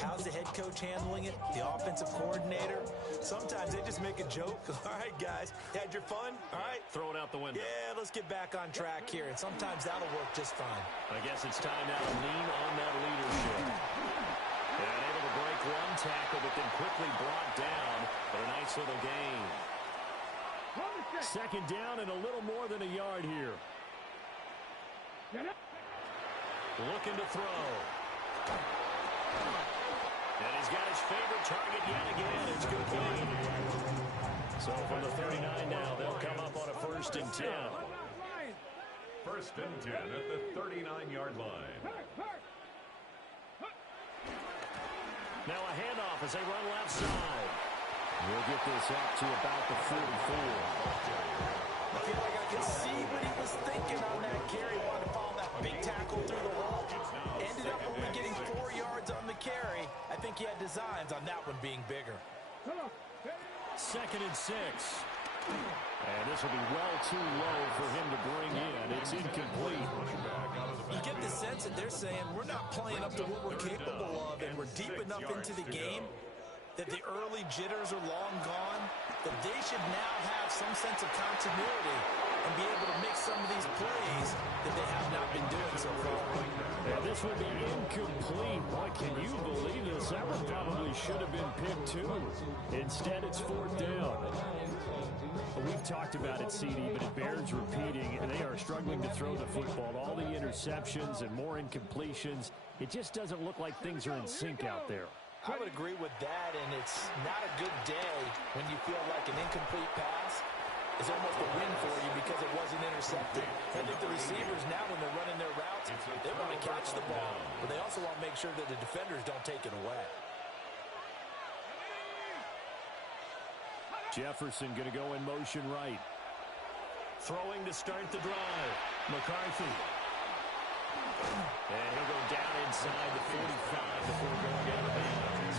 How's the head coach handling it? The offensive coordinator? Sometimes they just make a joke. All right, guys, you had your fun? All right. Throw it out the window. Yeah, let's get back on track here. And sometimes that'll work just fine. I guess it's time now to lean on that leadership. And able to break one tackle, but then quickly brought down. But a nice little gain. Second down and a little more than a yard here. Looking to throw. And he's got his favorite target yet again. It's complete. So from the 39 now, they'll come up on a 1st and 10. 1st and 10 at the 39-yard line. Now a handoff as they run left side. We'll get this up to about the 44. I feel like I can see what he was thinking on that carry. Wanted to follow that big tackle through the wall. Ended up only getting 4 yards on the carry. I think he had designs on that one being bigger. 2nd and 6. And this will be well too low for him to bring in. It's incomplete. You get the sense that they're saying we're not playing up to what we're capable of, and we're deep enough into the game that the early jitters are long gone, that they should now have some sense of continuity and be able to make some of these plays that they have not been doing so far. And this will be incomplete. Boy, can you believe this? That one probably should have been picked too. Instead, it's 4th down. We've talked about it, CD, but it bears repeating, and they are struggling to throw the football. All the interceptions and more incompletions. It just doesn't look like things are in sync out there. I would agree with that, and it's not a good day when you feel like an incomplete pass is almost a win for you because it wasn't intercepted. I think the receivers now, when they're running their routes, they want to catch the ball, but they also want to make sure that the defenders don't take it away. Jefferson going to go in motion right. Throwing to start the drive. McCarthy. And he'll go down inside the 45 before going out of bounds.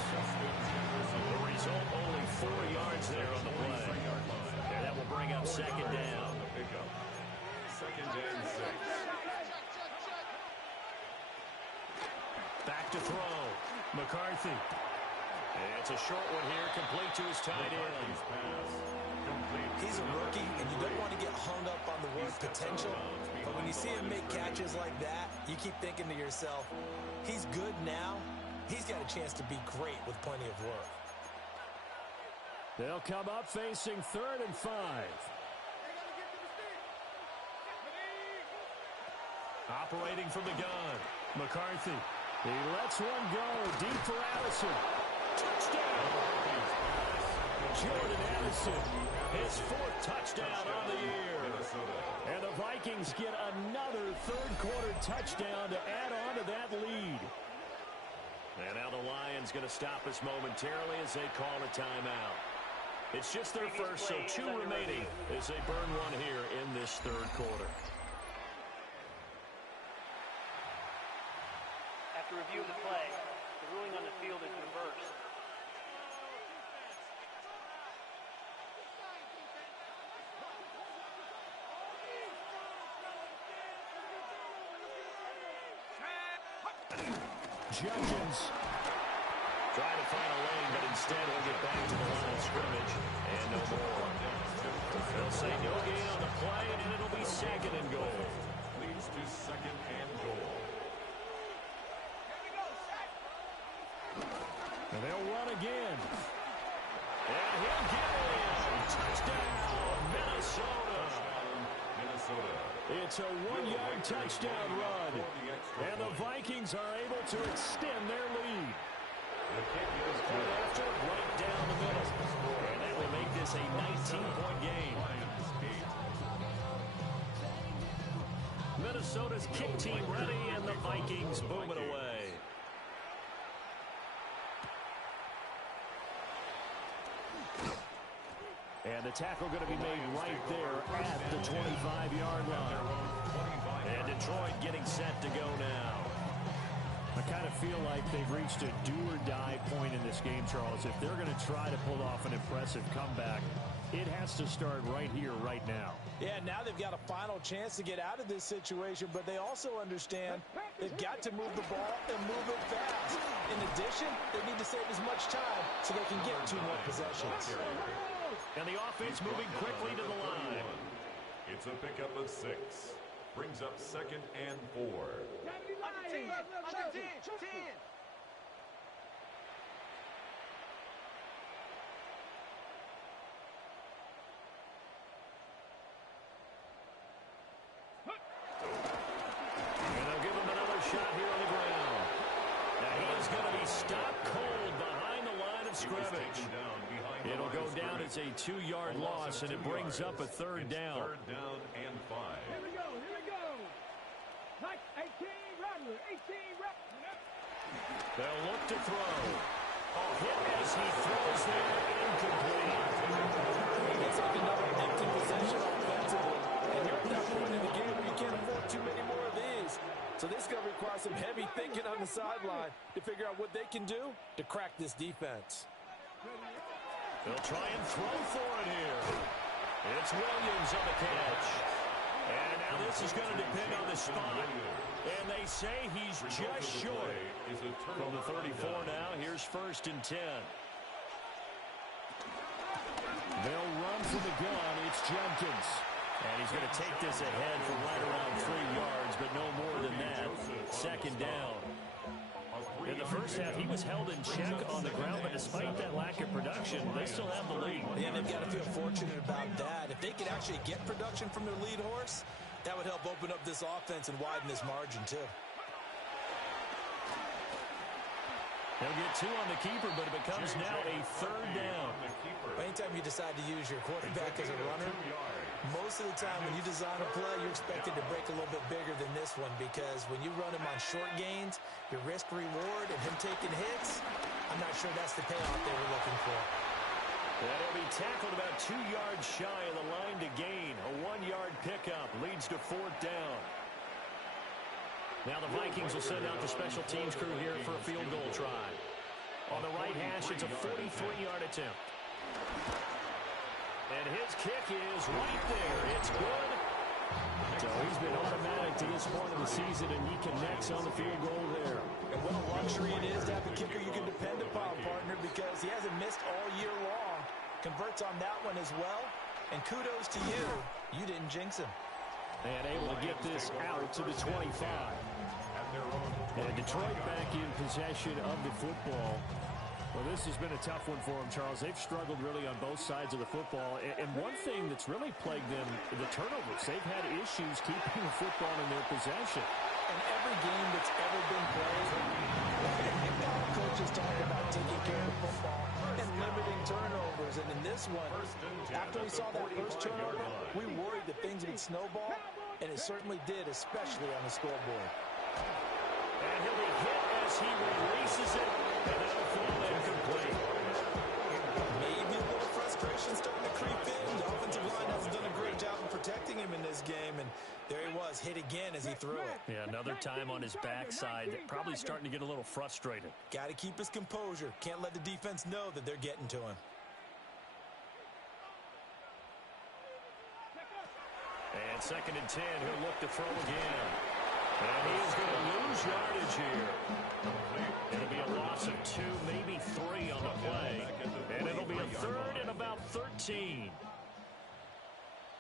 The result, only 4 yards there on the play. And that will bring up 2nd down. 2nd and 6. Back to throw. McCarthy. And it's a short one here, complete to his tight end. He's a rookie, and you don't want to get hung up on the word potential. But when you see him make catches like that, you keep thinking to yourself, he's good now. He's got a chance to be great with plenty of work. They'll come up facing 3rd and 5. Operating from the gun. McCarthy. He lets one go. Deep for Addison. Touchdown. Jordan Addison. His 4th touchdown on the year. And the Vikings get another 3rd quarter touchdown to add on to that lead. And now the Lions going to stop us momentarily as they call a timeout. It's just their first, so 2 remaining as they burn one here in this 3rd quarter. After review of the play, the ruling on the field is reversed. Judges trying to find a lane, but instead he'll get back to the line of scrimmage and no more. They'll say no gain on the play, and it'll be 2nd and goal. Leads to 2nd and goal. And they'll run again. And he'll get in. Touchdown, Minnesota. It's a 1-yard touchdown run. And the Vikings are able to extend their lead. After right down the middle. And that will make this a 19-point game. Minnesota's kick team ready, and the Vikings boom it away. tackle going to be made right there at the 25-yard line. And Detroit getting set to go now. I kind of feel like they've reached a do-or-die point in this game, Charles. If they're going to try to pull off an impressive comeback, it has to start right here, right now. Yeah, now they've got a final chance to get out of this situation, but they also understand they've got to move the ball and move it fast. In addition, they need to save as much time so they can get 2 more possessions. And the offense moving quickly to the line. It's a pickup of 6. Brings up 2nd and 4. Under 10. And they'll give him another shot here on the ground. Now he is going to be stopped cold behind the line of scrimmage. It'll go down as a 2-yard loss, and it brings up a 3rd down. 3rd down and 5. Here we go. Like 18 Rattler. They'll look to throw. Hit as he throws there, incomplete. It's like another empty possession offensively. And you're at that point in the game where you can't afford too many more of these. So this is going to require some heavy thinking on the sideline to figure out what they can do to crack this defense. They'll try and throw for it here. It's Williams on the catch. And now this is going to depend on the spot. And they say he's just short. From the 34 now, here's 1st and 10. They'll run for the gun. It's Jenkins. And he's going to take this ahead for right around 3 yards, but no more than that. 2nd down. In the first half, he was held in check on the ground, but despite that lack of production, they still have the lead. And they've got to feel fortunate about that. If they could actually get production from their lead horse, that would help open up this offense and widen this margin, too. They'll get 2 on the keeper, but it becomes now a 3rd down. Anytime you decide to use your quarterback as a runner, most of the time when you design a play, you're expected to break a little bit bigger than this one, because when you run him on short gains, your risk-reward and him taking hits, I'm not sure that's the payoff they were looking for. That'll be tackled about 2 yards shy of the line to gain. A 1-yard pickup leads to 4th down. Now the Vikings will send out the special teams crew here for a field goal try. On the right hash, it's a 43-yard attempt. And his kick is right there. It's good. So he's been automatic to this point of the season, and he connects on the field goal there. And what a luxury it is to have a kicker you can depend upon, partner, because he hasn't missed all year long. Converts on that one as well. And kudos to you. You didn't jinx him. And able to get this out to the 25. And Detroit back in possession of the football. Well, this has been a tough one for them, Charles. They've struggled really on both sides of the football. And one thing that's really plagued them, the turnovers. They've had issues keeping the football in their possession. In every game that's ever been played, coaches talk about taking care of the football and limiting turnovers. And in this one, after we saw that first turnover, we worried that things would snowball, and it certainly did, especially on the scoreboard. And he'll be hit as he releases it, and that'll fall incomplete. Maybe a little frustration starting to creep in. The offensive line hasn't done a great job of protecting him in this game, and there he was, hit again as he threw it. Yeah, another time on his backside, probably starting to get a little frustrated. Got to keep his composure. Can't let the defense know that they're getting to him. And 2nd and 10, he'll look to throw again. And he's going to lose yardage here. It'll be a loss of 2, maybe 3 on the play. And it'll be a 3rd and about 13.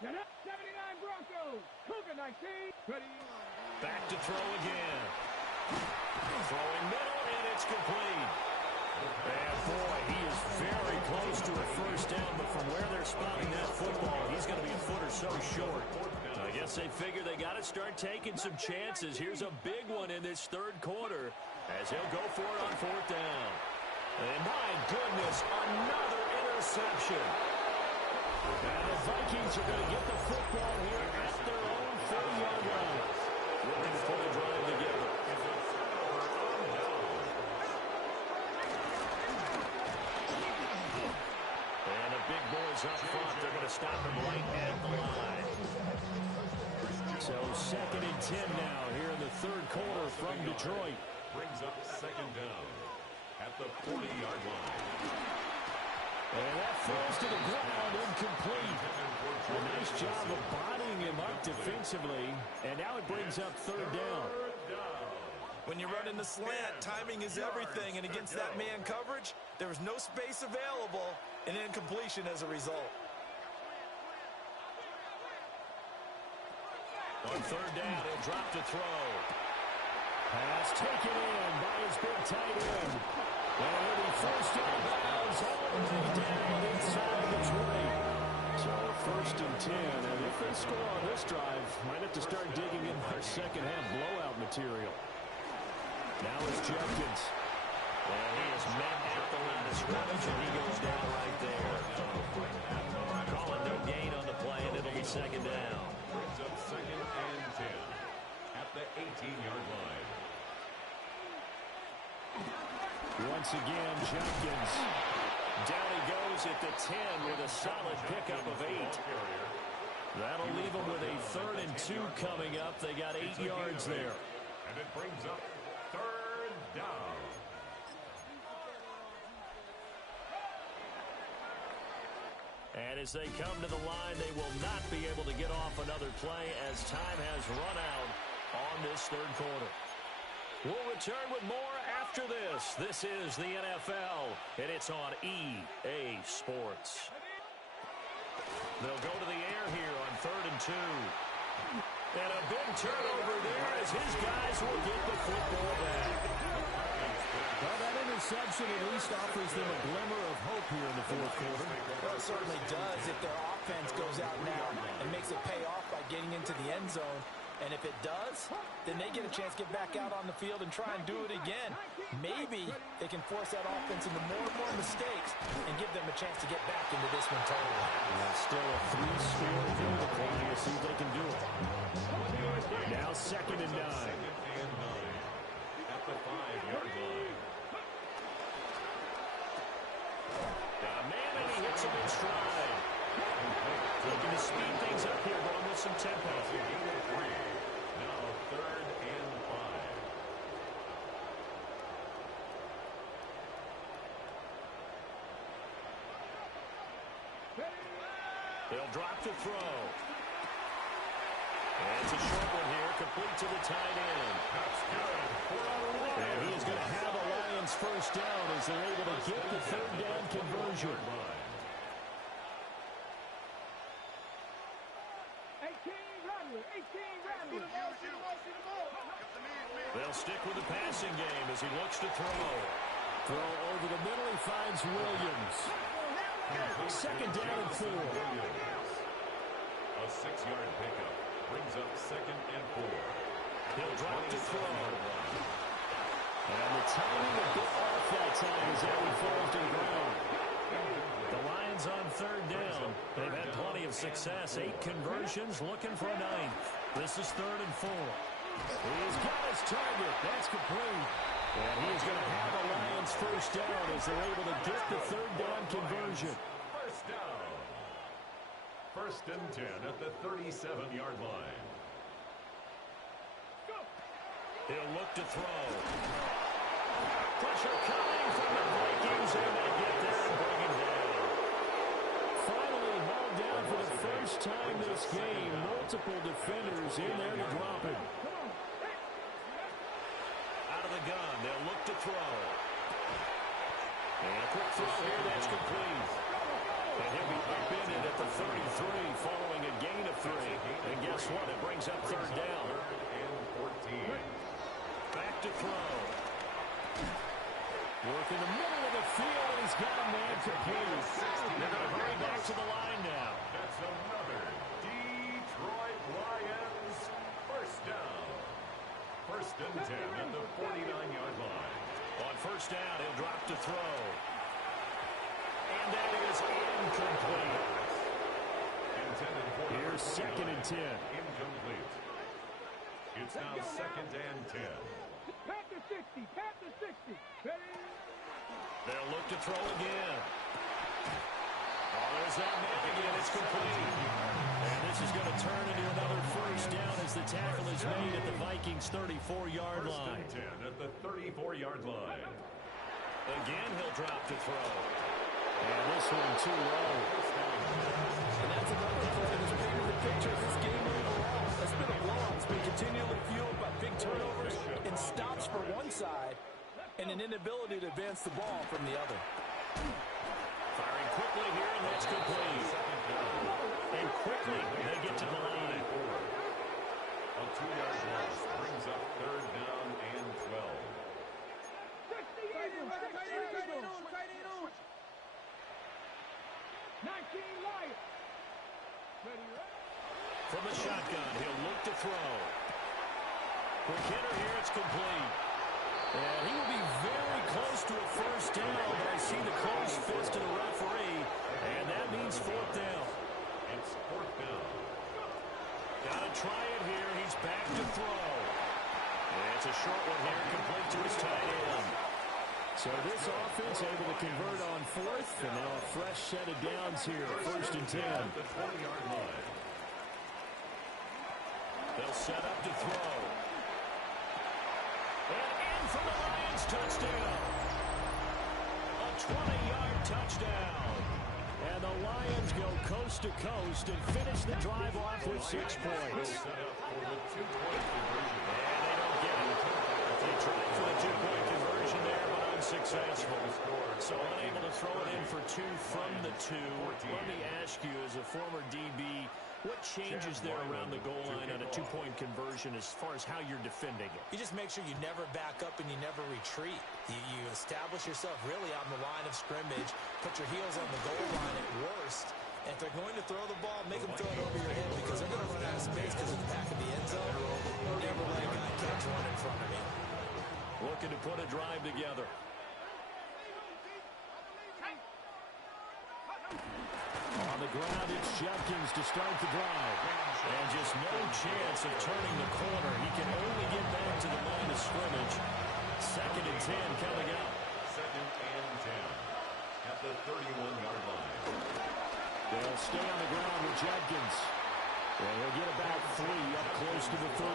79 Broncos. Cougar 19. Back to throw again. Throwing middle, and it's complete. And boy, he is very close to a 1st down, but from where they're spotting that football, he's going to be a foot or so short. I guess they figure they got to start taking some chances. Here's a big one in this 3rd quarter as he'll go for it on 4th down. And my goodness, another interception. And the Vikings are going to get the football here at their own 4-yard line. Looking to put a drive together. And the big boys up front, they're going to stop him right at the line. So 2nd and 10 now here in the third quarter from Detroit. Brings up 2nd down at the 40-yard line. And that falls to the ground, incomplete. A nice job of bodying him up defensively, and now it brings up 3rd down. When you run in the slant, timing is everything, and against that man coverage, there was no space available, and incompletion as a result. On 3rd down, he'll drop to throw. Pass taken in by his big tight end. And he'll be forced out of bounds all the way down inside the 20. So 1st and 10, and if they score on this drive, might have to start digging in their second-half blowout material. Now is Judkins. And he is met at the line of scrimmage, and he goes down right there. Calling no gain on the play, and it'll be 2nd down. Brings up 2nd and 10 at the 18-yard line. Once again, Judkins. Down he goes at the 10 with a solid pickup of 8. That'll leave him with a 3rd and 2 coming up. They got 8 yards there. And it brings up 3rd down. And as they come to the line, they will not be able to get off another play as time has run out on this third quarter. We'll return with more after this. This is the NFL, and it's on EA Sports. They'll go to the air here on 3rd and 2. And a big turnover there as his guys will get the football back. Well, that interception at least offers them a glimmer of hope here in the fourth quarter. Well, it certainly does if their offense goes out now and makes it pay off by getting into the end zone. And if it does, then they get a chance to get back out on the field and try and do it again. Maybe they can force that offense into more and more mistakes and give them a chance to get back into this one totally. Still a 3-score field to play to see if they can do it. Now 2nd and 9. At the 5-yard line. Got a man, and he hits him in stride. Looking to speed things up here, going with some tempo. Now 3rd and 5. They'll drop to throw. And it's a short one here, complete to the tight end. That's good for a run. And he is going to have a Lions first down as they're able to get the 3rd down conversion. 18 Rattler. They'll stick with the passing game as he looks to throw. Throw over the middle, he finds Williams. 2nd down and 4. A 6-yard pickup brings up 2nd and 4. He'll drop to throw. And the timing a bit off that time as that one falls to the ground. The Lions on 3rd down. They've had plenty of success. 8 conversions, looking for a 9th. This is 3rd and 4. He's got his target. That's complete. And he is going to have the Lions first down as they're able to get the 3rd down conversion. First down. 1st and 10 at the 37-yard line. He'll look to throw. Pressure coming from the Vikings, and they get there and bring him down. Finally hauled down for the first time this game. Multiple defenders in there to drop him. Out of the gun, they'll look to throw. And a quick throw here, that's complete. And he'll be upended at the 33 following a gain of 3. And guess what? It brings up 3rd down. 3rd and 14. Back to throw. Work in the middle of the field, and he's got a man complete. They're going to hurry back to the line now. That's another Detroit Lions first down. 1st and 10 at the 49-yard line. On 1st down, he'll drop to throw. And that is incomplete. Intended for here's 2nd and 10. Incomplete. It's now 2nd and 10. Panther 60. Panther 60. Ready? They'll look to throw again. Oh, there's that man again. It's complete. And this is going to turn into another first down as the tackle is made at the Vikings' 34-yard line. First and 10 at the 34-yard line. Again, he'll drop to throw. And this one too low. And that's another play that's painted the picture of this game overall. It's been a blowout. It's been continually fueled by big turnovers and stops for one side and an inability to advance the ball from the other. Firing quickly here, and that's complete. And quickly, they get to the line. A 2-yard loss brings up third down and 12. From the shotgun, he'll look to throw. Quick hitter here, it's complete. And he will be very close to a first down, but I see the closed fist of the referee, and that means fourth down. It's fourth down. Gotta try it here. He's back to throw. And it's a short one here, complete to his tight end. So this offense able to convert on fourth, and now a fresh set of downs here, first and 10. At the 20-yard line. They'll set up to throw. And in for the Lions, touchdown. A 20-yard touchdown. And the Lions go coast to coast and finish the drive off with 6 points. Set up for the 2-point conversion. And they don't get it. They tried for the 2-point conversion there, but unsuccessful. So unable to throw it in for 2 from the 2. Let me ask you, as a former DB, what changes there around the goal line on a 2-point conversion as far as how you're defending it? You just make sure you never back up and you never retreat. You establish yourself really on the line of scrimmage, put your heels on the goal line at worst. And if they're going to throw the ball, make them throw it over your head because they're going to run out of space because of the back of the end zone. Never let a guy catch one in front of you. Looking to put a drive together. On the ground, it's Judkins to start the drive. And just no chance of turning the corner. He can only get back to the line of scrimmage. Second and 10 coming up. Second and 10 at the 31-yard line. They'll stay on the ground with Judkins. And he'll get about 3 up close to the 35.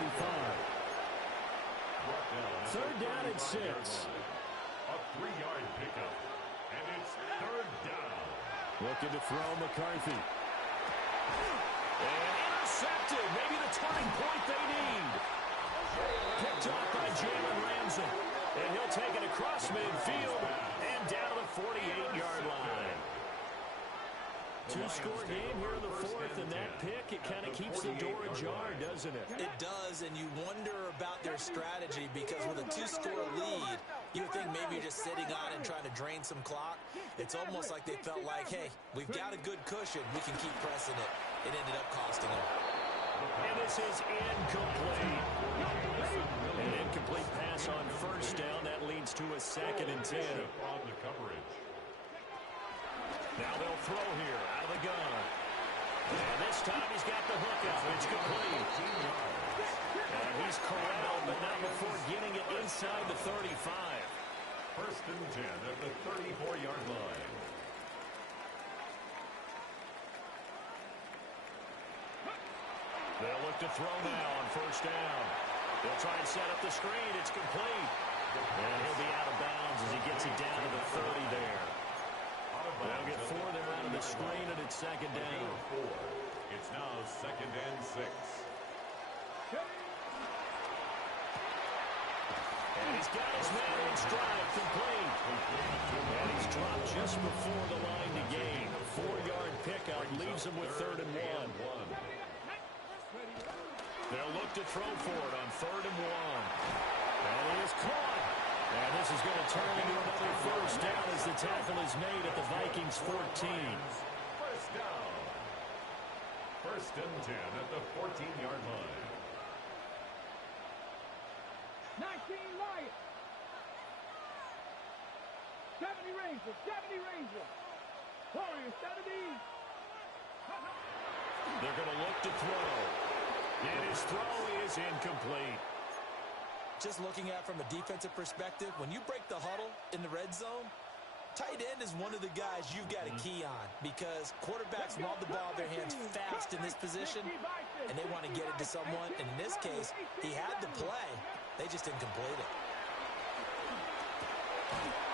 Third down and 6. A 3-yard pickup. And it's third down. Looking to throw McCarthy. And intercepted. Maybe the turning point they need. Picked off by Jalen Ramsey. And he'll take it across midfield and down to the 48-yard line. 2-score game here in the fourth, and that pick, it kind of keeps the door ajar, doesn't it? It does, and you wonder about their strategy because with a 2-score lead, you would think maybe you're just sitting on and trying to drain some clock. It's almost like they felt like, hey, we've got a good cushion. We can keep pressing it. It ended up costing them. And this is incomplete. An incomplete pass on first down. That leads to a second and 10. On the coverage. Now they'll throw here out of the gun. And this time he's got the hook out. It's complete. And he's corralled, but not before getting it inside the 35. First and 10 at the 34-yard line. They'll look to throw now on first down. They'll try and set up the screen. It's complete. And he'll be out of bounds as he gets it down to the 30 there. They'll get 4 there out of the screen, and it's second down. It's now second and 6. And he's got his man in stride, complete. And he's dropped just before the line to gain. A 4-yard pickup leaves him with 3rd and 1. They'll look to throw for it on 3rd and 1. And he is caught. And this is going to turn into another first down as the tackle is made at the Vikings 14. First down. First and 10 at the 14-yard line. 19 Lions. 70 Rangers. 70 Rangers. Warriors 70. They're going to look to throw. And his throw is incomplete. Just looking at it from a defensive perspective, when you break the huddle in the red zone, Tight end is one of the guys you've got to key on because quarterbacks want the ball in their hands fast in this position, and they want to get it to someone. And in this case, he had the play. They just didn't complete it.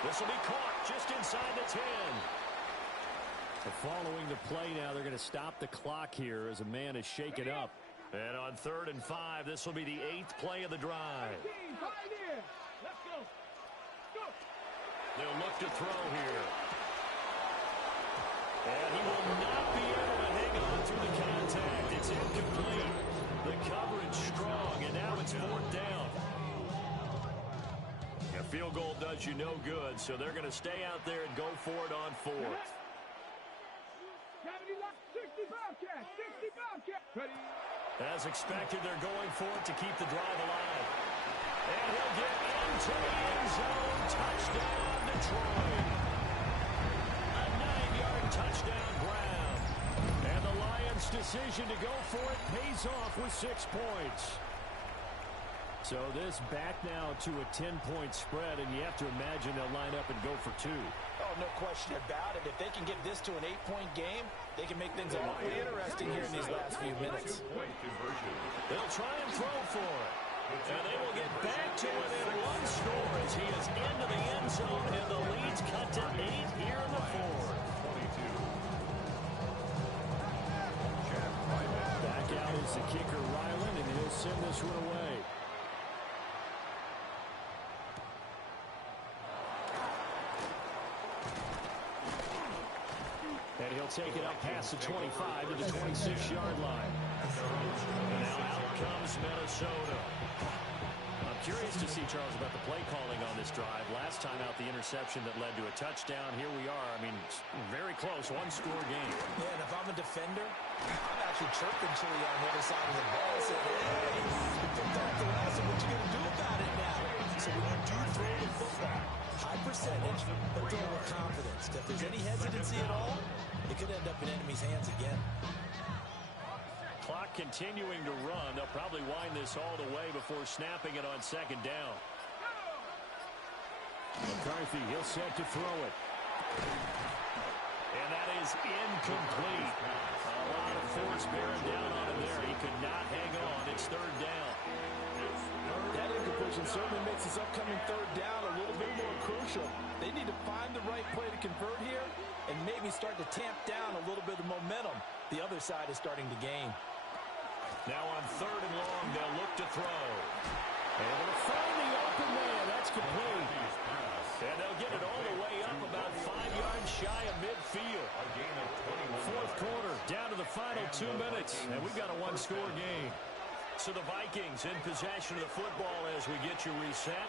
This will be caught just inside the 10. So following the play now, they're going to stop the clock here as a man is shaken up. And on 3rd and 5, this will be the 8th play of the drive. They'll look to throw here. And he will not be able to hang on through the contact. It's incomplete. The coverage strong, and now it's 4th down. A field goal does you no good, so they're going to stay out there and go for it on 4th. 60 As expected, they're going for it to keep the drive alive. And he'll get into the end zone. Touchdown, Detroit. A 9-yard touchdown grab. And the Lions' decision to go for it pays off with 6 points. So this back now to a 10-point spread, and you have to imagine they'll line up and go for 2. Oh, no question about it. If they can get this to an 8-point game, they can make things awfully interesting here in these last few minutes. They'll try and throw for it. And they will get back to within 1 score as he is into the end zone, and the lead's cut to 8 here in the 4th. Back out is the kicker, Ryland, and he'll send this one away. And he'll take it up past the 25 to the 26-yard line. And now out comes Minnesota. I'm curious to see, Charles, about the play calling on this drive. Last time out, the interception that led to a touchdown. Here we are. I mean, very close, 1-score game. Yeah, and if I'm a defender, I'm actually chirping Chili on the other side of the ball. Saying, hey, you picked off the last one. What you going to do about it now? So when you do throw the football, high percentage, but throw with confidence. If there's any hesitancy at all, it could end up in enemy's hands again. Clock continuing to run. They'll probably wind this all the way before snapping it on 2nd down. McCarthy, he'll set to throw it. And that is incomplete. A lot of force bearing down on him there. He could not hang on. It's 3rd down. That incompletion certainly makes this upcoming 3rd down a little bit more crucial. They need to find the right play to convert here and maybe start to tamp down a little bit of momentum the other side is starting to gain. Now on 3rd and long, they'll look to throw. Able to find the open man. That's complete. And they'll get it all the way up about 5 yards shy of midfield. 4th quarter, down to the final 2 minutes. And we've got a 1-score game. So the Vikings in possession of the football as we get you reset.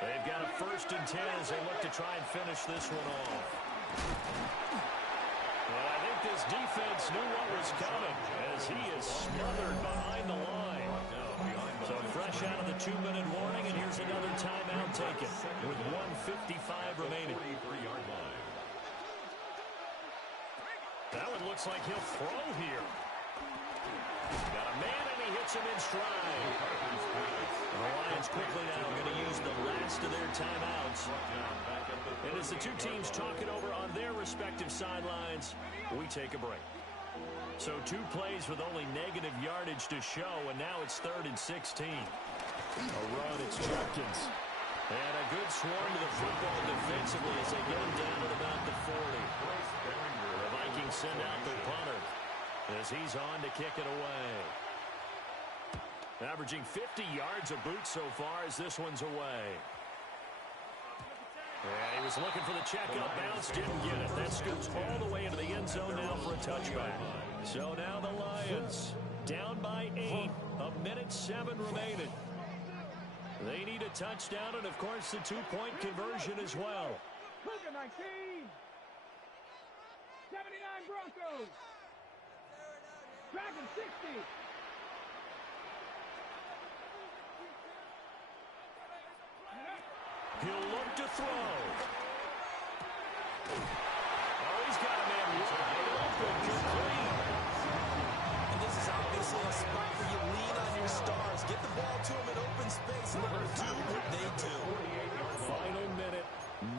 They've got a 1st and 10 as they look to try and finish this one off. Well, I think this defense knew what was coming as he is smothered behind the line. So fresh out of the 2-minute warning, and here's another timeout taken with 1:55 remaining. That one looks like he'll throw here. Got a man, and he hits him in stride. And the Lions quickly now going to use the last of their timeouts. And as the 2 teams talk it over on their respective sidelines, we take a break. So 2 plays with only negative yardage to show, and now it's 3rd and 16. A run, it's Judkins. And a good swarm to the football defensively as they get him down at about the 40. The Vikings send out their punter as he's on to kick it away. Averaging 50 yards a boot so far as this one's away. And he was looking for the checkup bounce, didn't get it. That scoots all the way into the end zone now for a touchback. So now the Lions down by 8, 1:07 remaining. They need a touchdown and, of course, the 2-point conversion as well. Look at 19. 79 Broncos. Dragon 60. He'll look to throw. Oh, he's got a man wide open, complete. And this is obviously a spot where you lean on your stars. Get the ball to them in open space and let them do what they do. Final minute.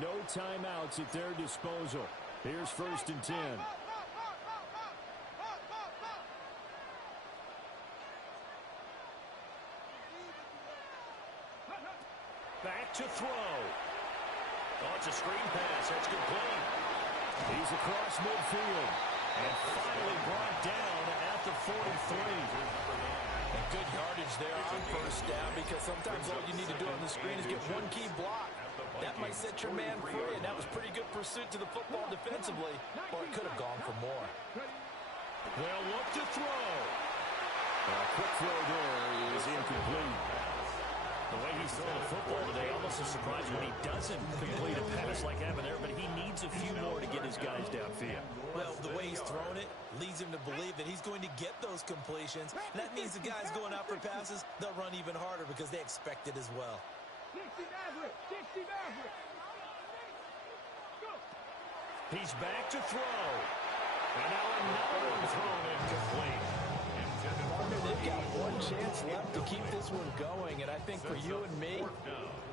No timeouts points at their disposal. Here's 1st and 10. Back to throw. Oh, it's a screen pass. That's complete. He's across midfield. And finally brought down at the 43. And good yardage there on 1st down, because sometimes all you need to do on the screen is get one key block. That might set your man free, and that was pretty good pursuit to the football defensively, or it could have gone for more. They'll look to throw. A quick throw there is incomplete. The way he's throwing the football today, almost a surprise when he doesn't complete a pass like having there, but he needs a few more to get his guys downfield. Well, the way he's thrown it leads him to believe that he's going to get those completions. And that means the guys going out for passes, they'll run even harder because they expect it as well. 60 Maverick! 60 Maverick! Go! He's back to throw. And now another one thrown incomplete. They've got one chance left to keep this one going, and I think for you and me,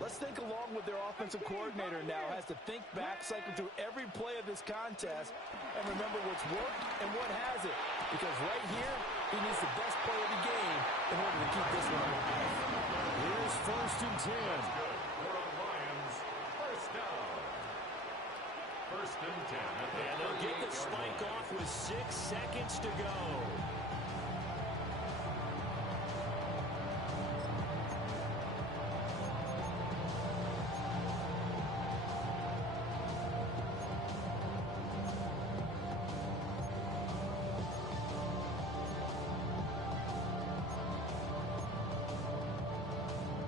let's think along with their offensive coordinator now. Has to think back, cycle through every play of this contest, and remember what's worked and what hasn't. Because right here, he needs the best play of the game in order to keep this one alive. Here's 1st and 10. Lions, 1st down. 1st and 10. And they'll get the spike off with 6 seconds to go.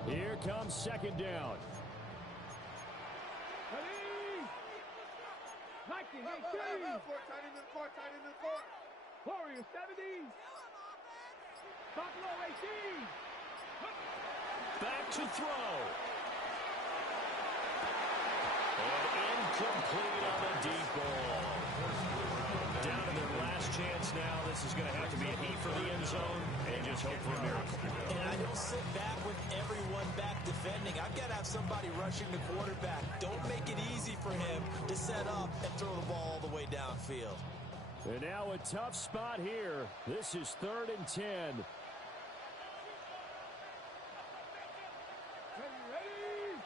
Here comes 2nd down. Ready! Lightning 18! Warrior 70! Buffalo 18! Back to throw. And incomplete on the deep ball. Down to their last chance now. This is going to have to be a heat for the end zone and just hope for a miracle. And I don't sit back with everyone back defending. I've got to have somebody rushing the quarterback. Don't make it easy for him to set up and throw the ball all the way downfield. And now a tough spot here. This is 3rd and 10. Ready!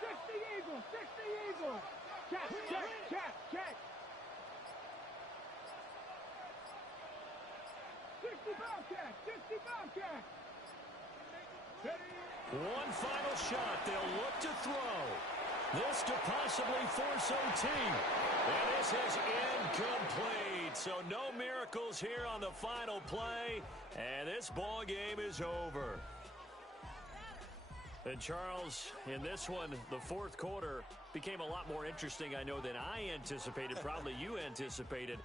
60 Eagles! 60 Eagles! Catch! Catch! Catch! Catch! 60 Bobcat! 60 Bobcat! One final shot. They'll look to throw. This to possibly force OT. And this is incomplete. So no miracles here on the final play. And this ball game is over. And Charles, in this one, the 4th quarter became a lot more interesting, I know, than I anticipated. Probably you anticipated.